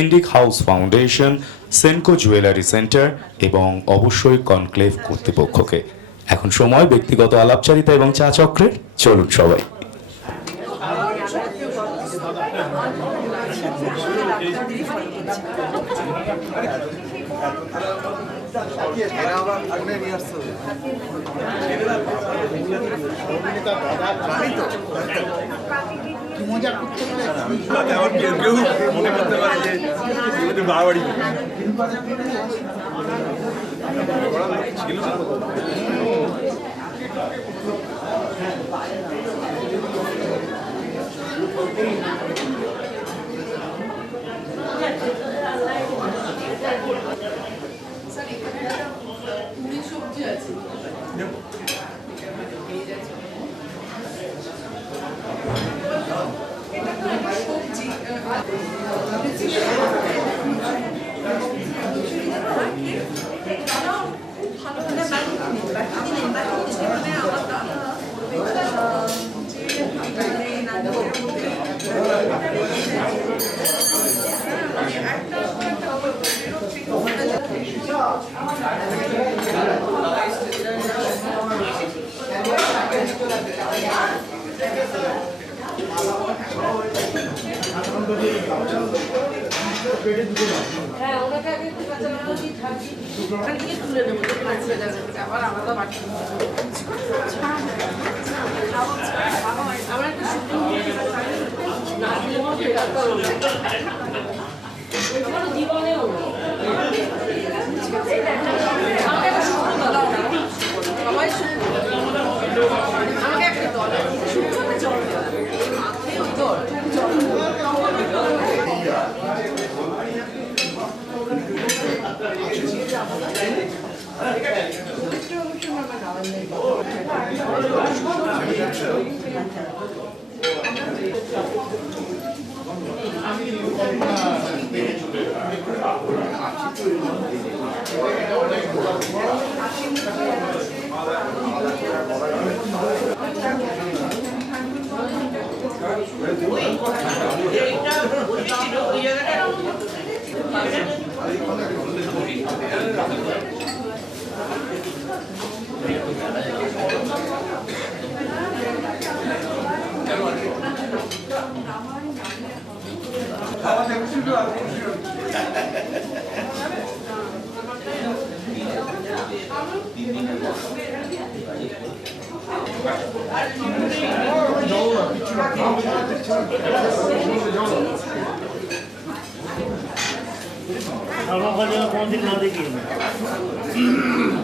Indic house foundation, Senco jewellery centre এবং অবশ্যই কনক্লেভ কর্তৃপক্ষকে। এখন সময় ব্যক্তিগত আলাপচারিতা এবং চা চক্রের। চলুন সবাই। মনে করতে পারে যে বাড়াবাড়ি ছিল। হ্যাঁ ওনাকে আগে একটু কাঁচা লঙ্কা দিয়ে ঢাকি ওখান থেকে তুলে নেবো আবার আলাদা বাটি আমার একটা শুকনো না জীবনেও আমাকে একটা শুকনো দল সবাই আমাকে একটা দল শুকনো জল জল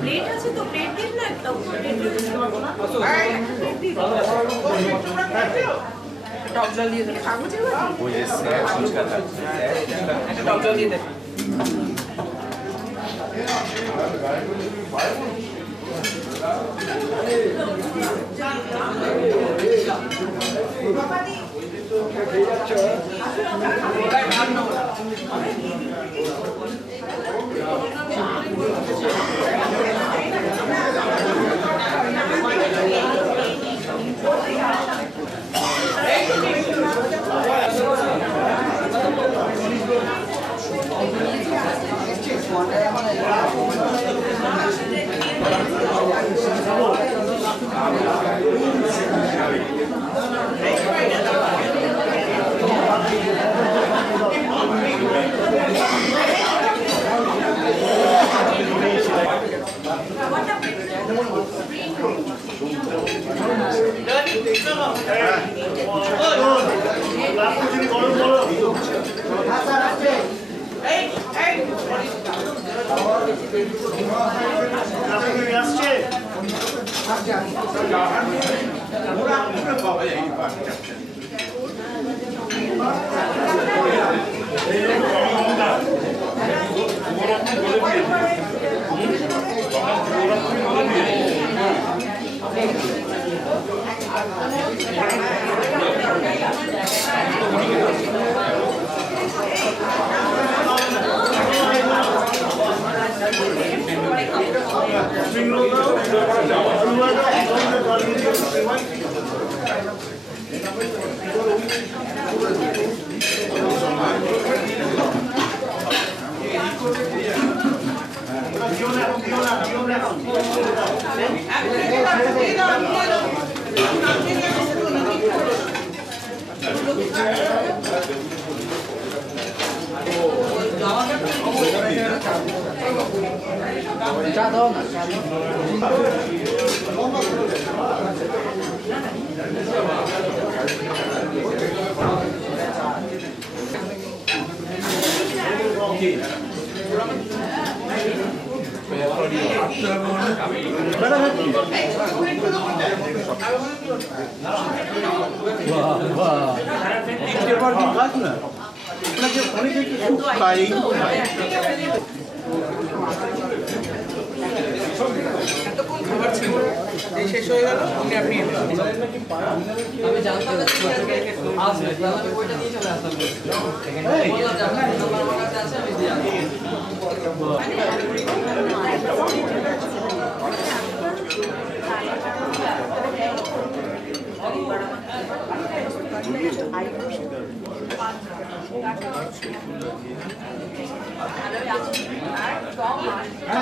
প্লেট আছে তো প্লেট দিন না একটা টক জল দিয়ে দেন কাগজের একটা টক জল দিয়ে দেন শেষ হয়ে গেল আপনি আমি জানতাম